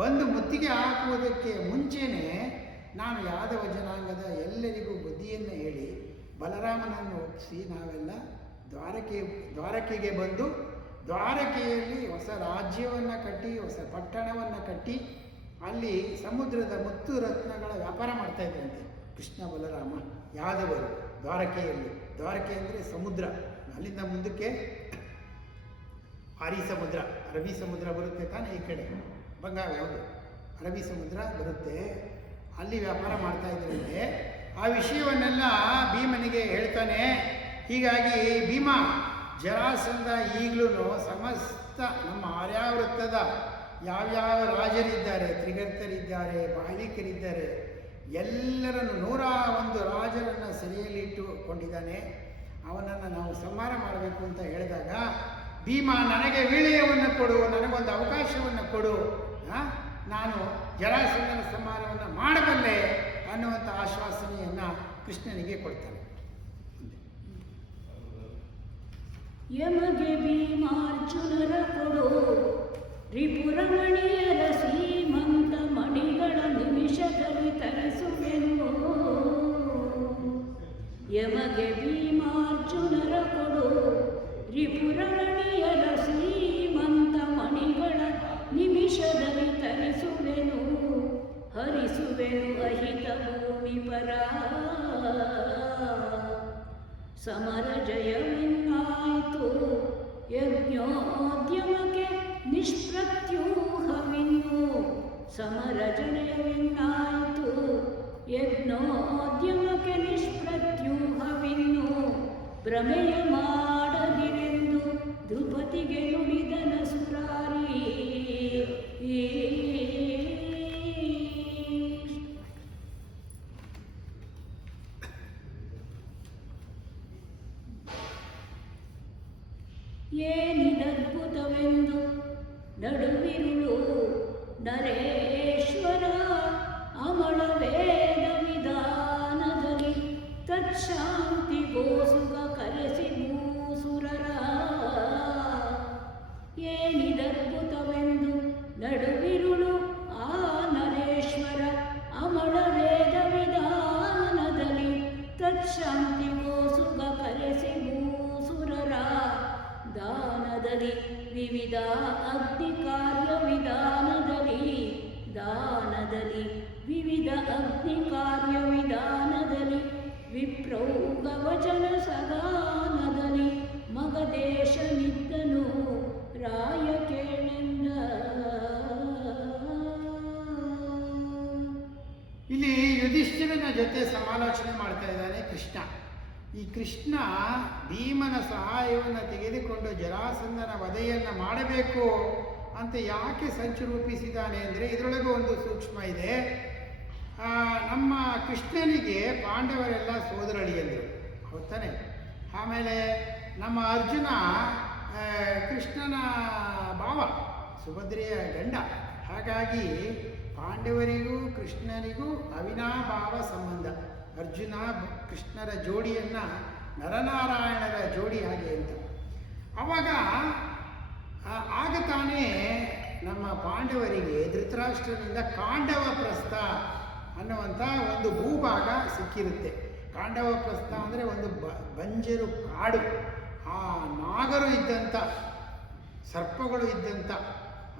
ಬಂದು ಮುತ್ತಿಗೆ ಹಾಕುವುದಕ್ಕೆ ಮುಂಚೆನೇ ನಾನು ಯಾದವ ಜನಾಂಗದ ಎಲ್ಲರಿಗೂ ಬುದ್ಧಿಯನ್ನು ಹೇಳಿ ಬಲರಾಮನನ್ನು ಒಪ್ಪಿಸಿ ನಾವೆಲ್ಲ ದ್ವಾರಕೆಗೆ ಬಂದು ದ್ವಾರಕೆಯಲ್ಲಿ ಹೊಸ ರಾಜ್ಯವನ್ನು ಕಟ್ಟಿ ಹೊಸ ಪಟ್ಟಣವನ್ನು ಕಟ್ಟಿ ಅಲ್ಲಿ ಸಮುದ್ರದ ಮುತ್ತು ರತ್ನಗಳ ವ್ಯಾಪಾರ ಮಾಡ್ತಾ ಇದ್ರಂತೆ ಕೃಷ್ಣ ಬಲರಾಮ ಯಾದವರು ದ್ವಾರಕೆಯಲ್ಲಿ. ದ್ವಾರಕೆ ಅಂದರೆ ಸಮುದ್ರ, ಅಲ್ಲಿಂದ ಮುಂದಕ್ಕೆ ಆರಿ ಸಮುದ್ರ, ಅರಬ್ಬಿ ಸಮುದ್ರ ಬರುತ್ತೆ ತಾನೇ ಈ ಕಡೆ, ಬಂಗಾಳ ಯಾವುದು ಅರಬ್ಬಿ ಸಮುದ್ರ ಬರುತ್ತೆ, ಅಲ್ಲಿ ವ್ಯಾಪಾರ ಮಾಡ್ತಾ ಇದ್ರಂತೆ. ಆ ವಿಷಯವನ್ನೆಲ್ಲ ಭೀಮನಿಗೆ ಹೇಳ್ತಾನೆ. ಹೀಗಾಗಿ ಭೀಮ ಜರಾಸಂಧ ಈಗಲೂ ಸಮಸ್ತ ನಮ್ಮ ಆರ್ಯಾವೃತ್ತದ ಯಾವ್ಯಾವ ರಾಜರಿದ್ದಾರೆ, ತ್ರಿಗರ್ತರಿದ್ದಾರೆ, ಬಾಳಿಕರಿದ್ದಾರೆ, ಎಲ್ಲರನ್ನು 101 ರಾಜರನ್ನು ಸೆರೆಯಲ್ಲಿಟ್ಟುಕೊಂಡಿದ್ದಾನೆ. ಅವನನ್ನು ನಾವು ಸಂಹಾರ ಮಾಡಬೇಕು ಅಂತ ಹೇಳಿದಾಗ ಭೀಮ ನನಗೆ ವಿಳಯವನ್ನು ಕೊಡು, ನನಗೊಂದು ಅವಕಾಶವನ್ನು ಕೊಡು, ನಾನು ಜರಾಸಂಧನ ಸಂಹಾರವನ್ನು ಮಾಡಬಲ್ಲೆ ಅನ್ನುವಂಥ ಆಶ್ವಾಸನೆಯನ್ನು ಕೃಷ್ಣನಿಗೆ ಕೊಡ್ತಾನೆ. ಯಮಗೆ ಭೀಮಾರ್ಜುನರ ಕೊಡು ರಿಪುರಮಣಿಯರ ಶ್ರೀಮಂತ ಮಣಿಗಳ ನಿಮಿಷದಲ್ಲಿ ತರಿಸುವೆನು. ಯಮಗೆ ಭೀಮಾರ್ಜುನರ ಕೊಡು ರಿಪುರಮಣಿಯರ ಶ್ರೀಮಂತ ಮಣಿಗಳ ನಿಮಿಷದಲ್ಲಿ ತರಿಸುವೆನು. ಹರಿಸುವೆನು ಅಹಿತ ಭೂಮಿ ಪರ ಸಮರ ಜಯವೆನ್ನಾಯಿತು. ಯಜ್ಞೋದ್ಯಮಕ್ಕೆ ನಿಷ್ಪ್ರತ್ಯೂಹವಿನ್ನು ಸಮರ ಜಯವೆನ್ನಾಯಿತು. ಯಜ್ಞೋದ್ಯಮಕ್ಕೆ ನಿಷ್ಪ್ರತ್ಯೂಹವಿನ್ನು ಭ್ರಮೆಯ ಮಾಡದಿರೆಂದು ದ್ರುಪದಿಗೆ ನುಡಿದನ ಸುರಾರಿ. ಏನಿದದ್ಭುತವೆಂದು ನಡುವಿರುಳು ನರೇಶ್ವರ ಅಮಳ ವೇದ ವಿಧಾನದಲ್ಲಿ ತತ್ಶಾಂತಿ ಗೋಸುಗ ಕರೆಸಿ ಭೂಸುರರ. ಏನಿದದ್ಭುತವೆಂದು ನಡುವಿರುಳು ಆ ನರೇಶ್ವರ ಅಮಳ ವೇದ ವಿಧಾನದಲ್ಲಿ ತತ್ಶಾಂತಿ ಗೋಸುಗ ಕರೆಸಿ ಭೂಸುರರ. ದಾನದಲ್ಲಿ ವಿವಿಧ ಅಗ್ನಿ ಕಾರ್ಯ ವಿಧಾನದಲ್ಲಿ ದಾನದಲ್ಲಿ ವಿವಿಧ ಅಗ್ನಿ ಕಾರ್ಯ ವಿಧಾನದಲ್ಲಿ ವಿಪ್ರೌಗ ವಚನ ಸಗಾನದಲ್ಲಿ ಮಗದೇಶ ನಿದ್ದನು ರಾಯ ಕೇಳೆಂದ. ಇಲ್ಲಿ ಯುಧಿಷ್ಠಿರನ ಜೊತೆ ಸಮಾಲೋಚನೆ ಮಾಡ್ತಾ ಇದ್ದಾನೆ ಕೃಷ್ಣ. ಈ ಕೃಷ್ಣ ಭೀಮನ ಸಹಾಯವನ್ನು ತೆಗೆದುಕೊಂಡು ಜರಾಸಂಧನ ವಧೆಯನ್ನು ಮಾಡಬೇಕು ಅಂತ ಯಾಕೆ ಸಂಚು ರೂಪಿಸಿದ್ದಾನೆ ಅಂದರೆ ಇದರೊಳಗೂ ಒಂದು ಸೂಕ್ಷ್ಮ ಇದೆ. ನಮ್ಮ ಕೃಷ್ಣನಿಗೆ ಪಾಂಡವರೆಲ್ಲ ಸೋದರಳಿಯಂದರು, ಹೌದಾನೆ. ಆಮೇಲೆ ನಮ್ಮ ಅರ್ಜುನ ಕೃಷ್ಣನ ಭಾವ, ಸುಭದ್ರೆಯ ಗಂಡ. ಹಾಗಾಗಿ ಪಾಂಡವರಿಗೂ ಕೃಷ್ಣನಿಗೂ ಅವಿನಾಭಾವ ಸಂಬಂಧ. ಅರ್ಜುನ ಕೃಷ್ಣರ ಜೋಡಿಯನ್ನು ನರನಾರಾಯಣರ ಜೋಡಿ ಹಾಗೆ ಅಂತ. ಆಗ ತಾನೇ ನಮ್ಮ ಪಾಂಡವರಿಗೆ ಧೃತರಾಷ್ಟ್ರನಿಂದ ಕಾಂಡವ ಪ್ರಸ್ಥ ಅನ್ನುವಂಥ ಒಂದು ಭೂಭಾಗ ಸಿಕ್ಕಿರುತ್ತೆ. ಕಾಂಡವ ಪ್ರಸ್ಥ ಅಂದರೆ ಒಂದು ಬಂಜರು ಕಾಡು. ಆ ನಾಗರು ಇದ್ದಂಥ, ಸರ್ಪಗಳು ಇದ್ದಂಥ,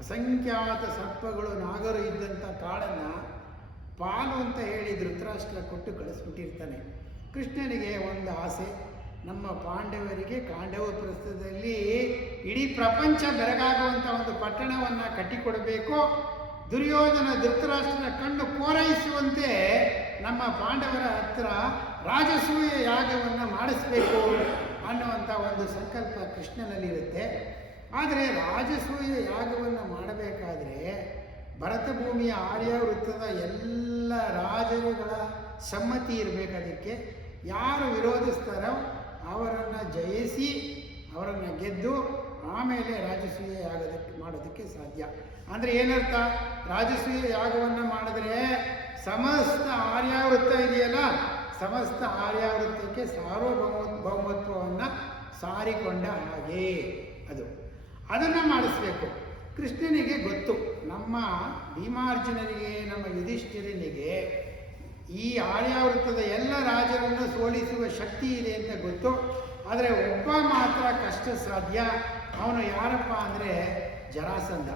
ಅಸಂಖ್ಯಾತ ಸರ್ಪಗಳು ನಾಗರು ಇದ್ದಂಥ ಕಾಡನ್ನು ಪಾಲು ಅಂತ ಹೇಳಿ ಧೃತರಾಷ್ಟ್ರ ಕೊಟ್ಟು ಕಳಿಸ್ಬಿಟ್ಟಿರ್ತಾನೆ. ಕೃಷ್ಣನಿಗೆ ಒಂದು ಆಸೆ, ನಮ್ಮ ಪಾಂಡವರಿಗೆ ಕಾಂಡವ ಪ್ರಸ್ಥದಲ್ಲಿ ಇಡೀ ಪ್ರಪಂಚ ಬೆರಗಾಗುವಂಥ ಒಂದು ಪಟ್ಟಣವನ್ನು ಕಟ್ಟಿಕೊಡಬೇಕು, ದುರ್ಯೋಧನ ಧೃತರಾಷ್ಟ್ರನ ಕಣ್ಣು ಪೂರೈಸುವಂತೆ ನಮ್ಮ ಪಾಂಡವರ ಹತ್ರ ರಾಜಸೂಯ ಯಾಗವನ್ನು ಮಾಡಿಸ್ಬೇಕು ಅನ್ನುವಂಥ ಒಂದು ಸಂಕಲ್ಪ ಕೃಷ್ಣನಲ್ಲಿರುತ್ತೆ. ಆದರೆ ರಾಜಸೂಯ ಯಾಗವನ್ನು ಮಾಡಬೇಕಾದ್ರೆ ಭರತ ಭೂಮಿಯ ಆರ್ಯವೃತ್ತದ ಎಲ್ಲ ರಾಜರುಗಳ ಸಮ್ಮತಿ ಇರಬೇಕು. ಅದಕ್ಕೆ ಯಾರು ವಿರೋಧಿಸ್ತಾರೋ ಅವರನ್ನು ಜಯಿಸಿ, ಅವರನ್ನು ಗೆದ್ದು ಆಮೇಲೆ ರಾಜಸೂಯ ಯಾಗದಕ್ಕೆ ಮಾಡೋದಕ್ಕೆ ಸಾಧ್ಯ. ಅಂದರೆ ಏನರ್ಥ? ರಾಜಸೂಯ ಯಾಗವನ್ನು ಮಾಡಿದ್ರೆ ಸಮಸ್ತ ಆರ್ಯಾವೃತ್ತ ಇದೆಯಲ್ಲ, ಸಮಸ್ತ ಆರ್ಯಾವೃತ್ತಕ್ಕೆ ಸಾರ್ವಭೌಮತ್ವವನ್ನು ಸಾರಿಕೊಂಡ ಹಾಗೆ ಅದನ್ನು ಮಾಡಿಸ್ಬೇಕು. ಕೃಷ್ಣನಿಗೆ ಗೊತ್ತು, ನಮ್ಮ ಭೀಮಾರ್ಜುನರಿಗೆ, ನಮ್ಮ ಯುಧಿಷ್ಠಿರನಿಗೆ ಈ ಆರ್ಯಾವೃತ್ತದ ಎಲ್ಲ ರಾಜರನ್ನು ಸೋಲಿಸುವ ಶಕ್ತಿ ಇದೆ ಅಂತ ಗೊತ್ತು. ಆದರೆ ಒಬ್ಬ ಮಾತ್ರ ಕಷ್ಟ ಸಾಧ್ಯ. ಅವನು ಯಾರಪ್ಪ ಅಂದರೆ ಜರಾಸಂಧ.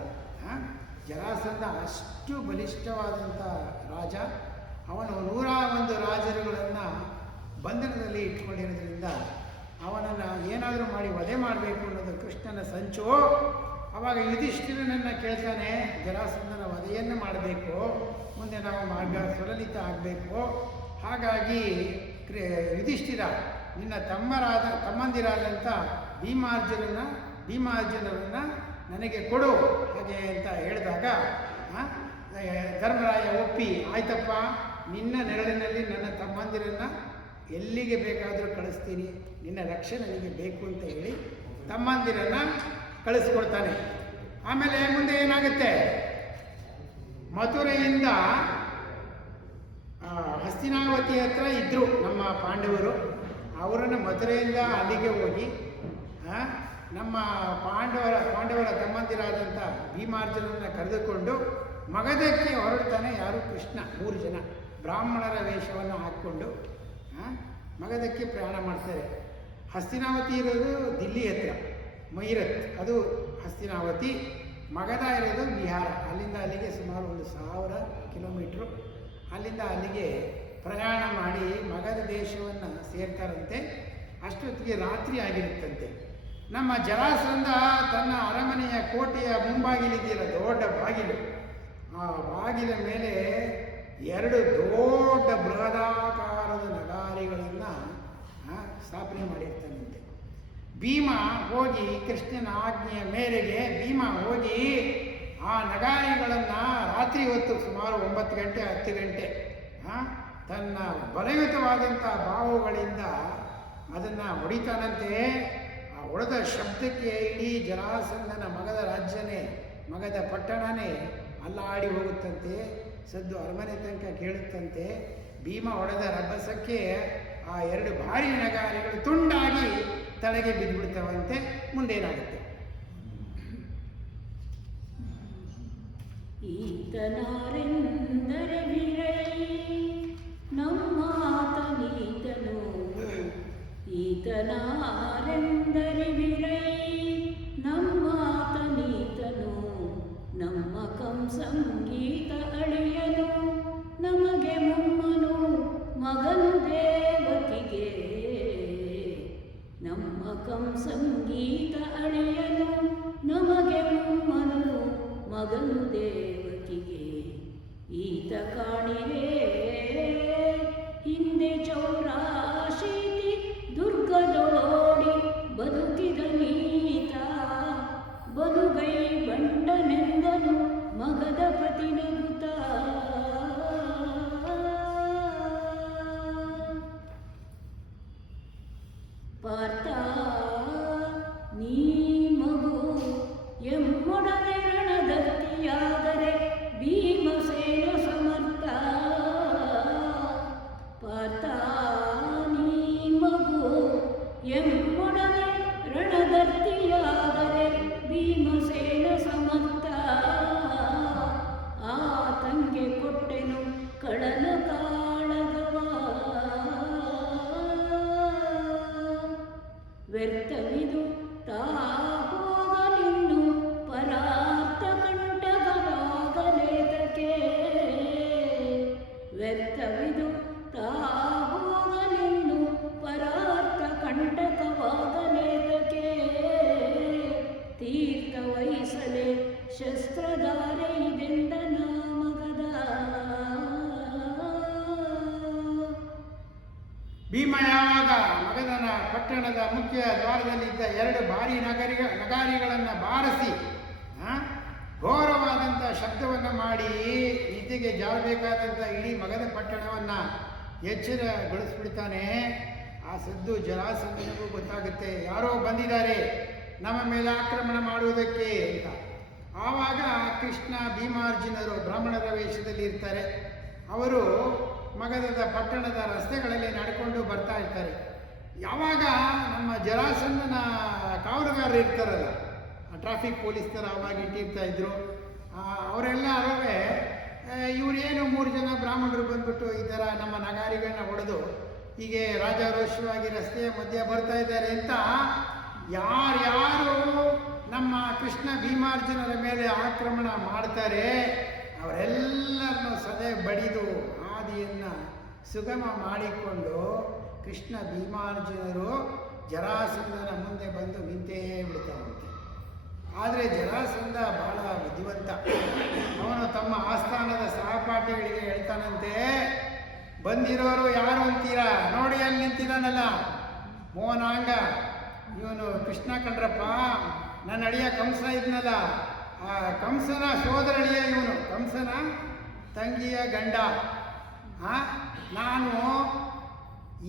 ಜರಾಸಂಧ ಅಷ್ಟು ಬಲಿಷ್ಠವಾದಂಥ ರಾಜ. ಅವನು 101 ರಾಜರುಗಳನ್ನು ಬಂಧನದಲ್ಲಿ ಇಟ್ಕೊಂಡಿರೋದ್ರಿಂದ ಅವನನ್ನು ಏನಾದರೂ ಮಾಡಿ ವಧೆ ಮಾಡಬೇಕು ಅನ್ನೋದು ಕೃಷ್ಣನ ಸಂಚು. ಆವಾಗ ಯುಧಿಷ್ಠಿರನನ್ನು ಕೇಳ್ತಾನೆ, ಜರಾಸಂಧನ ವಧೆಯನ್ನು ಮಾಡಬೇಕು, ಮುಂದೆ ನಾವು ಮಾರ್ಗ ಸುಲಲಿತ ಆಗಬೇಕು. ಹಾಗಾಗಿ ಯುಧಿಷ್ಠಿರ, ನಿನ್ನ ತಮ್ಮಂದಿರಾದಂಥ ಭೀಮಾರ್ಜುನರನ್ನು ನನಗೆ ಕೊಡು ಹಾಗೆ ಅಂತ ಹೇಳಿದಾಗ ಧರ್ಮರಾಯ ಒಪ್ಪಿ, ಆಯ್ತಪ್ಪ, ನಿನ್ನ ನೆರಳಿನಲ್ಲಿ ನನ್ನ ತಮ್ಮಂದಿರನ್ನು ಎಲ್ಲಿಗೆ ಬೇಕಾದರೂ ಕಳಿಸ್ತೀನಿ, ನಿನ್ನ ರಕ್ಷೆ ನನಗೆ ಬೇಕು ಅಂತ ಹೇಳಿ ತಮ್ಮಂದಿರನ್ನು ಕಳಿಸ್ಕೊಡ್ತಾನೆ. ಆಮೇಲೆ ಮುಂದೆ ಏನಾಗುತ್ತೆ? ಮಥುರೆಯಿಂದ ಹಸ್ತಿನಾವತಿ ಹತ್ರ ಇದ್ದರು ನಮ್ಮ ಪಾಂಡವರು. ಅವರನ್ನು ಮಥುರೆಯಿಂದ ಅಲ್ಲಿಗೆ ಹೋಗಿ ನಮ್ಮ ಪಾಂಡವರ ತಮ್ಮಂದಿರಾದಂಥ ಭೀಮಾರ್ಜುನನ್ನು ಕರೆದುಕೊಂಡು ಮಗಧಕ್ಕೆ ಹೊರಡ್ತಾನೆ. ಯಾರು? ಕೃಷ್ಣ. 3 ಜನ ಬ್ರಾಹ್ಮಣರ ವೇಷವನ್ನು ಹಾಕ್ಕೊಂಡು ಮಗಧಕ್ಕೆ ಪ್ರಯಾಣ ಮಾಡ್ತಾರೆ. ಹಸ್ತಿನಾವತಿ ಇರೋದು ದಿಲ್ಲಿ ಹತ್ರ, ಮೈರತ್ ಅದು ಹಸ್ತಿನಾವತಿ. ಮಗಧ ಇರೋದು ಬಿಹಾರ. ಅಲ್ಲಿಂದ ಅಲ್ಲಿಗೆ ಸುಮಾರು 1000 ಕಿಲೋಮೀಟ್ರು. ಅಲ್ಲಿಂದ ಅಲ್ಲಿಗೆ ಪ್ರಯಾಣ ಮಾಡಿ ಮಗಧ ದೇಶವನ್ನು ಸೇರ್ತಾರಂತೆ. ಅಷ್ಟೊತ್ತಿಗೆ ರಾತ್ರಿ ಆಗಿರುತ್ತಂತೆ. ನಮ್ಮ ಜರಾಸಂಧ ತನ್ನ ಅರಮನೆಯ ಕೋಟೆಯ ಮುಂಬಾಗಿಲಿದೆಯಲ್ಲ, ದೊಡ್ಡ ಬಾಗಿಲು, ಆ ಬಾಗಿಲ ಮೇಲೆ 2 ದೊಡ್ಡ ಬೃಹದಾಕಾರದ ನಗಾರಿಗಳನ್ನು ಸ್ಥಾಪನೆ ಮಾಡಿರ್ತಾನಂತೆ. ಭೀಮ ಹೋಗಿ, ಕೃಷ್ಣನ ಆಜ್ಞೆಯ ಮೇರೆಗೆ ಭೀಮ ಹೋಗಿ ಆ ನಗಾರಿಗಳನ್ನು ರಾತ್ರಿ ಹೊತ್ತು ಸುಮಾರು 9 ಗಂಟೆ 10 ಗಂಟೆ ತನ್ನ ಬಲಯುತವಾದಂಥ ಬಾಹುಗಳಿಂದ ಅದನ್ನು ಹೊಡಿತಾನಂತೆ. ಆ ಹೊಡೆದ ಶಬ್ದಕ್ಕೆ ಇಡೀ ಜರಾಸಂಧನ ಮಗಧ ರಾಜ್ಯನೇ, ಮಗಧ ಪಟ್ಟಣನೇ ಅಲ್ಲಾಡಿ ಹೋಗುತ್ತಂತೆ. ಸದ್ದು ಅರಮನೆ ತನಕ ಕೇಳುತ್ತಂತೆ. ಭೀಮ ಹೊಡೆದ ರಭಸಕ್ಕೆ ಆ 2 ಭಾರಿ ನಗಾರಿಗಳು ತುಂಡಾಗಿ ತಲೆಗೆ ಬಿದ್ದುಬಿಡ್ತಾವಂತೆ. ಮುಂದೇನಾಗುತ್ತೆ? ಈತನಾರೆಂದರೆ ವಿರೈ ನಮ್ಮಾತನೀತನು, ಈತನಾರೆಂದರೆ ವಿರೈ ನಮ್ಮಾತನೀತನು, ನಮ್ಮ ಕಂಸಂಗೀತ ಅಳಿಯನು, ನಮಗೆ ಮೊಮ್ಮನು ಮಗನು ದೇವಕಿಗೆ. ನಮ್ಮ ಕಂಸಂಗೀತ ಅಳಿಯನು, ನಮಗೆ ಮೊಮ್ಮನು ಮಗನು ದೇವಕಿಗೆ. ವ್ಯರ್ಥವಿದು ತಾ ಹೋಗಲೆಂದು ಪರಾರ್ಥ ಕಂಟಕವಾಗಲೇತಕೆ ತೀರ್ಥ ವಹಿಸಲೆ ಶಸ್ತ್ರಧಾರೆ ಇದೆಂದ ನಾಮಗದ. ಭೀಮ ಯಾವಾಗ ಮಗಧನ ಪಟ್ಟಣದ ಮುಖ್ಯ ದ್ವಾರದಲ್ಲಿದ್ದ 2 ಭಾರೀ ನಗಾರಿಗಳನ್ನು ಬಾರಿಸಿ ಘೋರವಾದಂಥ ಶಬ್ದವನ್ನು ಮಾಡಿ ನಿದ್ದೆಗೆ ಜಾರಬೇಕಾದಂಥ ಇಡೀ ಮಗಧ ಪಟ್ಟಣವನ್ನು ಎಚ್ಚರಗೊಳಿಸ್ಬಿಡ್ತಾನೆ. ಆ ಸದ್ದು ಜರಾಸಂಧನಿಗೂ ಗೊತ್ತಾಗುತ್ತೆ, ಯಾರೋ ಬಂದಿದ್ದಾರೆ ನಮ್ಮ ಮೇಲೆ ಆಕ್ರಮಣ ಮಾಡುವುದಕ್ಕೆ ಅಂತ. ಆವಾಗ ಕೃಷ್ಣ ಭೀಮಾರ್ಜುನರು ಬ್ರಾಹ್ಮಣರ ವೇಷದಲ್ಲಿ ಇರ್ತಾರೆ. ಅವರು ಮಗಧದ ಪಟ್ಟಣದ ರಸ್ತೆಗಳಲ್ಲಿ ನಡ್ಕೊಂಡು ಬರ್ತಾ ಇರ್ತಾರೆ. ಯಾವಾಗ ನಮ್ಮ ಜರಾಸಂಧನ ಕಾವಲುಗಾರರು ಇರ್ತಾರಲ್ಲ, ಟ್ರಾಫಿಕ್ ಪೊಲೀಸ್ ಥರ ಅವಾಗ ಇಟ್ಟಿರ್ತಾ ಇದ್ರು, ಅವರೆಲ್ಲ ಇವರೇನು 3 ಜನ ಬ್ರಾಹ್ಮಣರು ಬಂದ್ಬಿಟ್ಟು ಈ ಥರ ನಮ್ಮ ನಗಾರಿಗಳನ್ನ ಹೊಡೆದು ಹೀಗೆ ರಾಜಾರೋಷವಾಗಿ ರಸ್ತೆಯ ಮಧ್ಯೆ ಬರ್ತಾ ಇದ್ದಾರೆ ಅಂತ ಯಾರ್ಯಾರು ನಮ್ಮ ಕೃಷ್ಣ ಭೀಮಾರ್ಜುನರ ಮೇಲೆ ಆಕ್ರಮಣ ಮಾಡ್ತಾರೆ ಅವರೆಲ್ಲರನ್ನು ಸದೆ ಬಡಿದು ಹಾದಿಯನ್ನು ಸುಗಮ ಮಾಡಿಕೊಂಡು ಕೃಷ್ಣ ಭೀಮಾರ್ಜುನರು ಜರಾಸಂಧನ ಮುಂದೆ ಬಂದು ನಿಂತೇ ಬಿಡ್ತಾರಂತೆ. ಆದರೆ ಜರಾಸಂಧ ಬಹಳ ಬುದ್ಧಿವಂತ. ಅವನು ತಮ್ಮ ಆಸ್ಥಾನದ ಸಹಪಾಠಿಗಳಿಗೆ ಹೇಳ್ತಾನಂತೆ, ಬಂದಿರೋರು ಯಾರು ಅಂತೀರಾ? ನೋಡಿ ಅಲ್ಲಿ ನಿಂತಿದ್ದಾನಲ್ಲ ಮೋಹನಾಂಗ, ಇವನು ಕೃಷ್ಣ ಕಂಡ್ರಪ್ಪ. ನನ್ನ ಅಳಿಯ ಕಂಸ ಇದ್ನಲ್ಲ, ಆ ಕಂಸನ ಸೋದರಳಿಯ ಇವನು, ಕಂಸನ ತಂಗಿಯ ಗಂಡ. ನಾನು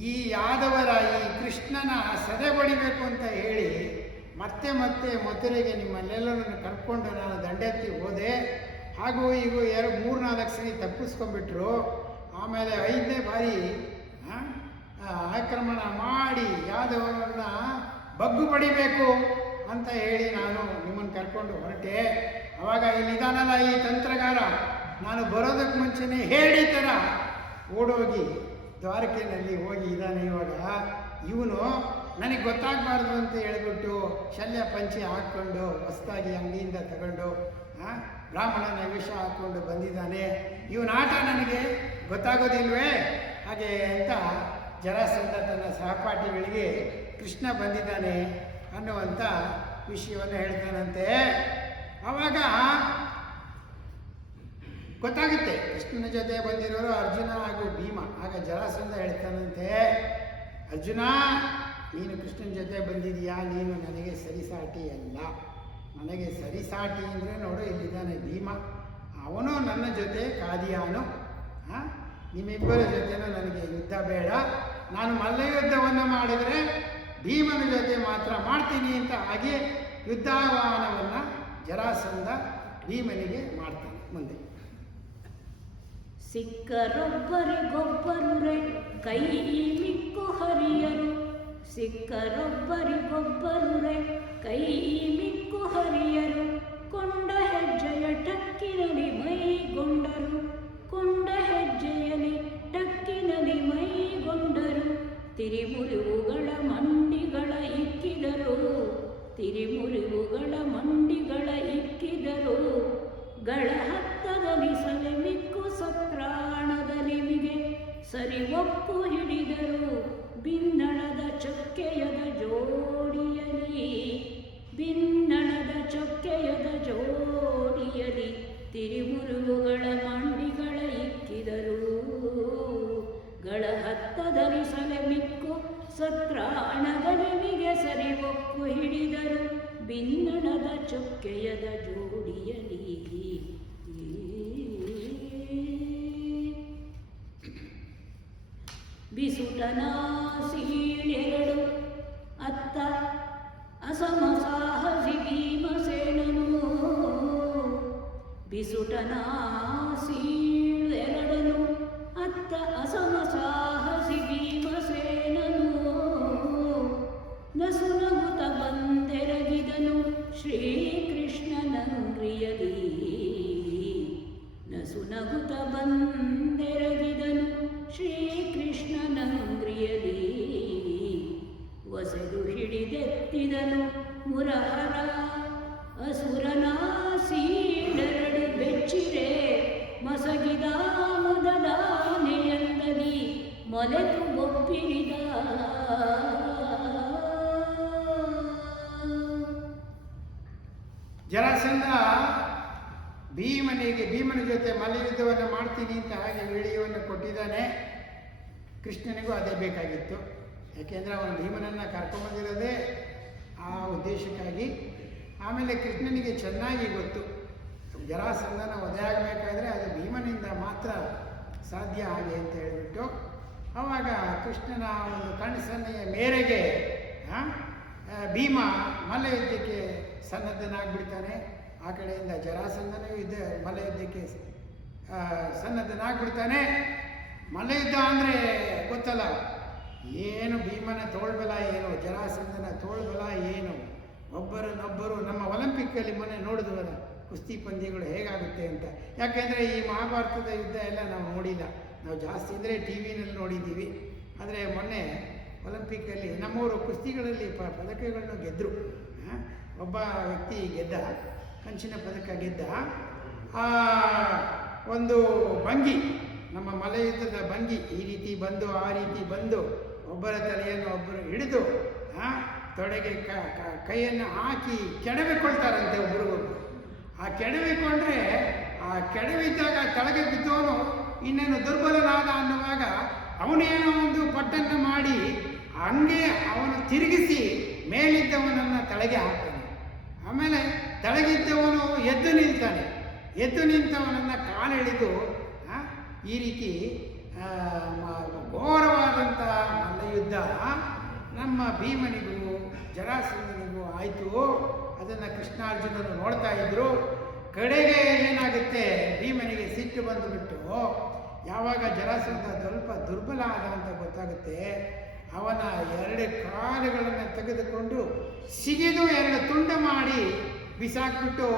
ಈ ಯಾದವರ ಈ ಕೃಷ್ಣನ ಸದೆ ಬಡಿಬೇಕು ಅಂತ ಹೇಳಿ ಮತ್ತೆ ಮಥುರೆಗೆ ನಿಮ್ಮಲ್ಲೆಲ್ಲರನ್ನು ಕರ್ಕೊಂಡು ನಾನು ದಂಡೆತ್ತಿ ಹೋದೆ. ಹಾಗೂ ಈಗ 3-4 ಸರಿ ತಪ್ಪಿಸ್ಕೊಂಡ್ಬಿಟ್ರು. ಆಮೇಲೆ 5ನೇ ಬಾರಿ ಆಕ್ರಮಣ ಮಾಡಿ ಯಾದವರನ್ನ ಬಗ್ಗು ಬಡಿಬೇಕು ಅಂತ ಹೇಳಿ ನಾನು ನಿಮ್ಮನ್ನು ಕರ್ಕೊಂಡು ಹೊರಟೆ. ಆವಾಗ ಇಲ್ಲಿದ್ದಾನಲ್ಲ ಈ ತಂತ್ರಗಾರ, ನಾನು ಬರೋದಕ್ಕೆ ಮುಂಚೆನೇ ಹೇಳಿ ಥರ ಓಡೋಗಿ ದ್ವಾರಕೆಯಲ್ಲಿ ಹೋಗಿ ಇದ್ದಾನೆ. ಇವಾಗ ಇವನು ನನಗೆ ಗೊತ್ತಾಗಬಾರ್ದು ಅಂತ ಹೇಳ್ಬಿಟ್ಟು ಶಲ್ಯ ಪಂಚೆ ಹಾಕ್ಕೊಂಡು ಹೊಸದಾಗಿ ಅಂಗಡಿಯಿಂದ ತಗೊಂಡು ಬ್ರಾಹ್ಮಣನ ವೇಷ ಹಾಕ್ಕೊಂಡು ಬಂದಿದ್ದಾನೆ. ಇವನ ಆಟ ನನಗೆ ಗೊತ್ತಾಗೋದಿಲ್ವೇ ಹಾಗೆ ಅಂತ ಜರಾಸಂಧ ತನ್ನ ಸಹಪಾಠಿಗಳಿಗೆ ಕೃಷ್ಣ ಬಂದಿದ್ದಾನೆ ಅನ್ನುವಂಥ ವಿಷಯವನ್ನು ಹೇಳ್ತಾನಂತೆ. ಆವಾಗ ಗೊತ್ತಾಗುತ್ತೆ ಕೃಷ್ಣನ ಜೊತೆ ಬಂದಿರೋರು ಅರ್ಜುನ ಹಾಗೂ ಭೀಮ. ಆಗ ಜರಾಸಂಧ ಹೇಳ್ತಾನಂತೆ, ಅರ್ಜುನ ನೀನು ಕೃಷ್ಣನ ಜೊತೆ ಬಂದಿದೀಯಾ, ನೀನು ನನಗೆ ಸರಿಸಾಟಿ ಅಲ್ಲ. ನನಗೆ ಸರಿಸಾಟಿ ಅಂದರೆ ನೋಡು ಇಲ್ಲಿದ್ದಾನೆ ಭೀಮ, ಅವನು ನನ್ನ ಜೊತೆ ಕಾದಿಯಾನು. ನಿಮ್ಮಿಬ್ಬರ ಜೊತೆನೂ ನನಗೆ ಯುದ್ಧ ಬೇಡ, ನಾನು ಮಲ್ಲಯುದ್ಧವನ್ನು ಮಾಡಿದರೆ ಭೀಮನ ಜೊತೆ ಮಾತ್ರ ಮಾಡ್ತೀನಿ ಅಂತ ಹಾಗೆ ಯುದ್ಧಾಹ್ವಾನವನ್ನು ಜರಾಸಂಧ ಭೀಮನಿಗೆ ಮಾಡ್ತಾನೆ. ಮುಂದೆ ಸಿಕ್ಕರೊಬ್ಬರಿಗೊಬ್ಬರು ಕೈ ಮಿಕ್ಕು ಹರಿಯರು, ಸಿಕ್ಕರೊಬ್ಬರಿಗೊಬ್ಬರು ಕೈ ಮಿಕ್ಕು ಹರಿಯರು, ಕೊಂಡ ಹೆಜ್ಜೆಯ ಟಕ್ಕಿನಲ್ಲಿ ಮೈಗೊಂಡರು, ಕೊಂಡ ಹೆಜ್ಜೆಯಲ್ಲಿ ಟಕ್ಕಿನಲ್ಲಿ ಮೈಗೊಂಡರು, ತಿರಿಮುರಿವುಗಳ ಮಂಡಿಗಳ ಇಕ್ಕಿದರು, ತಿರಿಮುರಿವುಗಳ ಮಂಡಿಗಳ ಇಕ್ಕಿದರು, ಗಳ ಹತ್ತದಲ್ಲಿ ಸಲೆ ಮಿಕ್ಕು ಸತ್ರಾಣದಲಿವಿಗೆ ಸರಿ ಒಕ್ಕು ಹಿಡಿದರು, ಬಿನ್ನಣದ ಚೊಕ್ಕೆಯದ ಜೋಡಿಯಲಿ, ಬಿನ್ನಣದ ಚೊಕ್ಕೆಯದ ಜೋಡಿಯಲಿ, ತಿರಿಮುರುಗುಗಳ ಮಂಡಿಗಳ ಇಕ್ಕಿದರು, ಗಳ ಹತ್ತದಲ್ಲಿ ಸಲೆ ಮಿಕ್ಕು ಸತ್ರಾಣದಲಿವಿಗೆ ಸರಿ ಒಕ್ಕು ಹಿಡಿದರು, ಬಿನ್ನಣದ ಚೊಕ್ಕೆಯದ ಜೋಡಿಯಲಿ. ಬಿಸುಟನ ಸೀಳೆರಡು ಅತ್ತ ಅಸಮಸಾಹಸಿ ಭೀಮಸೇನನು, ಬಿಸುಟನ ಸೀಳೆರಡನು ಅತ್ತ ಅಸಮಸಾಹಸಿ ಭೀಮಸೇನನು, ನಸುನಗುತ ಬಂದೆರಗಿದನು ಶ್ರೀಕೃಷ್ಣನಂಗ್ರಿಯಲಿ, ನಸುನಗುತ ಬಂದೆರಗಿದನು ಶ್ರೀಕೃಷ್ಣನಂಗ್ರಿಯಲಿ, ವಸೆದು ಹಿಡಿದೆತ್ತಿದನು ಮುರಹರ ಅಸುರನ ಸೀಳೆರಡು ಬೆಚ್ಚಿರೆ ಮಸಗಿದ ಮದ ಒಲೆದು ಒಪ್ಪಿರಿದ ಜರಾಸಂಧ ಭೀಮನ ಜೊತೆ ಮಲ್ಲಯುದ್ಧವನ್ನು ಮಾಡ್ತೀನಿ ಅಂತ ಹಾಗೆ ವಿಡಿಯೋವನ್ನು ಕೊಟ್ಟಿದ್ದಾನೆ. ಕೃಷ್ಣನಿಗೂ ಅದೇ ಬೇಕಾಗಿತ್ತು. ಯಾಕೆಂದರೆ ಅವನು ಭೀಮನನ್ನು ಕರ್ಕೊಂಬಂದಿರೋದೇ ಆ ಉದ್ದೇಶಕ್ಕಾಗಿ. ಆಮೇಲೆ ಕೃಷ್ಣನಿಗೆ ಚೆನ್ನಾಗಿ ಗೊತ್ತು, ಜರಾಸಂಧನ ವಧೆ ಆಗಬೇಕಾದ್ರೆ ಅದು ಭೀಮನಿಂದ ಮಾತ್ರ ಸಾಧ್ಯ ಹಾಗೆ ಅಂತ ಹೇಳಿಬಿಟ್ಟು ಆವಾಗ ಕೃಷ್ಣನ ಒಂದು ಕನಸನ್ನೆಯ ಮೇರೆಗೆ ಭೀಮ ಮಲ್ಲಯುದ್ಧಕ್ಕೆ ಸನ್ನದ್ಧನಾಗ್ಬಿಡ್ತಾನೆ. ಆ ಕಡೆಯಿಂದ ಜರಾಸಂಧನೂ ಮಲ್ಲಯುದ್ಧಕ್ಕೆ ಸನ್ನದ್ಧನಾಗ್ಬಿಡ್ತಾನೆ. ಮಲ್ಲಯುದ್ಧ ಅಂದರೆ ಗೊತ್ತಲ್ಲ, ಏನು ಭೀಮನ ತೋಳ್ಬಲ ಏನು, ಜರಾಸಂಧನ ತೋಳ್ಬಲ ಏನು, ಒಬ್ಬರನ್ನೊಬ್ಬರು ನಮ್ಮ ಒಲಿಂಪಿಕ್ಕಲ್ಲಿ ಮೊನ್ನೆ ನೋಡಿದ್ವಲ್ಲ ಕುಸ್ತಿ ಪಂದ್ಯಗಳು ಹೇಗಾಗುತ್ತೆ ಅಂತ. ಯಾಕೆಂದರೆ ಈ ಮಹಾಭಾರತದ ಯುದ್ಧ ಎಲ್ಲ ನಾವು ನೋಡಿಲ್ಲ, ನಾವು ಜಾಸ್ತಿ ಅಂದರೆ ಟಿ ವಿನಲ್ಲಿ ನೋಡಿದ್ದೀವಿ. ಆದರೆ ಮೊನ್ನೆ ಒಲಿಂಪಿಕ್ಕಲ್ಲಿ ನಮ್ಮವರು ಕುಸ್ತಿಗಳಲ್ಲಿ ಪದಕಗಳನ್ನು ಗೆದ್ದರು. ಒಬ್ಬ ವ್ಯಕ್ತಿ ಗೆದ್ದ, ಕಂಚಿನ ಪದಕ ಗೆದ್ದ. ಆ ಒಂದು ಭಂಗಿ, ನಮ್ಮ ಮಲ್ಲಯುದ್ಧದ ಭಂಗಿ, ಈ ರೀತಿ ಬಂದು ಆ ರೀತಿ ಬಂದು ಒಬ್ಬರ ತಲೆಯನ್ನು ಒಬ್ಬರು ಹಿಡಿದು ತೊಡೆಗೆ ಕೈಯನ್ನು ಹಾಕಿ ಕೆಡವಿಕೊಳ್ತಾರಂತೆ ಒಬ್ರಿಗೊಬ್ರು. ಆ ಕೆಡವಿಕೊಂಡ್ರೆ ಆ ಕೆಡವಿದ್ದಾಗ ಕೆಳಗೆ ಬಿದ್ದವನು ಇನ್ನೇನು ದುರ್ಬಲನಾದ ಅನ್ನುವಾಗ ಅವನೇನೋ ಒಂದು ಪಟ್ಟನ್ನು ಮಾಡಿ ಹಂಗೆ ಅವನು ತಿರುಗಿಸಿ ಮೇಲಿದ್ದವನನ್ನು ತಳಗೆ ಹಾಕ್ತಾನೆ. ಆಮೇಲೆ ತಳಗಿದ್ದವನು ಎದ್ದು ನಿಲ್ತಾನೆ. ಎದ್ದು ನಿಂತವನನ್ನು ಕಾಲೆಳೆದು ಈ ರೀತಿ ಘೋರವಾದಂಥ ಮಲ್ಲಯುದ್ಧ ನಮ್ಮ ಭೀಮನಿಗೂ ಜರಾಸಂಧನಿಗೂ ಆಯಿತು. ಅದನ್ನು ಕೃಷ್ಣಾರ್ಜುನರು ನೋಡ್ತಾ ಇದ್ರು. ಕಡೆಗೆ ಏನಾಗುತ್ತೆ, ಭೀಮನಿಗೆ ಸಿಟ್ಟು ಬಂದುಬಿಟ್ಟು ಯಾವಾಗ ಜರಾಸಂಧ ಸ್ವಲ್ಪ ದುರ್ಬಲ ಆದ ಅಂತ ಗೊತ್ತಾಗುತ್ತೆ, ಅವನ 2 ಕಾಲುಗಳನ್ನು ತೆಗೆದುಕೊಂಡು ಸಿಗಿದು 2 ತುಂಡು ಮಾಡಿ ಬಿಸಾಕ್ಬಿಟ್ಟು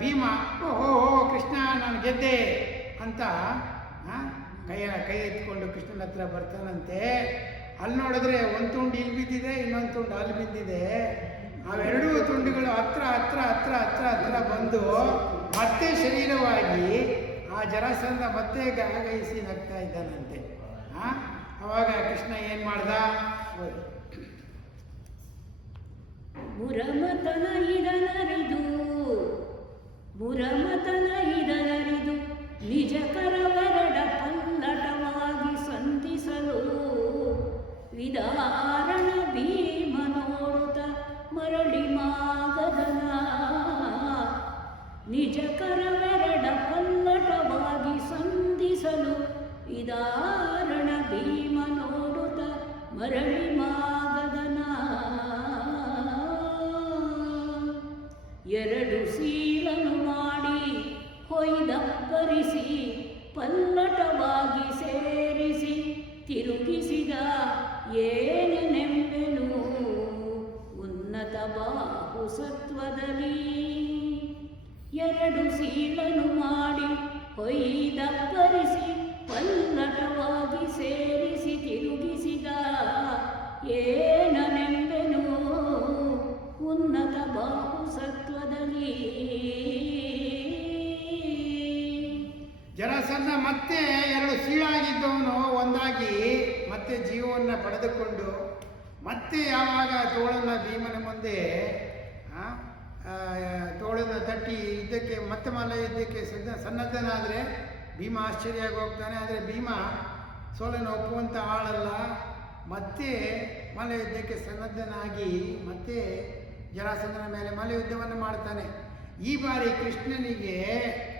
ಭೀಮ ಓಹೋ ಕೃಷ್ಣ ನಾನು ಗೆದ್ದೆ ಅಂತ ಕೈ ಎತ್ಕೊಂಡು ಕೃಷ್ಣನ ಹತ್ರ ಬರ್ತಾನಂತೆ. ಅಲ್ಲಿ ನೋಡಿದ್ರೆ ಒಂದು ತುಂಡು ಇಲ್ಲಿ ಬಿದ್ದಿದೆ, ಇನ್ನೊಂದು ತುಂಡು ಅಲ್ಲಿ ಬಿದ್ದಿದೆ. ಅವೆರಡೂ ತುಂಡುಗಳು ಹತ್ರ ಬಂದು ಮತ್ತೆ ಶರೀರವಾಗಿ ಆ ಜರಾಸಂಧ ಮತ್ತೆ ಗಾಗೈಸಿ ನಗ್ತಾ ಇದ್ದಾನಂತೆ. ಅವಾಗ ಕೃಷ್ಣ ಏನು ಮಾಡ್ದ, ಮುರಮತನ ಇದನರಿದು ನಿಜ ಕರವರಡ ಪಲ್ಲಟವಾಗಿ ಸಂಧಿಸಲು ವಿದಾರಣ ಭೀಮ ನೋಡುತ್ತ ಮರಳಿ ಮಾಗದನ. ನಿಜ ಕರವೆರಡ ಪಲ್ಲಟವಾಗಿ ಸಂಧಿಸಲು ವಿದಾರಣ ಭೀಮ ನೋಡುತ್ತ ಮರಳಿ ಮಾಗದನ. 2 ಸೀಲನು ಮಾಡಿ ಹೊಯ್ದಪ್ಪರಿಸಿ ಪಲ್ಲಟವಾಗಿ ಸೇರಿಸಿ ತಿರುಗಿಸಿದ ಏನೆನೆಂಬೆನು ಉನ್ನತ ಬಾಹು ಸತ್ವದಲ್ಲಿ. 2 ಸೀಲನು ಮಾಡಿ ಹೊಯ್ದಪ್ಪರಿಸಿ ಪಲ್ಲಟವಾಗಿ ಸೇರಿಸಿ ತಿರುಗಿಸಿದ ಏನನೆಂಬೆನು ಉನ್ನತ ಬಾಹು ಸತ್ವದಲ್ಲಿ. ಜರಾಸಂಧ ಮತ್ತೆ 2 ಸೀಳಾಗಿದ್ದವನು ಒಂದಾಗಿ ಮತ್ತೆ ಜೀವವನ್ನು ಪಡೆದುಕೊಂಡು ಮತ್ತೆ ಯಾವಾಗ ತೋಳನ್ನು ಭೀಮನ ಮುಂದೆ ತೋಳನ್ನು ತಟ್ಟಿ ಯುದ್ಧಕ್ಕೆ ಮತ್ತೆ ಮಲ್ಲಯುದ್ಧಕ್ಕೆ ಸನ್ನದ್ಧನಾದರೆ ಭೀಮ ಆಶ್ಚರ್ಯವಾಗಿ ಹೋಗ್ತಾನೆ. ಆದರೆ ಭೀಮ ಸೋಲನ್ನು ಒಪ್ಪುವಂಥ ಆಳಲ್ಲ. ಮತ್ತೆ ಮಲ್ಲಯುದ್ಧಕ್ಕೆ ಸನ್ನದ್ಧನಾಗಿ ಮತ್ತೆ ಜರಾಸಂಧನ ಮೇಲೆ ಮಲ್ಲಯುದ್ಧವನ್ನು ಮಾಡ್ತಾನೆ. ಈ ಬಾರಿ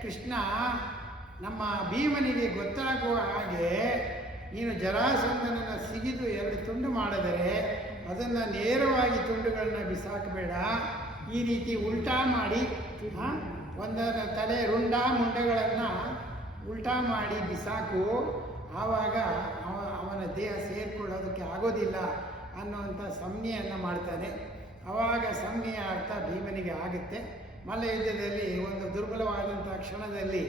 ಕೃಷ್ಣ ನಮ್ಮ ಭೀಮನಿಗೆ ಗೊತ್ತಾಗುವ ಹಾಗೆ, ನೀನು ಜರಾಸಂಧನನ್ನು ಸಿಗಿದು 2 ತುಂಡು ಮಾಡಿದರೆ ಅದನ್ನು ನೇರವಾಗಿ ತುಂಡುಗಳನ್ನ ಬಿಸಾಕಬೇಡ, ಈ ರೀತಿ ಉಲ್ಟಾ ಮಾಡಿ ಒಂದರ ತಲೆ ರುಂಡ ಮುಂಡಗಳನ್ನು ಉಲ್ಟಾ ಮಾಡಿ ಬಿಸಾಕು, ಆವಾಗ ಅವನ ದೇಹ ಸೇರಿಕೊಳ್ಳೋದಕ್ಕೆ ಆಗೋದಿಲ್ಲ ಅನ್ನುವಂಥ ಸಂಜ್ಞೆಯನ್ನು ಮಾಡ್ತಾನೆ. ಆವಾಗ ಸಂಜ್ಞೆಯ ಅರ್ಥ ಭೀಮನಿಗೆ ಆಗುತ್ತೆ. ಮಲ್ಲಯುದ್ಧದಲ್ಲಿ ಒಂದು ದುರ್ಬಲವಾದಂಥ ಕ್ಷಣದಲ್ಲಿ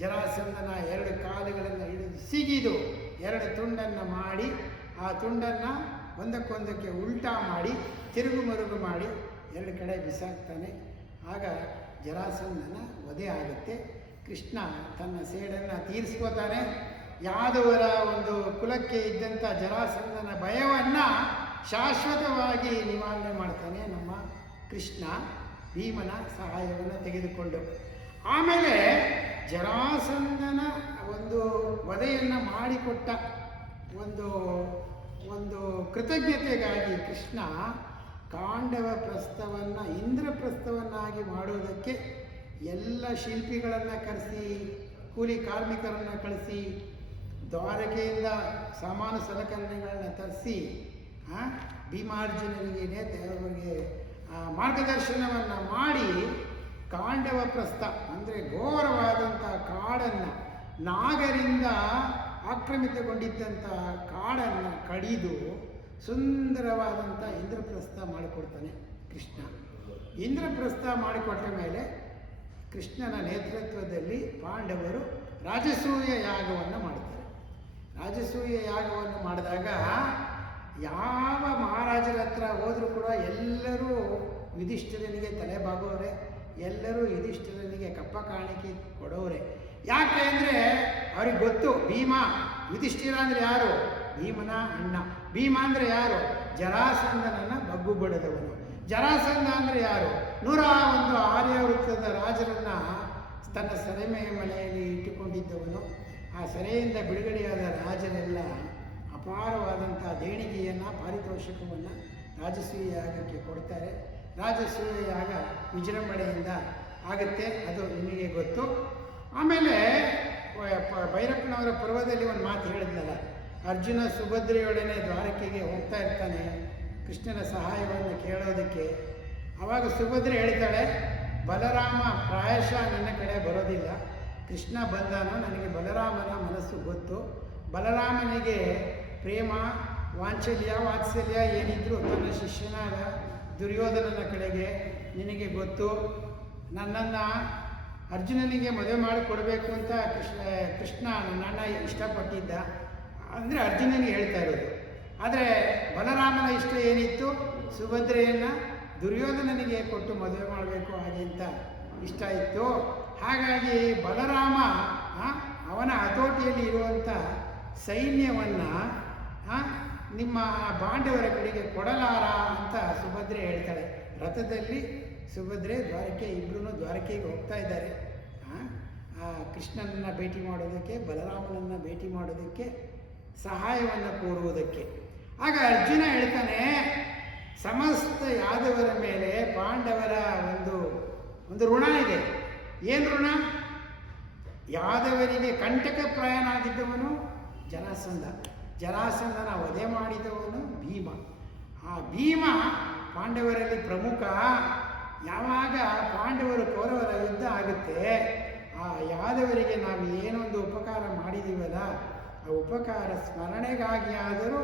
ಜರಾಸಂಧನ 2 ಕಾಲುಗಳನ್ನು ಹಿಡಿದು ಸಿಗಿದು 2 ತುಂಡನ್ನು ಮಾಡಿ ಆ ತುಂಡನ್ನು ಒಂದಕ್ಕೊಂದಕ್ಕೆ ಉಲ್ಟಾ ಮಾಡಿ ತಿರುಗು ಮರುಗು ಮಾಡಿ 2 ಕಡೆ ಬಿಸಾಕ್ತಾನೆ. ಆಗ ಜರಾಸಂಧನ ವಧೆ ಆಗುತ್ತೆ. ಕೃಷ್ಣ ತನ್ನ ಸೇಡನ್ನು ತೀರಿಸ್ಕೋತಾನೆ. ಯಾದವರ ಒಂದು ಕುಲಕ್ಕೆ ಇದ್ದಂಥ ಜರಾಸಂಧನ ಭಯವನ್ನು ಶಾಶ್ವತವಾಗಿ ನಿವಾರಣೆ ಮಾಡ್ತಾನೆ ನಮ್ಮ ಕೃಷ್ಣ ಭೀಮನ ಸಹಾಯವನ್ನು ತೆಗೆದುಕೊಂಡು. ಆಮೇಲೆ ಜರಾಸಂಧನ ಒಂದು ವಧೆಯನ್ನು ಮಾಡಿಕೊಟ್ಟ ಒಂದು ಒಂದು ಕೃತಜ್ಞತೆಗಾಗಿ ಕೃಷ್ಣ ಕಾಂಡವ ಪ್ರಸ್ಥವನ್ನು ಇಂದ್ರಪ್ರಸ್ಥವನ್ನಾಗಿ ಮಾಡುವುದಕ್ಕೆ ಎಲ್ಲ ಶಿಲ್ಪಿಗಳನ್ನು ಕರೆಸಿ, ಕೂಲಿ ಕಾರ್ಮಿಕರನ್ನು ಕಳಿಸಿ, ದ್ವಾರಕೆಯಿಂದ ಸಾಮಾನು ಸಲಕರಣೆಗಳನ್ನು ತರಿಸಿ ಭೀಮಾರ್ಜುನರಿಗೆ ಅವರಿಗೆ ಮಾರ್ಗದರ್ಶನವನ್ನು ಮಾಡಿ ಕಾಂಡವ ಪ್ರಸ್ಥ ಅಂದರೆ ಘೋರವಾದಂಥ ಕಾಡನ್ನು, ನಾಗರಿಂದ ಆಕ್ರಮಿತಗೊಂಡಿದ್ದಂಥ ಕಾಡನ್ನು ಕಡಿದು ಸುಂದರವಾದಂಥ ಇಂದ್ರಪ್ರಸ್ಥ ಮಾಡಿಕೊಡ್ತಾನೆ ಕೃಷ್ಣ. ಇಂದ್ರಪ್ರಸ್ಥ ಮಾಡಿಕೊಟ್ಟ ಮೇಲೆ ಕೃಷ್ಣನ ನೇತೃತ್ವದಲ್ಲಿ ಪಾಂಡವರು ರಾಜಸೂಯ ಯಾಗವನ್ನು ಮಾಡ್ತಾರೆ. ರಾಜಸೂಯ ಯಾಗವನ್ನು ಮಾಡಿದಾಗ ಯಾವ ಮಹಾರಾಜರ ಹತ್ರ ಹೋದರೂ ಕೂಡ ಎಲ್ಲರೂ ಯುಧಿಷ್ಠಿರನಿಗೆ ತಲೆ ಬಾಗೋರೆ, ಎಲ್ಲರೂ ಯುಧಿಷ್ಠಿರನಿಗೆ ಕಪ್ಪ ಕಾಣಿಕೆ ಕೊಡೋರೆ. ಯಾಕೆ ಅಂದರೆ ಅವ್ರಿಗೆ ಗೊತ್ತು, ಭೀಮ, ಯುಧಿಷ್ಠಿರ ಅಂದರೆ ಯಾರು? ಭೀಮನ ಅಣ್ಣ. ಭೀಮ ಅಂದರೆ ಯಾರು? ಜರಾಸಂಧನನ್ನು ಬಗ್ಗು ಬಡಿದವನು. ಜರಾಸಂಧ ಅಂದರೆ ಯಾರು? 101 ಆರ್ಯವೃತ್ತದ ರಾಜರನ್ನು ತನ್ನ ಸೆರೆಮೆಯ ಮನೆಯಲ್ಲಿ ಇಟ್ಟುಕೊಂಡಿದ್ದವನು. ಆ ಸೆರೆಯಿಂದ ಬಿಡುಗಡೆಯಾದ ರಾಜರೆಲ್ಲ ಅಪಾರವಾದಂಥ ದೇಣಿಗೆಯನ್ನು, ಪಾರಿತೋಷಕವನ್ನು ರಾಜಸೂಯ ಯಾಗಕ್ಕೆ ಕೊಡ್ತಾರೆ. ರಾಜಸೂಯ ಯಾಗ ವಿಜೃಂಭಣೆಯಿಂದ ಆಗುತ್ತೆ, ಅದು ನಿಮಗೆ ಗೊತ್ತು. ಆಮೇಲೆ ಭೈರಪ್ಪನವರ ಪರ್ವದಲ್ಲಿ ಒಂದು ಮಾತು ಹೇಳಿದ್ನಲ್ಲ, ಅರ್ಜುನ ಸುಭದ್ರೆಯೊಡನೆ ದ್ವಾರಕೆಗೆ ಹೋಗ್ತಾ ಇರ್ತಾನೆ ಕೃಷ್ಣನ ಸಹಾಯವನ್ನು ಕೇಳೋದಕ್ಕೆ. ಆವಾಗ ಸುಭದ್ರೆ ಹೇಳ್ತಾಳೆ, ಬಲರಾಮ ಪ್ರಾಯಶಃ ನಿನ್ನ ಕಡೆ ಬರೋದಿಲ್ಲ, ಕೃಷ್ಣ ಬಂದಾನೋ, ನನಗೆ ಬಲರಾಮನ ಮನಸ್ಸು ಗೊತ್ತು. ಬಲರಾಮನಿಗೆ ಪ್ರೇಮ, ವಾತ್ಸಲ್ಯ ಏನಿದ್ರು ತನ್ನ ಶಿಷ್ಯನಾದ ದುರ್ಯೋಧನನ ಕಡೆಗೆ ನಿನಗೆ ಗೊತ್ತು. ನನ್ನನ್ನು ಅರ್ಜುನನಿಗೆ ಮದುವೆ ಮಾಡಿಕೊಡ್ಬೇಕು ಅಂತ ಕೃಷ್ಣ ನನ್ನನ್ನು ಇಷ್ಟಪಟ್ಟಿದ್ದ ಅಂದರೆ ಅರ್ಜುನನಿಗೆ ಹೇಳ್ತಾ ಇರೋದು. ಆದರೆ ಬಲರಾಮನ ಇಷ್ಟ ಏನಿತ್ತು? ಸುಭದ್ರೆಯನ್ನು ದುರ್ಯೋಧನನಿಗೆ ಕೊಟ್ಟು ಮದುವೆ ಮಾಡಬೇಕು ಹಾಗೆ ಅಂತ ಇಷ್ಟ ಇತ್ತು. ಹಾಗಾಗಿ ಬಲರಾಮ ಅವನ ಹತೋಟಿಯಲ್ಲಿ ಇರುವಂಥ ಸೈನ್ಯವನ್ನು ನಿಮ್ಮ ಪಾಂಡವರ ಕಡೆಗೆ ಕೊಡಲಾರ ಅಂತ ಸುಭದ್ರೆ ಹೇಳ್ತಾಳೆ. ರಥದಲ್ಲಿ ಸುಭದ್ರೆ ದ್ವಾರಕೆ, ಇಬ್ಬರೂ ದ್ವಾರಕೆಗೆ ಹೋಗ್ತಾ ಇದ್ದಾರೆ ಕೃಷ್ಣನನ್ನು ಭೇಟಿ ಮಾಡೋದಕ್ಕೆ, ಬಲರಾಮನನ್ನು ಭೇಟಿ ಮಾಡೋದಕ್ಕೆ, ಸಹಾಯವನ್ನು ಕೋರುವುದಕ್ಕೆ. ಆಗ ಅರ್ಜುನ ಹೇಳ್ತಾನೆ, ಸಮಸ್ತ ಯಾದವರ ಮೇಲೆ ಪಾಂಡವರ ಒಂದು ಋಣ ಇದೆ. ಏನು ಋಣ? ಯಾದವರಿಗೆ ಕಂಟಕಪ್ರಾಯನಾಗಿದ್ದವನು ಜರಾಸಂಧ, ಜರಾಸಂಧನ ವಧೆ ಮಾಡಿದವನು ಭೀಮ. ಆ ಭೀಮ ಪಾಂಡವರಲ್ಲಿ ಪ್ರಮುಖ. ಯಾವಾಗ ಪಾಂಡವರು ಕೌರವರ ಯುದ್ಧ ಆಗುತ್ತೆ, ಆ ಯಾದವರಿಗೆ ನಾವು ಏನೊಂದು ಉಪಕಾರ ಮಾಡಿದ್ದೀವಲ್ಲ, ಆ ಉಪಕಾರ ಸ್ಮರಣೆಗಾಗಿ ಆದರೂ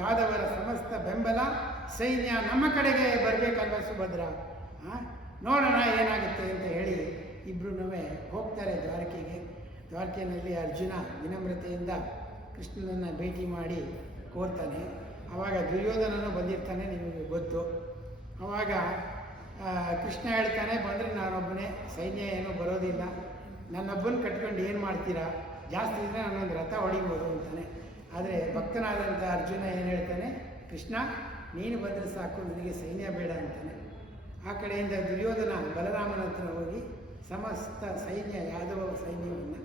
ಯಾದವರ ಸಮಸ್ತ ಬೆಂಬಲ ಸೈನ್ಯ ನಮ್ಮ ಕಡೆಗೆ ಬರಬೇಕಲ್ವ ಸುಭದ್ರ. ನೋಡೋಣ ಏನಾಗುತ್ತೆ ಅಂತ ಹೇಳಿ ಇಬ್ಬರೂ ಹೋಗ್ತಾರೆ ದ್ವಾರಕೆಗೆ. ದ್ವಾರಕೆಯಲ್ಲಿ ಅರ್ಜುನ ವಿನಮ್ರತೆಯಿಂದ ಕೃಷ್ಣನನ್ನು ಭೇಟಿ ಮಾಡಿ ಕೋರ್ತಾನೆ. ಆವಾಗ ದುರ್ಯೋಧನನು ಬಂದಿರ್ತಾನೆ, ನಿಮಗೆ ಗೊತ್ತು. ಆವಾಗ ಕೃಷ್ಣ ಹೇಳ್ತಾನೆ, ಬಂದರೆ ನಾನೊಬ್ಬನೇ, ಸೈನ್ಯ ಏನೂ ಬರೋದಿಲ್ಲ, ನನ್ನೊಬ್ಬನ ಕಟ್ಕೊಂಡು ಏನು ಮಾಡ್ತೀರಾ, ಜಾಸ್ತಿ ಇದ್ದರೆ ನಾನೊಂದು ರಥ ಹೊಡಿಬೋದು ಅಂತಾನೆ. ಆದರೆ ಭಕ್ತನಾದಂಥ ಅರ್ಜುನ ಏನು ಹೇಳ್ತಾನೆ, ಕೃಷ್ಣ ನೀನು ಬಂದರೆ ಸಾಕು, ನನಗೆ ಸೈನ್ಯ ಬೇಡ ಅಂತಾನೆ. ಆ ಕಡೆಯಿಂದ ದುರ್ಯೋಧನ ಬಲರಾಮನ ಹತ್ರ ಹೋಗಿ ಸಮಸ್ತ ಸೈನ್ಯ, ಯಾದವ ಸೈನ್ಯವನ್ನು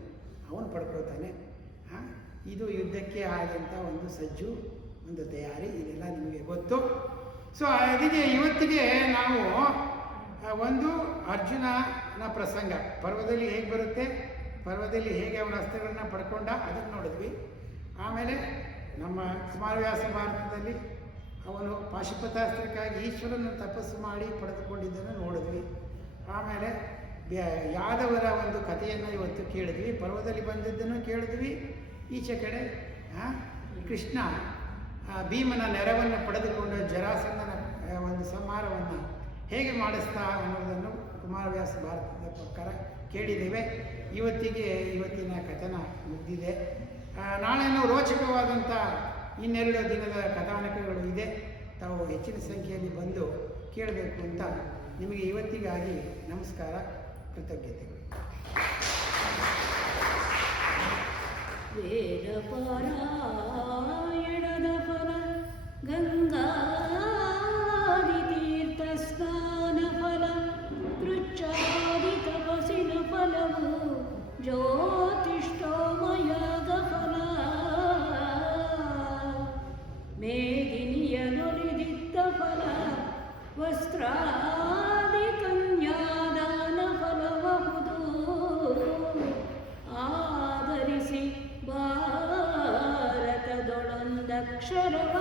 ಅವನು ಪಡ್ಕೊಳ್ತಾನೆ. ಇದು ಯುದ್ಧಕ್ಕೆ ಆದಂಥ ಒಂದು ಸಜ್ಜು, ಒಂದು ತಯಾರಿ, ಇದೆಲ್ಲ ನಿಮಗೆ ಗೊತ್ತು. ಸೊ ಅದಕ್ಕೆ ಇವತ್ತಿಗೆ ನಾವು ಒಂದು ಅರ್ಜುನನ ಪ್ರಸಂಗ ಪರ್ವದಲ್ಲಿ ಹೇಗೆ ಬರುತ್ತೆ, ಪರ್ವದಲ್ಲಿ ಹೇಗೆ ಅವನ ಅಸ್ತ್ರಗಳನ್ನ ಪಡ್ಕೊಂಡ ಅದನ್ನು ನೋಡಿದ್ವಿ. ಆಮೇಲೆ ನಮ್ಮ ಕುಮಾರವ್ಯಾಸ ಭಾರತದಲ್ಲಿ ಅವನು ಪಾಶುಪತಾಸ್ತ್ರಕ್ಕಾಗಿ ಈಶ್ವರನ ತಪಸ್ಸು ಮಾಡಿ ಪಡೆದುಕೊಂಡಿದ್ದನ್ನು ನೋಡಿದ್ವಿ. ಆಮೇಲೆ ಯಾದವರ ಒಂದು ಕಥೆಯನ್ನು ಇವತ್ತು ಕೇಳಿದ್ವಿ, ಪರ್ವದಲ್ಲಿ ಬಂದಿದ್ದನ್ನು ಕೇಳಿದ್ವಿ. ಈಚೆ ಕಡೆ ಕೃಷ್ಣ ಭೀಮನ ನೆರವನ್ನು ಪಡೆದುಕೊಂಡು ಜರಾಸಂಧನ ಒಂದು ಸಂಹಾರವನ್ನು ಹೇಗೆ ಮಾಡಿಸ್ತಾ ಅನ್ನೋದನ್ನು ಕುಮಾರವ್ಯಾಸ ಭಾರತದ ಪ್ರಕಾರ ಕೇಳಿದ್ದೇವೆ. ಇವತ್ತಿನ ಕಥನ ಮುಗಿದಿದೆ. ನಾಳೆನೂ ರೋಚಕವಾದಂಥ 2 ದಿನದ ಕಥಾನಕಗಳು ಇದೆ. ತಾವು ಹೆಚ್ಚಿನ ಸಂಖ್ಯೆಯಲ್ಲಿ ಬಂದು ಕೇಳಬೇಕು ಅಂತ ನಿಮಗೆ ಇವತ್ತಿಗಾಗಿ ನಮಸ್ಕಾರ, ಕೃತಜ್ಞತೆಗಳು. ಪಾರಾಯಣದ ಫಲ ಗಂಗಾದಿ ತೀರ್ಥ ಸ್ನಾನ ಫಲ ಕೃಚ್ಛಾದಿ ತಪಸ್ಸಿನ ಫಲವು ಜ್ಯೋತಿಷ್ಠೋಮಯಾಗ ಫಲ ಮೇದಿನಿಯನೊಲಿದಿದ್ದ ಫಲ ವಸ್ತ್ರಾದಿ ಕನ್ಯಾದಾನ ಫಲಬಹುದು ಆಧರಿಸಿ ಭಾರತದೊಳೊಂದಕ್ಷರವ